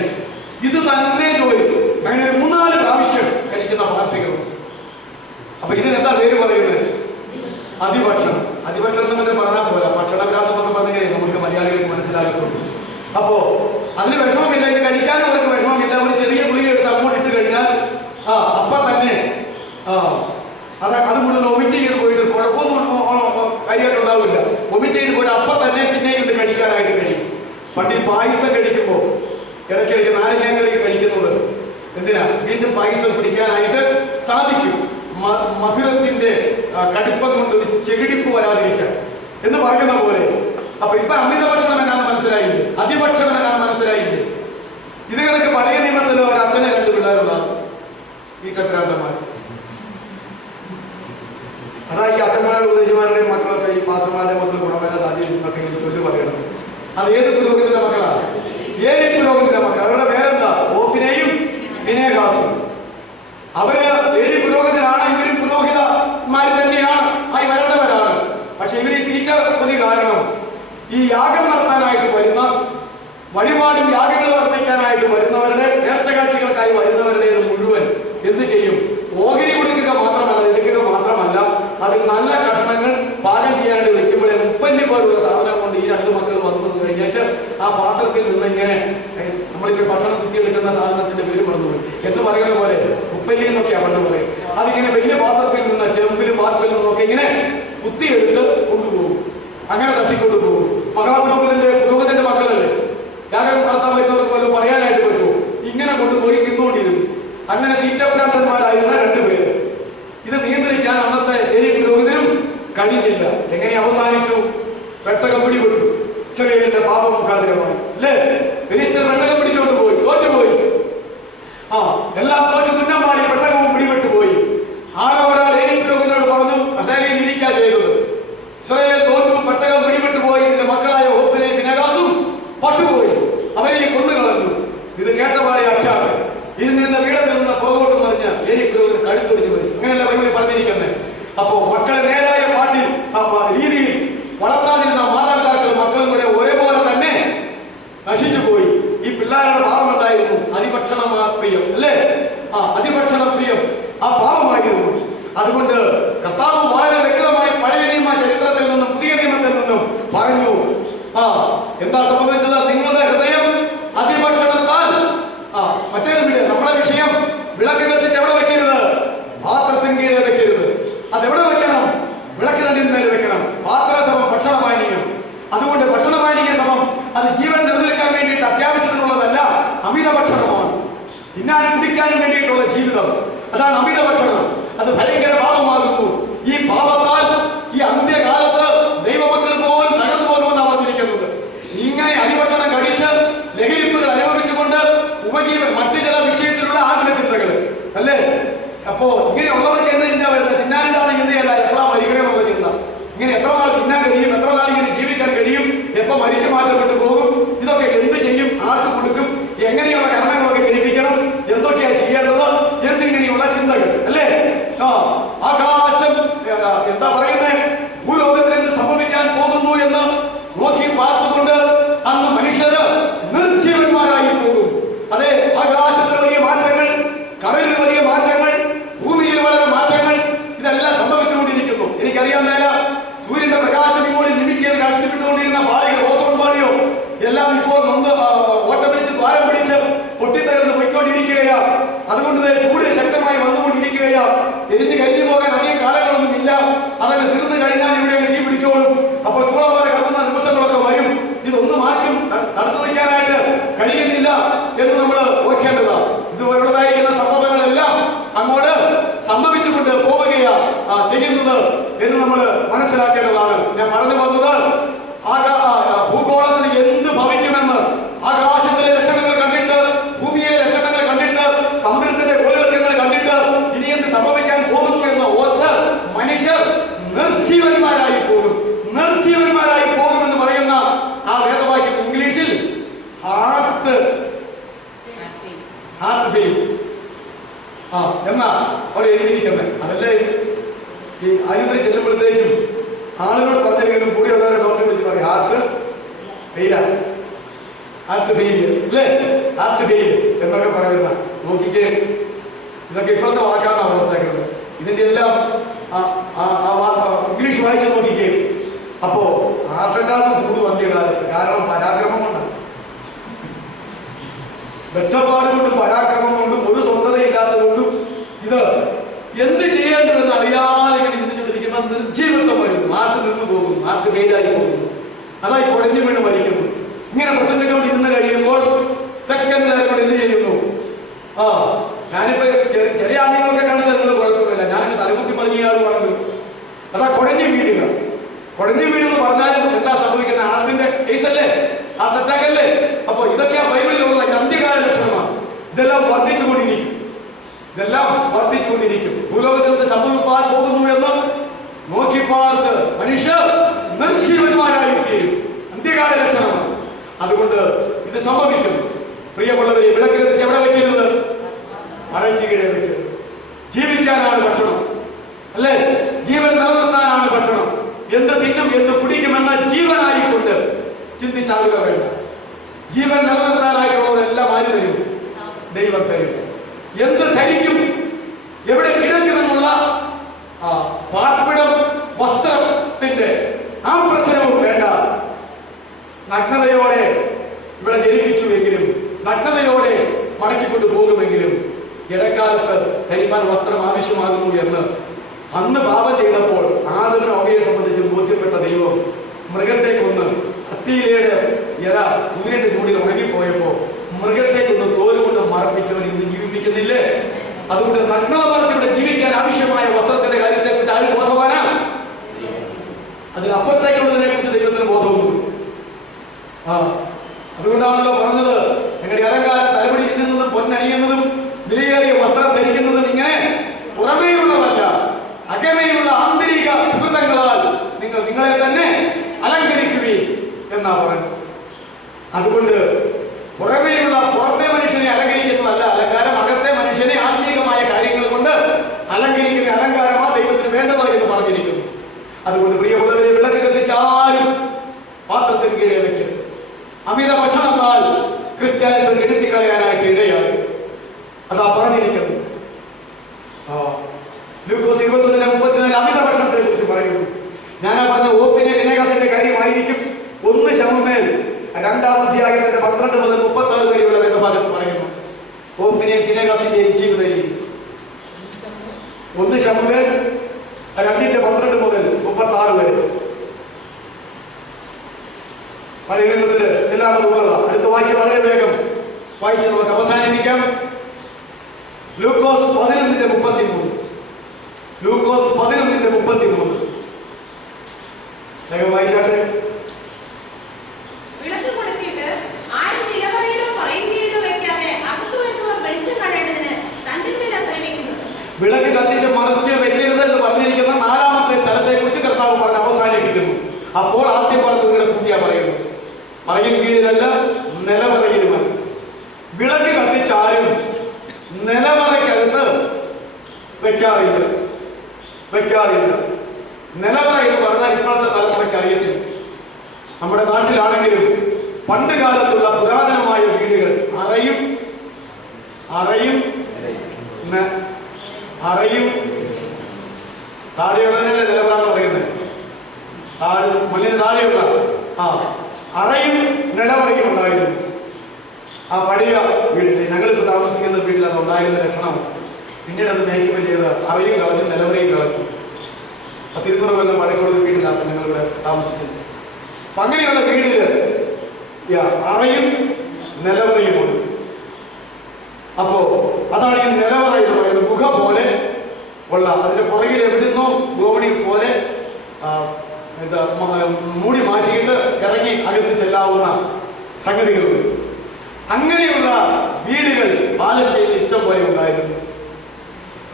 ഇത് തന്നെ ജോലി. അങ്ങനെ ഒരു 3-4 പ്രാവശ്യം കഴിക്കുന്ന പാർട്ടികൾ. അപ്പൊ ഇതിനെന്താ പേര് പറയുന്നത്? അതിഭക്ഷണം. അതിഭക്ഷണം എന്നൊക്കെ പറഞ്ഞാൽ പോലെ ഭക്ഷണഭ്രാന്തം എന്നൊക്കെ പറഞ്ഞാൽ നമുക്ക് മലയാളികൾക്ക് മനസ്സിലാകത്തുള്ളൂ. അപ്പോ അതിന് വിഷമമില്ല, ഇത് കഴിക്കാനും അവർക്ക് വിഷമമില്ല. ഒരു ചെറിയ ഗുളിക എടുത്ത് അങ്ങോട്ട് ഇട്ട് കഴിഞ്ഞാൽ അപ്പം തന്നെ അത് മുഴുവൻ ഒമിറ്റ് ചെയ്ത് പോയിട്ട് കുഴപ്പമൊന്നും കാര്യമായിട്ടുണ്ടാവില്ല. ഒമിറ്റ് ചെയ്ത് പോയിട്ട് അപ്പം തന്നെ പിന്നെയും ഇത് കഴിക്കാനായിട്ട് കഴിയും. പണ്ട് പായസം കഴിക്കുമ്പോൾ ഇടയ്ക്കിടയ്ക്ക് നാരങ്ങാക്കറിക്ക് കഴിക്കുന്നത് എന്തിനാ? വീണ്ടും പായസം പിടിക്കാനായിട്ട് സാധിക്കും. മധുരത്തിന്റെ കടുപ്പം കൊണ്ട് ഒരു ചെകിടിപ്പ് വരാതിരിക്കാൻ എന്ന് പറയുന്ന പോലെ. അപ്പൊ ഇപ്പൊ അമിതഭക്ഷണം എന്നാണ് മനസ്സിലായില്ലേ? അതിഭക്ഷണം എന്നാണ് മനസ്സിലായില്ലേ? ഇത് കണക്ക് പഴയ നിയമത്തിലോ ഒരു അച്ഛനെ 2 പിള്ളേരുണ്ടാകും, ഈറ്റഭ്രാന്തന്മാർ. അതാ ഈ അച്ഛന്മാരുടെ ഉപദേശിമാരുടെയും മക്കളൊക്കെ ഈ പാത്രന്മാരുടെ മക്കൾ ഗുണമേല സാധ്യതയൊക്കെ ചൊല്ലി പറയണം. അത് ഏത് പുരോഹിതന്റെ മക്കളാണ്? ഏത് പുരോഹിതന്റെ മക്കൾ? അവരുടെ പേരെന്താ? ഓഫിനെയും ഫിനേഹാസും. അവര് ഏത് പുരോഹിതനാണ്? ഇവരും പുരോഹിതന്മാർ തന്നെയാണ്, ആയി വരേണ്ടവരാണ്. പക്ഷെ ഇവർ ഈ തീറ്റ കൊതി കാരണം ഈ യാഗം നടത്താനായിട്ട് വരുന്ന, വഴിപാടും യാഗങ്ങൾ അർപ്പിക്കാനായിട്ട് വരുന്നവരുടെ, നേർച്ചകാഴ്ചകൾക്കായി വരുന്നവരുടെ മുഴുവൻ എന്ത് ചെയ്യും? ഓഹരി കൊടുക്കുക മാത്രമല്ല, എടുക്കുക മാത്രമല്ല, അതിൽ നല്ല കഷണങ്ങൾ പാകം ചെയ്യാനായിട്ട് വെക്കുമ്പോഴേ 30 പോലുള്ള സാധനം കൊണ്ട് ഈ 2 മക്കൾ വന്നു കഴിഞ്ഞാൽ ആ പാത്രത്തിൽ നിന്ന് ഇങ്ങനെ, നമ്മളിപ്പോൾ ഭക്ഷണം കുത്തിയെടുക്കുന്ന സാധനത്തിന്റെ പേര് മറന്നുപോയി എന്ന് പറയുന്ന പോലെ 30 എന്നൊക്കെയാണ് പണ്ട് പറയും. അതിങ്ങനെ വലിയ പാത്രത്തിൽ നിന്ന്, ചെമ്പിലും വാർപ്പിൽ നിന്നൊക്കെ ഇങ്ങനെ കുത്തിയെടുത്ത് കൊണ്ടുപോകും. അങ്ങനെ തട്ടിക്കൊണ്ടുപോകും. പുരോഹിതന്റെ മക്കളല്ലേ, യാഗം നടത്താൻ വരുന്നവർക്ക് പോലും പറയാനായിട്ട് പറ്റുമോ? ഇങ്ങനെ കൊണ്ടുപോയി തിന്നുകൊണ്ടിരുന്നു. അങ്ങനെ തീറ്റഭ്രാന്തന്മാരായിരുന്ന 2 പേര്. ഇത് നിയന്ത്രിക്കാൻ അന്നത്തെ ഏലി പുരോഹിതനും കഴിഞ്ഞില്ല. എങ്ങനെ അവസാനിച്ചു? പെട്ടകം പിടിപെട്ടു. ഇസ്രായേലിന്റെ പാപം മുഖാന്തരമായി. അല്ലേ? ഫിലിസ്ത്യർ പെട്ടകം പിടിച്ചോണ്ട് പോയി, തോറ്റുപോയി. എല്ലാം തോറ്റ് തുന്നമ്പാടി പെട്ടകവും പിടിപെട്ടു പോയി. ആരോ ഒരാൾ ഏലിപ്പുരോഹിതനോട് പറഞ്ഞു കസേരയിൽ ഇരിക്കാൻ ചെയ്തത്. ഇസ്രായേൽ തോറ്റു, പെട്ടകം പിടിപെട്ടു പോയി. ഇതിന്റെ മക്കളായ ഹോഫ്നിയും ഫിനെഹാസും പട്ടുപോയി, അവരെ കൊന്നുകളഞ്ഞു. ഇത് കേട്ടപാടെ അച്ചാറ് ഇരുന്നിരുന്ന പീഠത്തിൽ നിന്ന് പുറകോട്ട് മറിഞ്ഞ ഏലിപ്പുരോഹിതൻ കഴുത്തൊടിഞ്ഞു മരിച്ചു. അങ്ങനെയല്ല ബൈബിളിൽ പറഞ്ഞിരിക്കുന്നത്. അപ്പോ മക്കളെ നേരായ പാട്ടിൽ രീതിയിൽ വളർത്താതിരുന്ന മാതാപിതാക്കളും മക്കളും കൂടെ ഒരേപോലെ തന്നെ നശിച്ചു പോയി. ഈ പിള്ളേരുടെ പാപം എന്തായിരുന്നു? അതിഭക്ഷണ പ്രിയം. അല്ലേ? അതിഭക്ഷണ പ്രിയം ആ പാപമായിരുന്നു. അതുകൊണ്ട് കർത്താവ് വളരെ വ്യക്തമായി പഴയ നിയമ ചരിത്രത്തിൽ നിന്നും പുതിയ നിയമത്തിൽ നിന്നും പറഞ്ഞു. എന്താ സംഭവിച്ചത്? നിങ്ങളുടെ ഹൃദയം അതിഭക്ഷണത്താൽ മറ്റേത് നമ്മുടെ വിഷയം വിളക്ക് കത്തിച്ച് എവിടെ വെക്കരുത്? പാത്രത്തിന് കീഴെ വെക്കരുത്. അതെവിടെ വെക്കണം? വിളക്ക് തന്നെ മേലെ വെക്കണം. പാത്ര സമം ഭക്ഷണപാനീയം. അതുകൊണ്ട് ഭക്ഷണപാനീയ സമം അത് ജീവൻ നിലനിൽക്കാൻ വേണ്ടിയിട്ട് അത്യാവശ്യത്തിനുള്ളതല്ല, അമിത ഭക്ഷണമാണ്. തിന്നാനും കുടിക്കാനും വേണ്ടിയിട്ടുള്ള ജീവിതം, അതാണ് അമിത ഭക്ഷണം. അത് ഭയങ്കര പാപമാകുന്നു. ഈ പാപത്താൽ ഈ അന്ത്യകാലത്ത് ദൈവമക്കൾ പോലും തകർന്നു പോകുമെന്നാണ് പറഞ്ഞിരിക്കുന്നത്. ഇങ്ങനെ അതിഭക്ഷണം കഴിച്ച് ലഹരിപ്പുകൾ അനുഭവിച്ചുകൊണ്ട് ഉപജീവൻ മറ്റു ചില വിഷയത്തിലുള്ള ആഗ്രഹ ചിന്തകൾ. അല്ലേ? അപ്പോ ഇങ്ങനെയുള്ളവർക്ക് എന്ത് ചിന്ത വരുന്നത്? തിന്നാനില്ലാതെ ചിന്തയല്ല, എപ്പോഴാ മരിക്കണമെന്നുള്ള ചിന്ത. ഇങ്ങനെ എത്ര നാൾ തിന്നാൻ കഴിയും? എത്ര നാൾ ഇങ്ങനെ ജീവിക്കാൻ കഴിയും? എപ്പോ മരിച്ചു മാറ്റപ്പെട്ടു പോകും? ഇതൊക്കെ എന്ത് ചെയ്യും? ആർക്ക് കൊടുക്കും? എങ്ങനെയുള്ള കർമ്മങ്ങളൊക്കെ ജനിപ്പിക്കണം? എന്തൊക്കെയാ ചെയ്യേണ്ടത്? എന്നിങ്ങനെയുള്ള ചിന്തകൾ. അല്ലേ? ആകാശം എന്താ പറയുന്നത്? ഭൂലോകത്തിൽ എന്ത് സംഭവിക്കാൻ പോകുന്നു എന്ന് നോക്കി പാർത്തുകൊണ്ട് അന്ന് മനുഷ്യര് നിർജീവന്മാരായി പോകും. അതെ, ആകാശത്തിൽ വലിയ മാറ്റങ്ങൾ, കടലിൽ വലിയ മാറ്റങ്ങൾ, ഭൂമിയിൽ വളരെ മാറ്റങ്ങൾ, ഇതെല്ലാം സംഭവിച്ചുകൊണ്ടിരിക്കുന്നു. എനിക്കറിയാൻ മേല, സൂര്യന്റെ പ്രകാശം ഇങ്ങോട്ട് ലിമിറ്റ് ചെയ്ത് കടത്തിവിട്ടുകൊണ്ടിരുന്ന പാളികൾ, ഓസോൺ പാളിയോ എല്ലാം ഇപ്പോൾ ഓട്ട പിടിച്ച് ദ്വാരം പിടിച്ച് പൊട്ടിത്തകർന്ന് പോയിക്കൊണ്ടിരിക്കുകയാ. അതുകൊണ്ട് ചൂട് ശക്തമായി വന്നുകൊണ്ടിരിക്കുകയാ. എരിഞ്ഞ് കരിഞ്ഞു പോകാൻ അധികം കാലങ്ങളൊന്നും ഇല്ല. അതൊക്കെ തീർന്നു കഴിഞ്ഞാൽ ഇവിടെ തീ പിടിച്ചോളും. അപ്പോൾ ചൂട പോലെ കത്തുന്ന നിമിഷങ്ങളൊക്കെ വരും. ഇതൊന്നും മാറ്റും തടുത്തു നിൽക്കാനായിട്ട് കഴിയുന്നില്ല എന്ന് നമ്മൾ ഓർക്കേണ്ടതാണ്. ഇതുപോലുള്ളതായിരിക്കുന്ന സംഭവങ്ങളെല്ലാം അങ്ങോട്ട് സംഭവിച്ചുകൊണ്ട് പോവുകയാ ചെയ്യുന്നത് എന്ന് നമ്മൾ മനസ്സിലാക്കേണ്ടതാണ്. ഞാൻ പറഞ്ഞു വന്നത് ഭൂഗോളത്തിന് എന്ത് ഭവിക്കുമെന്ന്, ആകാശത്തിലെ ലക്ഷണങ്ങൾ കണ്ടിട്ട്, ഭൂമിയിലെ ലക്ഷണങ്ങൾ കണ്ടിട്ട്, സമുദ്രത്തിന്റെ കോലിളക്കങ്ങൾ കണ്ടിട്ട് ഇനി എന്ത് സംഭവിക്കാൻ പോകുന്നു എന്ന് ഓർത്ത് മനുഷ്യർ നിർജീവന്മാരായി പോകും. നിർജീവന്മാരായി പോകുമെന്ന് പറയുന്ന ആ വേദവാക്യം ഇംഗ്ലീഷിൽ ഹാർട്ട് ഫെയിൽ എന്നാ അവിടെ എഴുതിയിരിക്കുന്നത്. അതല്ലേ ഈ ആയുധം ചെല്ലുമ്പോഴത്തേക്കും ആളുകളോട് പറഞ്ഞിരിക്കണം, കൂടെയുള്ളവരെ ഡോക്ടറെ വിളിച്ച് പറയും ഹാർട്ട് ഫെയിലാണ്, ഹാർട്ട് ഫെയിലിയർ. അല്ലേ? ഹാർട്ട് ഫെയിൽ എന്നൊക്കെ പറയുന്ന നോക്കിക്കേ. ഇതൊക്കെ ഇപ്പോഴത്തെ വാക്കാണ് വളർത്തേക്കുന്നത്. ഇതിന്റെ എല്ലാം ഇംഗ്ലീഷ് വായിച്ചു നോക്കിക്കേ. അപ്പോ ഹാർട്ട് അറ്റാക്ക് കൂടും അന്ത്യകാലത്ത്. കാരണം പരാക്രമം കൊണ്ടാണ്, വെറ്റപ്പാട് കൊണ്ടും പരാക്രമം കൊണ്ടും ഒരു സ്വന്തതയില്ലാത്തത് കൊണ്ടും ഇത് എന്ത് ചെയ്യേണ്ടതെന്ന് അറിയാതെ ഇങ്ങനെ ചിന്തിച്ചുകൊണ്ടിരിക്കുന്ന നിർജീവത്വം വരുന്നു. ആർക്ക് നിന്ന് പോകുന്നു, ആർക്ക് വെയിലായി പോകുന്നു, അതായി കുഴഞ്ഞു വീണ് മരിക്കുന്നു. ഇങ്ങനെ പ്രസംഗിച്ചുകൊണ്ട് ഇരുന്ന് കഴിയുമ്പോൾ സെക്കൻഡ് നേരം കൊണ്ട് എന്ത് ചെയ്യുന്നു? ഞാനിപ്പോ ചെറിയ ആദ്യങ്ങളൊക്കെ കാണിച്ചാൽ നിങ്ങൾ കുഴപ്പമില്ല. ഞാനിപ്പോ തലകുത്തി മറിഞ്ഞയാളുവാണെങ്കിൽ അതാ കുഴഞ്ഞു വീഴുക. കുഴഞ്ഞു വീണെന്ന് പറഞ്ഞാലും എന്താ സംഭവിക്കുന്നത്? ഹാർട്ടിന്റെ കേസല്ലേ, ഹാർട്ട് അറ്റാക്ക് അല്ലേ? അപ്പൊ ഇതൊക്കെയാ ബൈബിളിലുള്ള അന്ത്യകാല ലക്ഷണമാണ്. ഇതെല്ലാം വർദ്ധിച്ചുകൊണ്ടിരിക്കും, ഇതെല്ലാം വർദ്ധിച്ചുകൊണ്ടിരിക്കും. ഭൂലോകത്തിൽ സംഭവിക്കാൻ പോകുന്നു എന്ന് നോക്കി പാർത്ത് മനുഷ്യർ നിർജീവന്മാരായി തീരും. അന്ത്യകാല ലക്ഷണമാണ്. അതുകൊണ്ട് ഇത് സംഭവിക്കും. പ്രിയമുള്ളവരെ, വിളക്ക് കത്തിച്ച് എവിടെ വെക്കരുത്? മറയ്ക്ക് കീഴെ വെക്കരുത്. ജീവിക്കാനാണ് ഭക്ഷണം. അല്ലേ? ജീവൻ നിലനിർത്താനാണ് ഭക്ഷണം. എന്ത് തിന്നും എന്ത് കുടിക്കുമെന്ന ജീവനായിക്കൊണ്ട് ചിന്തിച്ചാകുക വേണ്ട. ജീവൻ നിലനിർത്താനായിട്ടുള്ളതെല്ലാം ആര് തരും? ദൈവം തരും. എന്ത് ധരിക്കും, എവിടെ കിടക്കുമെന്നുള്ള പാർപ്പിടം, വസ്ത്രത്തിന്റെ ആ പ്രശ്നവും വേണ്ട. നഗ്നതയോടെ ഇവിടെ ജനിപ്പിച്ചുവെങ്കിലും, നഗ്നതയോടെ മടക്കിക്കൊണ്ട് പോകുമെങ്കിലും ഇടക്കാലത്ത് ധരിപ്പാൻ വസ്ത്രം ആവശ്യമാകുന്നു എന്ന് അന്ന് പാപം ചെയ്തപ്പോൾ ആദമിനെ ഹവ്വയെ സംബന്ധിച്ച് ബോധ്യപ്പെട്ട ദൈവം മൃഗത്തെ കൊന്ന് അത്തിയിലയുടെ ഇര സൂര്യന്റെ ചൂടിൽ ഉണങ്ങിപ്പോയപ്പോ മൃഗത്തെ കൊണ്ട് തോല് കൊണ്ട് മറപ്പിച്ചവൻ ഇന്ന് ജീവിപ്പിക്കുന്നില്ലേ? അതുകൊണ്ട് നഗ്നത മറച്ചിവിടെ ജീവിക്കാൻ ആവശ്യമായ വസ്ത്രത്തിന്റെ കാര്യത്തെ കുറിച്ച് ആര് ബോധവാനാ? അതിനപ്പുറത്തേക്കുള്ളതിനെ കുറിച്ച് ദൈവത്തിന് ബോധമൊന്നും. അതുകൊണ്ടാണല്ലോ പറഞ്ഞത്, നിങ്ങളുടെ അലങ്കാരം തലമുടി പിന്നുന്നതും പൊന്നണിയുന്നതും വിലയേറിയ വസ്ത്രം ധരിക്കുന്നതും ഇങ്ങനെ പുറമേയുള്ളതല്ല, അകമേയുള്ള ആന്തരിക സുഹൃത്തങ്ങളാൽ നിങ്ങൾ നിങ്ങളെ തന്നെ അലങ്കരിക്കുകയും എന്നാ പറയുന്നത്. അതുകൊണ്ട് പുറത്തെ മനുഷ്യനെ അലങ്കരിക്കുന്നതല്ല അലങ്കാരം, അകത്തെ മനുഷ്യനെ ആത്മീകമായ കാര്യങ്ങൾ കൊണ്ട് അലങ്കരിക്കുന്ന അലങ്കാരമാ ദൈവത്തിന് വേണ്ടതോ എന്ന് പറഞ്ഞിരിക്കുന്നു. അതുകൊണ്ട് പ്രിയമുള്ളവരെ, വിളക്ക് കത്തിച്ചാലും പാത്രത്തിന് കീഴെ വെക്കരുത്. അമിത ഭക്ഷണത്താൽ ക്രിസ്ത്യാനിത്വം കെടുത്തിക്കളയാനായിട്ട് ഇടയാകും. അതാ പറഞ്ഞിരിക്കുന്നു. ലൂക്കോസ് 21:34 അമിത ഭക്ഷണത്തെ കുറിച്ച് പറയുന്നു. ഞാൻ പറഞ്ഞ ഓഫിനെ വിനേഗസിന്റെ കാര്യമായിരിക്കും 1 ശമൂവേൽ 2-ാം അധ്യായത്തിന്റെ 12 മുതൽ 36 വരെയുള്ള വേദഭാഗത്ത് പറയുന്നു. ഓഫിനെ ഫിനേഗസിന്റെ ജീവിത രീതി 1 ശമൂവേൽ 2:12 മുതൽ 36 വരെ പറയുന്നതിൽ എല്ലാവരും ഉള്ളതാണ്. അടുത്ത വാക്യം വളരെ വേഗം വായിച്ച് നമുക്ക് അവസാനിപ്പിക്കാം. ലൂക്കോസ് 11:33. ലൂക്കോസ് 11:33 വേഗം വായിച്ചാട്ടെ. വിളക്ക് കത്തിച്ച് മറിച്ച് വെക്കരുത് എന്ന് പറഞ്ഞിരിക്കുന്ന 4-ാമത്തെ സ്ഥലത്തെ കുറിച്ച് കർത്താവ് പറഞ്ഞ് അവസാനിപ്പിക്കുന്നു. അപ്പോൾ ആദ്യം പറഞ്ഞത് നിങ്ങളുടെ കുട്ടിയാ പറയുന്നു, പറയും കീഴിലല്ല നിലവറയിലുമാണ്. വിളക്ക് കത്തിച്ചാലും നിലവറയ്ക്കകത്ത് വെക്കാറില്ല. നിലവറ എന്ന് പറഞ്ഞാൽ ഇപ്പോഴത്തെ തലമുറയ്ക്ക് അറിയത്തില്ല. നമ്മുടെ നാട്ടിലാണെങ്കിലും പണ്ട് കാലത്തുള്ള പുരാതനമായ വീടുകൾ അറയും താഴെയുള്ളതിനല്ലേ നിലവറ എന്ന് പറയുന്നത്. മണ്ണിന് താഴെയുള്ള അറയും നിലവറയും ഉണ്ടായിരുന്നു. ആ പഴയ വീട്ടിൽ ഞങ്ങളിപ്പോൾ താമസിക്കുന്ന വീട്ടിൽ അത് ഉണ്ടായിരുന്ന ലക്ഷണം. പിന്നീട് അത് മേക്കപ്പ് ചെയ്ത് അറയും കളഞ്ഞു നിലവറയും കളഞ്ഞു. 10-20 കൊല്ലം പഴയമുള്ള വീട്ടിലാണ് ഞങ്ങളിവിടെ താമസിക്കുന്നത്. അപ്പൊ അങ്ങനെയുള്ള വീടില് അറയും നിലവറയുമുണ്ട്. അപ്പോ അതാണ് ഈ നിലവറ എന്ന് പറയുന്നത്. ഗുഹ പോലെ ഉള്ള, അതിന്റെ പുറകിൽ എവിടുന്നോ ഗോവണി പോലെ മൂടി മാറ്റിയിട്ട് ഇറങ്ങി അകത്ത് ചെല്ലാവുന്ന സംഗതികളുണ്ട്. അങ്ങനെയുള്ള വീടുകൾ പാലശ്ശേരിയിൽ ഇഷ്ടം പോലെ ഉണ്ടായിരുന്നു,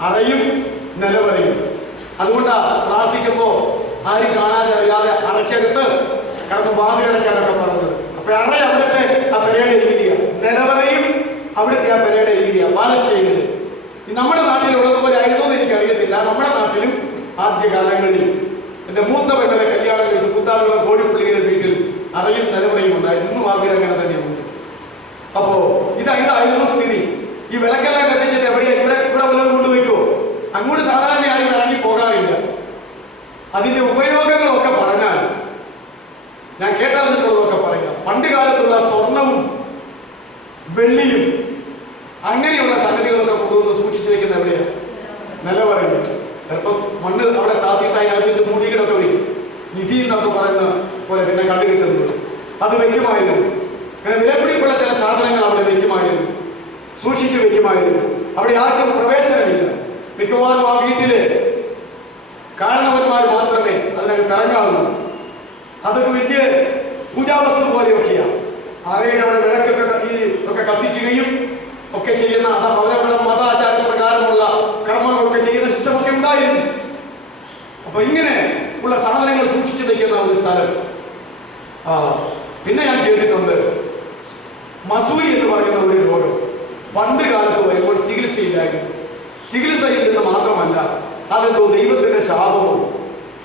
അറയും നിലവറയും. അതുകൊണ്ടാ പ്രാർത്ഥിക്കുമ്പോ ആരും കാണാതെ അറിയാതെ അറയ്ക്കകത്ത് കടന്ന് വാതിലടയ്ക്കാനൊക്കെ പറഞ്ഞത്. അപ്പൊ അറ അവിടുത്തെ ആ പെരയുടെ രീതിയാണ്, നിലവറയും അവിടുത്തെ ആ പെരയുടെ രീതിയാണ് പാലശ്ശേരിയിൽ. നമ്മുടെ നാട്ടിലുള്ളതുപോലെ ആയിരുന്നു എന്ന് എനിക്കറിയത്തില്ല. നമ്മുടെ നാട്ടിലും ആദ്യകാലങ്ങളിൽ എന്റെ മൂത്ത പെങ്ങളെ കല്യാണം കഴിച്ച് കുത്താകുളം കോഴിപ്പള്ളിയുടെ വീട്ടിൽ അറയും നിലവറയും ഉണ്ടായിരുന്നു. ഇന്നും ആ വീട് അങ്ങനെ തന്നെയുണ്ട്. അപ്പോ ഇതായിരുന്നു സ്ഥിതി. ഈ വിളക്കെല്ലാം കത്തിച്ചിട്ട് എവിടെയാ ഇവിടെ വല്ലതും കൊണ്ടുവയ്ക്കുമോ? അങ്ങോട്ട് സാധാരണ ആരും ഇറങ്ങി പോകാറില്ല. അതിന്റെ ഉപയോഗങ്ങളൊക്കെ പറഞ്ഞാൽ ഞാൻ കേട്ടറിഞ്ഞിട്ടുള്ളതൊക്കെ പറയാം. പണ്ട് കാലത്തുള്ള സ്വർണവും വെള്ളിയും അങ്ങനെയുള്ള സംഗതികളൊക്കെ കൊണ്ടുവന്ന് സൂക്ഷിച്ചു വെക്കുന്ന എവിടെയാ? നിലവറയിൽ. ചിലപ്പോൾ മണ്ണ് അവിടെ താത്തിയിട്ട് അതിനകത്തിട്ട് മൂടിയിടൊക്കെ വയ്ക്കും. നിധി എന്നൊക്കെ പറയുന്ന പോലെ പിന്നെ കണ്ടുകിട്ടുന്നത് അത് വെക്കുമായിരുന്നു. അങ്ങനെ വിലപിടിപ്പുള്ള ചില സാധനങ്ങൾ അവിടെ വെക്കുമായിരുന്നു, സൂക്ഷിച്ചു വെക്കുമായിരുന്നു. അവിടെ ആർക്കും പ്രവേശനമില്ല. മിക്കവാറും ആ വീട്ടിലെ കാരണവന്മാർ മാത്രമേ അതിനകത്ത് ഇറങ്ങാവുള്ളൂ. അതൊക്കെ വലിയ പൂജാവസ്തു പോലെയൊക്കെയാണ്. അറയുടെ അവിടെ വിളക്കൊക്കെ കത്തിക്കുകയും ഒക്കെ ചെയ്യുന്ന അവരവരുടെ മതാചാര പ്രകാരമുള്ള കർമ്മങ്ങളൊക്കെ ചെയ്യുന്ന സിസ്റ്റമൊക്കെ ഉണ്ടായിരുന്നു. അപ്പൊ ഇങ്ങനെ ഉള്ള സാധനങ്ങൾ സൂക്ഷിച്ചു വെക്കുന്ന ഒരു സ്ഥലം. പിന്നെ ഞാൻ കേട്ടിട്ടുണ്ട് മസൂരി എന്ന് പറയുന്ന ഒരു രോഗം പണ്ട് കാലത്ത് വരുമ്പോൾ ചികിത്സയില്ലായിരുന്നു. ചികിത്സയിൽ നിന്ന് മാത്രമല്ല, അതെന്തോ ദൈവത്തിന്റെ ശാപവും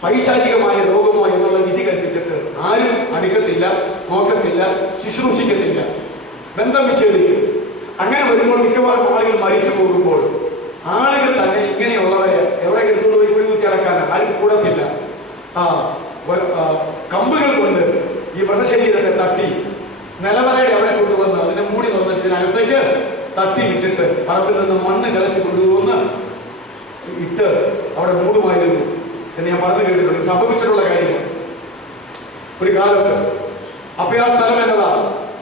പൈശാചികമായ രോഗമോ എന്നുള്ള വിധി കൽപ്പിച്ചിട്ട് ആരും അടുക്കത്തില്ല, നോക്കത്തില്ല, ശുശ്രൂഷിക്കത്തില്ല, ബന്ധം വിച്ഛേദിക്കും. അങ്ങനെ വരുമ്പോൾ മിക്കവാറും ആളുകൾ മരിച്ചു പോകുമ്പോൾ ആളുകൾ തന്നെ ഇങ്ങനെയുള്ളവരെ എവിടെ എടുത്തുകൊണ്ട് പോയി കുഴികുത്തി അടക്കാൻ ആരും കൂടത്തില്ല. കമ്പുകൾ കൊണ്ട് ഈ മൃതശരീരത്തെ തട്ടി നിലവറയുടെ അവിടെ കൊണ്ടുവന്ന് അതിനെ മൂടി തുറന്നിട്ട് ഇതിനകത്തേക്ക് തട്ടി ഇട്ടിട്ട് പറമ്പിൽ നിന്ന് മണ്ണ് കിളച്ച് കൊണ്ടുവന്ന് ഇട്ട് അവിടെ മൂടുമായിരുന്നു എന്ന് ഞാൻ പറഞ്ഞു കേട്ടിട്ടുണ്ട്. സംഭവിച്ചിട്ടുള്ള കാര്യമാണ് ഒരു കാലത്ത്. അപ്പൊ ആ സ്ഥലം എന്നതാ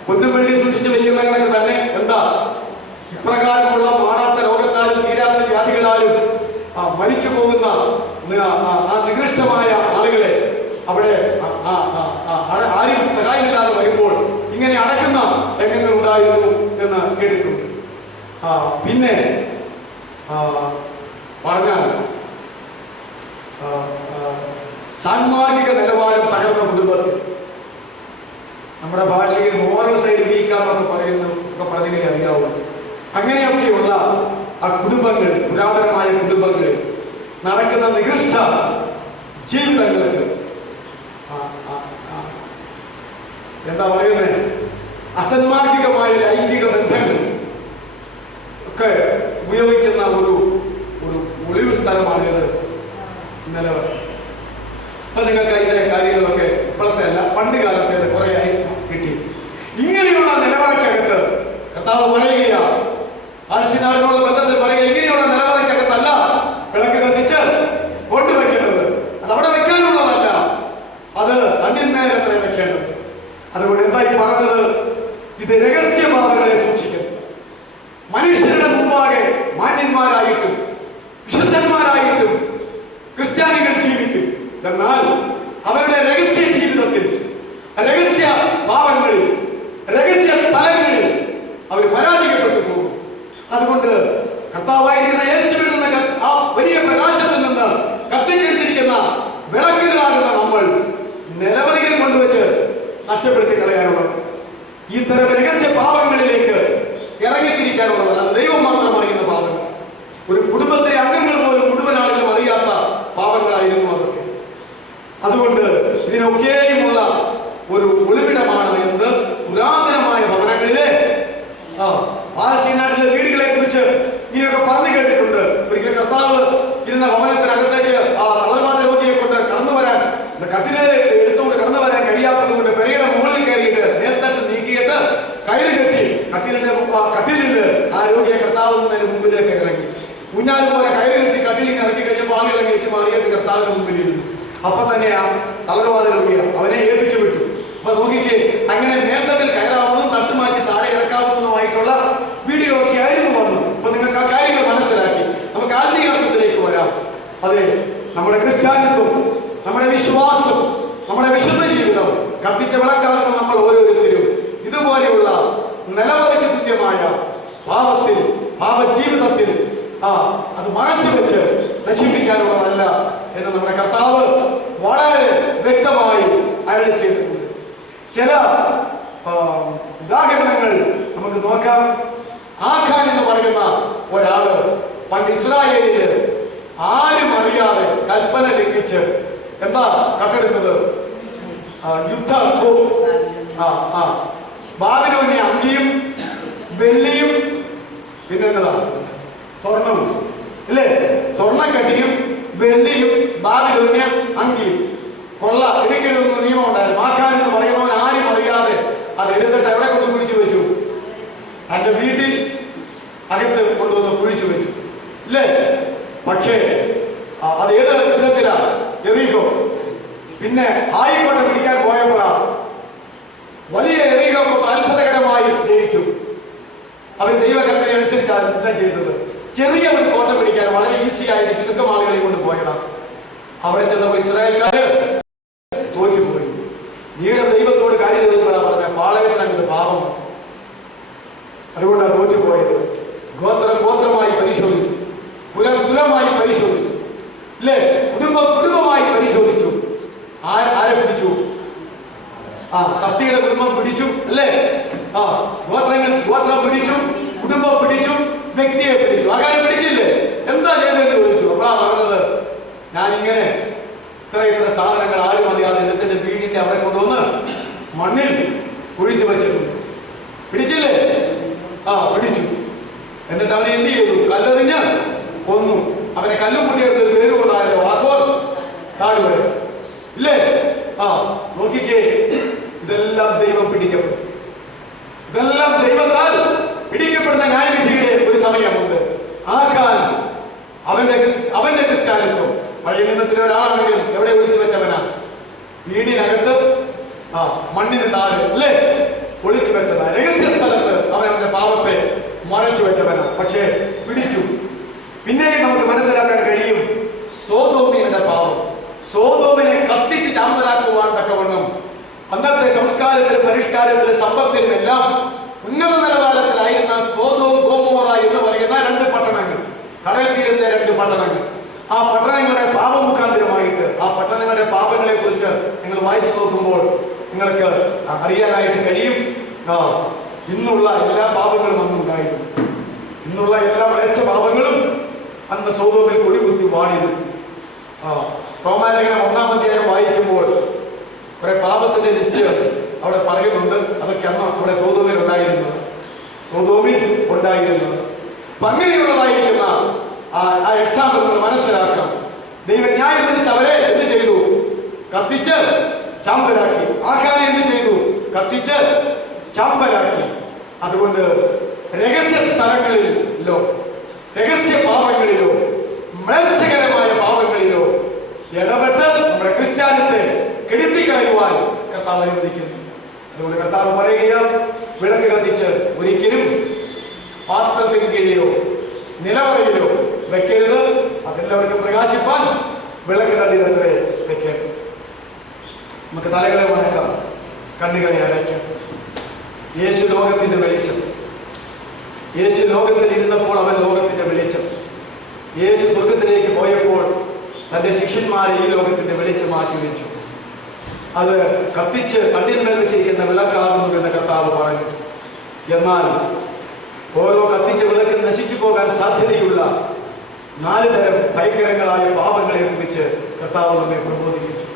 പൊന്നും വെള്ളി സൂക്ഷിച്ചു വെക്കുന്നതൊക്കെ തന്നെ എന്താ ഇപ്രകാരമുള്ള മാറാത്ത രോഗത്താലും തീരാത്ത വ്യാധികളാലും മരിച്ചു പോകുന്ന ആ നികൃഷ്ടമായ ആളുകളെ അവിടെ ആരും സഹായമില്ലാതെ വരുമ്പോൾ ഇങ്ങനെ അടയ്ക്കുന്ന രംഗങ്ങൾ ഉണ്ടായിരുന്നു എന്ന് കേട്ടിട്ടുണ്ട്. പിന്നെ പറഞ്ഞാൽ സാൻമാർഗിക നിലവാരം തകർന്ന കുടുംബത്തിൽ, നമ്മുടെ ഭാഷയിൽ മോറൽ സൈഡ് വീക്കാന്നൊക്കെ പറഞ്ഞെങ്കിൽ അറിയാവുന്നു. അങ്ങനെയൊക്കെയുള്ള ആ കുടുംബങ്ങൾ, പുരാതനമായ കുടുംബങ്ങളിൽ നടക്കുന്ന നികൃഷ്ട ജീവിതങ്ങൾക്ക് എന്താ പറയുന്നത്, അസന്മാർഗികമായ ലൈംഗിക ബന്ധങ്ങൾ ഒക്കെ ഉപയോഗിക്കുന്ന ഒരു ഒളിവ് സ്ഥലമാണിത് നിലവർ. അപ്പൊ നിങ്ങൾക്ക് അതിന്റെ കാര്യങ്ങളൊക്കെ ഇപ്പോഴത്തെ അല്ല, പണ്ട് കാലത്തെ കുറെ ആയി കിട്ടി. ഇങ്ങനെയുള്ള നിലവറയ്ക്കകത്ത് കർത്താവ് പറയുകയാണ്, ആശിനാടിനുള്ള ബന്ധത്തിൽ പറയുക, ഇങ്ങനെയുള്ള നിലവറയ്ക്കകത്തല്ല വിളക്ക് കത്തിച്ച് കൊണ്ടുവയ്ക്കേണ്ടത്. അത് അവിടെ വെക്കാനുള്ളതല്ല, അത് അന്യന്മാരെ അത്ര വെക്കേണ്ടത്. അതുകൊണ്ട് എന്തായി പറഞ്ഞത്, ഇത് രഹസ്യഭാവങ്ങളെ സൂക്ഷിക്കണം. മനുഷ്യരുടെ മുമ്പാകെ മാന്യന്മാരായിട്ടും വിശുദ്ധന്മാരായിട്ടും ക്രിസ്ത്യാനികൾ ജീവിക്കും. എന്നാൽ അവരുടെ രഹസ്യ ജീവിതത്തിൽ, രഹസ്യ ഭാവങ്ങളിൽ, രഹസ്യ സ്ഥലങ്ങളിൽ അവർ പരാജയപ്പെട്ടു പോകും. അതുകൊണ്ട് കർത്താവായിരിക്കുന്ന യേശുവിൽ നിന്ന്, ആ വലിയ പ്രകാശത്തിൽ നിന്ന് കത്തിക്കെടുത്തിരിക്കുന്ന വിളക്കുകളാകുന്ന നമ്മൾ നിലവറയിൽ കൊണ്ടുവച്ച് നഷ്ടപ്പെടുത്തി കളയാനുള്ളത്. ഇത്തരം രഹസ്യ പാപങ്ങളിലേക്ക് ഇറങ്ങിത്തിരിക്കാനുള്ളത് അത് ദൈവം മാത്രം അറിയുന്ന പാപങ്ങൾ. ഒരു കുടുംബത്തിലെ അംഗങ്ങൾ പോലും മുഴുവൻ ആളുകളും അറിയാത്ത പാപങ്ങളായിരുന്നു അതൊക്കെ. അതുകൊണ്ട് ഇതിനൊക്കെയുമുള്ള ഒരു ഒളിവിടമാണ് എന്ത്, പുരാതനമായ ഭവനങ്ങളിലെ പാലസ്തീനാട്ടിലെ വീടുകളെ കുറിച്ച് ഇങ്ങനെയൊക്കെ പറഞ്ഞു കേട്ടിട്ടുണ്ട്. ഒരിക്കൽ കർത്താവ് ഇരുന്ന ഭവനത്തിനകത്തേക്ക് ആ തളർവാദ രോഗിയെ കൊണ്ട് കടന്നു വരാൻ, കട്ടിലെ എടുത്തുകൊണ്ട് കടന്നു വരാൻ കഴിയാത്തത് കൊണ്ട് പെരയുടെ മുകളിൽ കയറിയിട്ട് നേർത്തട്ട് നീക്കിയിട്ട് കയറി കെട്ടി കട്ടിലിൽ ആ രോഗിയെ കർത്താവ് നിന്നതിന് മുമ്പിലേക്ക് ഇറങ്ങി. കുഞ്ഞാലും പോലെ കയറി കെട്ടി കട്ടിലിൽ ഇറക്കി കഴിഞ്ഞപ്പോൾ ആളുകളെ കയറ്റി മാറിയത് കർത്താവിന് മുമ്പിൽ ഇരുന്നു. അപ്പൊ തന്നെ ആ തളർവാദ രോഗിയ അവനെ ഏൽപ്പിച്ചു വിട്ടു. അപ്പൊ നോക്കിക്കേ, അങ്ങനെ മേൽത്തട്ടിൽ കയറാവുന്നതും തട്ടുമാറ്റി താഴെ ഇറക്കാവുന്നതുമായിട്ടുള്ള വീഡിയോ ഒക്കെ ആയിരുന്നു വന്നത്. അപ്പൊ നിങ്ങൾക്ക് ആ കാര്യങ്ങൾ മനസ്സിലാക്കി നമുക്ക് ആത്മീയാർത്ഥത്തിലേക്ക് വരാം. അതെ, നമ്മുടെ ക്രിസ്ത്യാനിത്വം, നമ്മുടെ വിശ്വാസം, നമ്മുടെ വിശുദ്ധ ജീവിതം കത്തിച്ച വിളക്കാകുന്ന നമ്മൾ ഓരോരുത്തരും ഇതുപോലെയുള്ള നിലവറയ്ക്ക് തുല്യമായ പാപത്തിൽ, പാപജീവിതത്തിൽ അത് മറച്ചു വെച്ച് നശിപ്പിക്കാനുള്ളതല്ല എന്ന് നമ്മുടെ കർത്താവ് വളരെ വ്യക്തമായി അരുളി ചെയ്തിട്ടുണ്ട്. ചില ഉദാഹരണങ്ങൾ നമുക്ക് നോക്കാം. ആഖാൻ എന്ന് പറയുന്ന ഒരാള് പണ്ട് ഇസ്രായേലില് ആരും അറിയാതെ കൽപ്പന ലംഘിച്ച് എന്താ കട്ടെടുത്തത്, യുദ്ധ ബാബിലോണിയ അങ്കിയും വെള്ളിയും പിന്നെ എന്നതാ സ്വർണവും അല്ലേ, സ്വർണ്ണക്കട്ടിയും വെള്ളിയും ബാബിലോണിയ അങ്കിയും കൊള്ള എടുക്കരുതെന്ന് നിയമം ഉണ്ടായിരുന്നു. ആഖാൻ എന്ന് പറയുന്നവൻ ആരും അറിയാതെ അത് എടുത്തിട്ട് എവിടെ കൊണ്ട് കുഴിച്ചു വെച്ചു, തന്റെ വീട്ടിൽ അകത്ത് കൊണ്ടുവന്ന് കുഴിച്ചു വെച്ചു അല്ലേ. പക്ഷേ അത് ഏത് യുദ്ധത്തിലാ, എറീകോ. പിന്നെ ആയിക്കോട്ട പിടിക്കാൻ പോയപ്പോഴാ വലിയ എറീകോ കൊണ്ട് അത്ഭുതകരമായി ജയിച്ചു. അവർ ദൈവകൽപ്പന അനുസരിച്ചാണ് യുദ്ധം ചെയ്തത്. ചെറിയ ഒരു കോട്ട പിടിക്കാൻ വളരെ ഈസി ആയിട്ട് ചുരുക്കം ആളുകളെ കൊണ്ട് പോയതാണ്. അവിടെ ചെന്നപ്പോൾ ഇസ്രായേൽക്കാര് തോറ്റുപോയി. നീടെ ദൈവത്തോട് കാര്യം ചെയ്തപ്പോഴാണ് പറഞ്ഞ പാളയത്തിനകത്ത് പാപം, അതുകൊണ്ടാണ് തോറ്റുപോയത്. ഗോത്രമായി പരിശോധിച്ചു, കുലമായി പരിശോധിച്ചു അല്ലേ, കുടുംബമായി പരിശോധിച്ചു. ആരെ പിടിച്ചു? സത്യയുടെ കുടുംബം പിടിച്ചു അല്ലേ. ഗോത്രം പിടിച്ചു, കുടുംബം പിടിച്ചു, വ്യക്തിയെ പിടിച്ചു. ആകാരം പിടിച്ചില്ലേ, എന്താ ചെയ്തതെന്ന് ചോദിച്ചു. അപ്പോഴാ പറഞ്ഞത്, ഞാനിങ്ങനെ ഇത്ര സാധനങ്ങൾ ആരും അറിയാതെ എന്റെ വീടിന്റെ അവിടെ കൊണ്ടുവന്ന് മണ്ണിൽ കുഴിച്ചു വെച്ചിട്ടുണ്ട്. പിടിച്ചില്ലേ? പിടിച്ചു. എന്നിട്ട് അവനെ എന്ത് ചെയ്തു? കല്ലെറിഞ്ഞ് കൊന്നു. അവനെ കല്ലും കുട്ടിയെടുത്ത് ഒരു പേര് കൊണ്ടായല്ലോ, ആഖോർ താഴ്വര ഇല്ലേ. നോക്കിക്കേ, ഇതെല്ലാം ദൈവം പിടിക്കപ്പെടും. ഇതെല്ലാം ദൈവത്താൽ പിടിക്കപ്പെടുന്ന ന്യായവിധിയുടെ ഒരു സമയമുണ്ട്. ആഖാൻ അവന്റെ ക്രിസ്ത്യാനിത്വം പഴയ നിയമത്തിലെ ഒരാളാണെങ്കിലും എവിടെ ഒളിച്ചു വെച്ചവനാ? വീടിനകത്ത് മണ്ണിന് താഴെ അല്ലേ ഒളിച്ചു വെച്ചതാ. രഹസ്യ സ്ഥലത്ത് അവന്റെ പാപത്തെ മറച്ചു വെച്ചവനാ. പക്ഷേ പിടിച്ചു. പിന്നെ നമുക്ക് മനസ്സിലാക്കാൻ കഴിയും സോദോമിന്റെ പാപം. സോദോമിനെ കത്തിച്ച് ചാമ്പലാക്കുവാൻ തക്കവണ്ണം നിലവാരത്തിലെ സമ്പത്തിനും എല്ലാം ഉന്നത നിലവാരത്തിലായിരുന്ന സോദോം ഗോമോറ എന്ന് പറയുന്ന 2 പട്ടണങ്ങൾ, കടൽ തീരത്തെ 2 പട്ടണങ്ങൾ. ആ പട്ടണങ്ങളുടെ പാപമുഖാന്തരമായിട്ട് ആ പട്ടണങ്ങളുടെ പാപങ്ങളെ കുറിച്ച് നിങ്ങൾ വായിച്ചു നോക്കുമ്പോൾ നിങ്ങൾക്ക് അറിയാനായിട്ട് കഴിയും. ഇന്നുള്ള എല്ലാ പാപങ്ങളും അന്നുണ്ടായിരുന്നു. ഇന്നുള്ള എല്ലാ മഴച്ച പാപങ്ങളും അന്ന് സോദോമിൽ കൊടികുത്തി വാണിരുന്നു. റോമാലേഖനം 1-ാം അധ്യായം വായിക്കുമ്പോൾ കുറെ പാപത്തിന്റെ ലിസ്റ്റ് അവിടെ പറയുന്നുണ്ട്. അതൊക്കെ അന്ന് അവിടെ സോദോമിൽ ഉണ്ടായിരുന്നത്. അപ്പൊ അങ്ങനെയുള്ളതായിരിക്കുന്ന ആ എക്സാമ്പിൾ നമ്മൾ മനസ്സിലാക്കണം. ദൈവം ന്യായം വിധിച്ച് അവരെ എന്ത് ചെയ്തു? കത്തിച്ച് ചാമ്പലാക്കി. ആഖാനെ എന്ത് ചെയ്തു? കത്തിച്ച് ചാമ്പലാക്കി. അതുകൊണ്ട് രഹസ്യ സ്ഥലങ്ങളിലോ രഹസ്യ പാപങ്ങളിലോ മ്ലേച്ഛകരമായ പാപങ്ങളിലോ ഇടപെട്ട് നമ്മുടെ ക്രിസ്ത്യാനിത്തെ കെടുത്തി കളയുവാൻ കർത്താവ് അനുവദിക്കുന്നു. അതുകൊണ്ട് കർത്താവ് പറയുകയാണ്, വിളക്ക് കത്തിച്ച് ഒരിക്കലും പാത്രത്തിന് കീഴിലോ നിലവറയിലോ വെക്കരുത്. അതെല്ലാവർക്കും പ്രകാശിപ്പാൻ വിളക്ക് കണ്ണിനത്രേ വെക്കരുത്. നമുക്ക് തലകളെ വണക്കാം, കണ്ണുകളെ അടയ്ക്കാം. യേശു ലോകത്തിന്റെ വെളിച്ചം. യേശു ലോകത്തിൽ ഇരുന്നപ്പോൾ അവൻ ലോകത്തിന്റെ വെളിച്ചം. യേശു സ്വർഗത്തിലേക്ക് പോയപ്പോൾ തന്റെ ശിഷ്യന്മാരെ ഈ ലോകത്തിന്റെ വെളിച്ചം മാറ്റി വെച്ചു. അത് കത്തിച്ച് കണ്ണിന്മേൽ വെച്ചിരിക്കുന്ന വിളക്കാകുന്നു എന്ന് കർത്താവ് പറഞ്ഞു. എന്നാൽ ഓരോ കത്തിച്ച വിളക്കിൽ നശിച്ചു പോകാൻ സാധ്യതയുള്ള 4 തരം ഭയങ്കരങ്ങളായ പാപങ്ങളെ കുറിച്ച് കർത്താവ് നമ്മെ പ്രബോധിപ്പിച്ചു.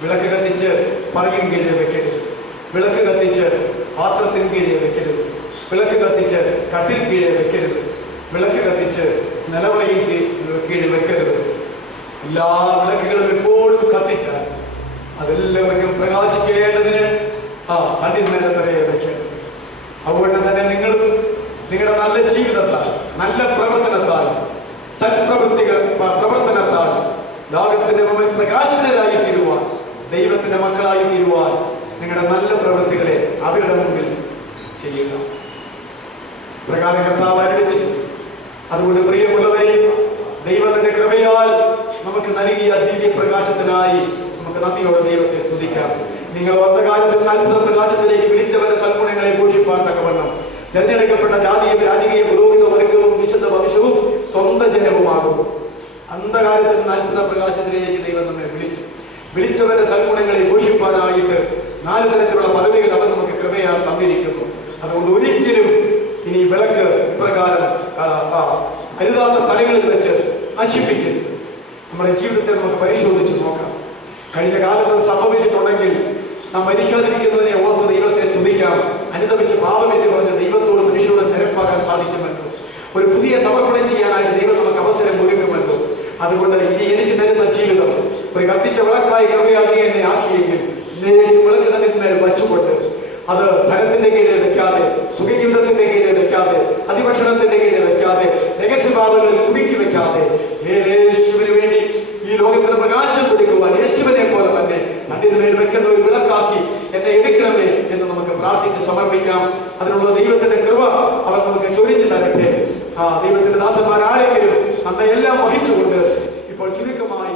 വിളക്ക് കത്തിച്ച് പറയിൻ കീഴെ വെക്കരുത്. വിളക്ക് കത്തിച്ച് പാത്രത്തിന് കീഴെ വെക്കരുത്. വിളക്ക് കത്തിച്ച് കട്ടിൽ കീഴെ വെക്കരുത്. വിളക്ക് കത്തിച്ച് നിലവറയിൽ കീഴെ വെക്കരുത്. എല്ലാ വിളക്കുകളും എപ്പോഴും കത്തിച്ചാൽ അതെല്ലാവർക്കും പ്രകാശിക്കേണ്ടതിന് കണ്ണിന്മേലത്രയെ വെക്കേണ്ടത്. അതുകൊണ്ട് തന്നെ നിങ്ങളും നിങ്ങളുടെ നല്ല ജീവിതത്താൽ, നല്ല പ്രവർത്തനത്താൽ, പ്രവർത്തനത്താൽ ലോകത്തിന്റെ മുമ്പിൽ പ്രകാശിതരായി തീരുവാൻ, ദൈവത്തിന്റെ മക്കളായി തീരുവാൻ നിങ്ങളുടെ നല്ല പ്രവൃത്തികളെ അവരുടെ മുമ്പിൽ ചെയ്യുക. പ്രകാരം കർത്താവ് അരുളിച്ചു. അതുകൊണ്ട് പ്രിയമുള്ളവരെ, ദൈവത്തിന്റെ കൃപയാൽ നമുക്ക് നൽകിയ ദിവ്യ പ്രകാശത്തിനായി നമുക്ക് നന്ദിയോടെ ദൈവത്തെ സ്തുതിക്കാം. നിങ്ങൾ അന്ധകാരത്തിൽ അത്ഭുത പ്രകാശത്തിലേക്ക് വിളിച്ചവന്റെ സൽഗുണങ്ങളെ ഘോഷിപ്പാൻ തക്കവണ്ണം തിരഞ്ഞെടുക്കപ്പെട്ട ജാതിയും രാജകീയ പുരോഹിത വർഗവും വിശുദ്ധ വംശവും സ്വന്തം ജനവുമാകുന്നു. അന്ധകാരത്തിൽ നിന്ന് അത്ഭുത പ്രകാശത്തിലേക്ക് ദൈവം നമ്മെ വിളിച്ചവന്റെ സൽഗുണങ്ങളെ ഘോഷിപ്പാനായിട്ട് 4 തരത്തിലുള്ള പദവികൾ അവൻ നമുക്ക് കൃപയാൽ തന്നിരിക്കുന്നു. അതുകൊണ്ട് ഒരിക്കലും ഇനി വിളക്ക് ഇപ്രകാരം അരുതാത്ത സ്ഥലങ്ങളിൽ വെച്ച് നശിപ്പിക്കരുത്. നമ്മുടെ ജീവിതത്തെ നമുക്ക് പരിശോധിച്ച് നോക്കാം. കഴിഞ്ഞ കാലത്ത് സംഭവിച്ചിട്ടുണ്ടെങ്കിൽ നാം മരിക്കാതിരിക്കുന്നതിനെ ഓർത്ത് ദൈവത്തെ സ്തുതിക്കാം. അനുദപിച്ച് പാപമേറ്റ് പറഞ്ഞ് ദൈവത്തോട് മനുഷ്യരോട് നിരപ്പാക്കാൻ സാധിക്കുമല്ലോ. ഒരു പുതിയ സമർപ്പണം ചെയ്യാനായിട്ട് ദൈവം നമുക്ക് അവസരം ഒരുക്കുമല്ലോ. അതുകൊണ്ട് ഇനി എനിക്ക് തരുന്ന ജീവിതം ഒരു കത്തിച്ച വിളക്കായി കൃപയാൽ നീ എന്നെ ആക്കിയെങ്കിൽ വിളക്ക് തന്നെ വച്ചുകൊണ്ട് അത് ധനത്തിന്റെ കീഴിൽ വെക്കാതെ, സുഖജീവിതത്തിന്റെ കീഴിൽ വെക്കാതെ, അതിഭക്ഷണത്തിന്റെ കീഴിൽ വെക്കാതെ, രഹസ്യഭാവങ്ങളിൽ കുടുക്കി വെക്കാതെ യേശുവിന് വേണ്ടി ഈ ലോകത്തിന് പ്രകാശം കൊടുക്കുവാൻ യേശുവിനെ പോലെ തന്നെ തന്റെ മേൽ വെക്കുന്ന ഒരു വിളക്കാക്കി എന്നെ എടുക്കണമേ എന്ന് നമുക്ക് പ്രാർത്ഥിച്ച് സമർപ്പിക്കാം. അതിനുള്ള ദൈവത്തിന്റെ കൃപ അവർ നമുക്ക് ചൊരിഞ്ഞു തരട്ടെ. ദൈവത്തിന്റെ ദാസന്മാർ ആരെങ്കിലും അന്ന് എല്ലാം വഹിച്ചുകൊണ്ട് ഇപ്പോൾ ചുരുക്കമായി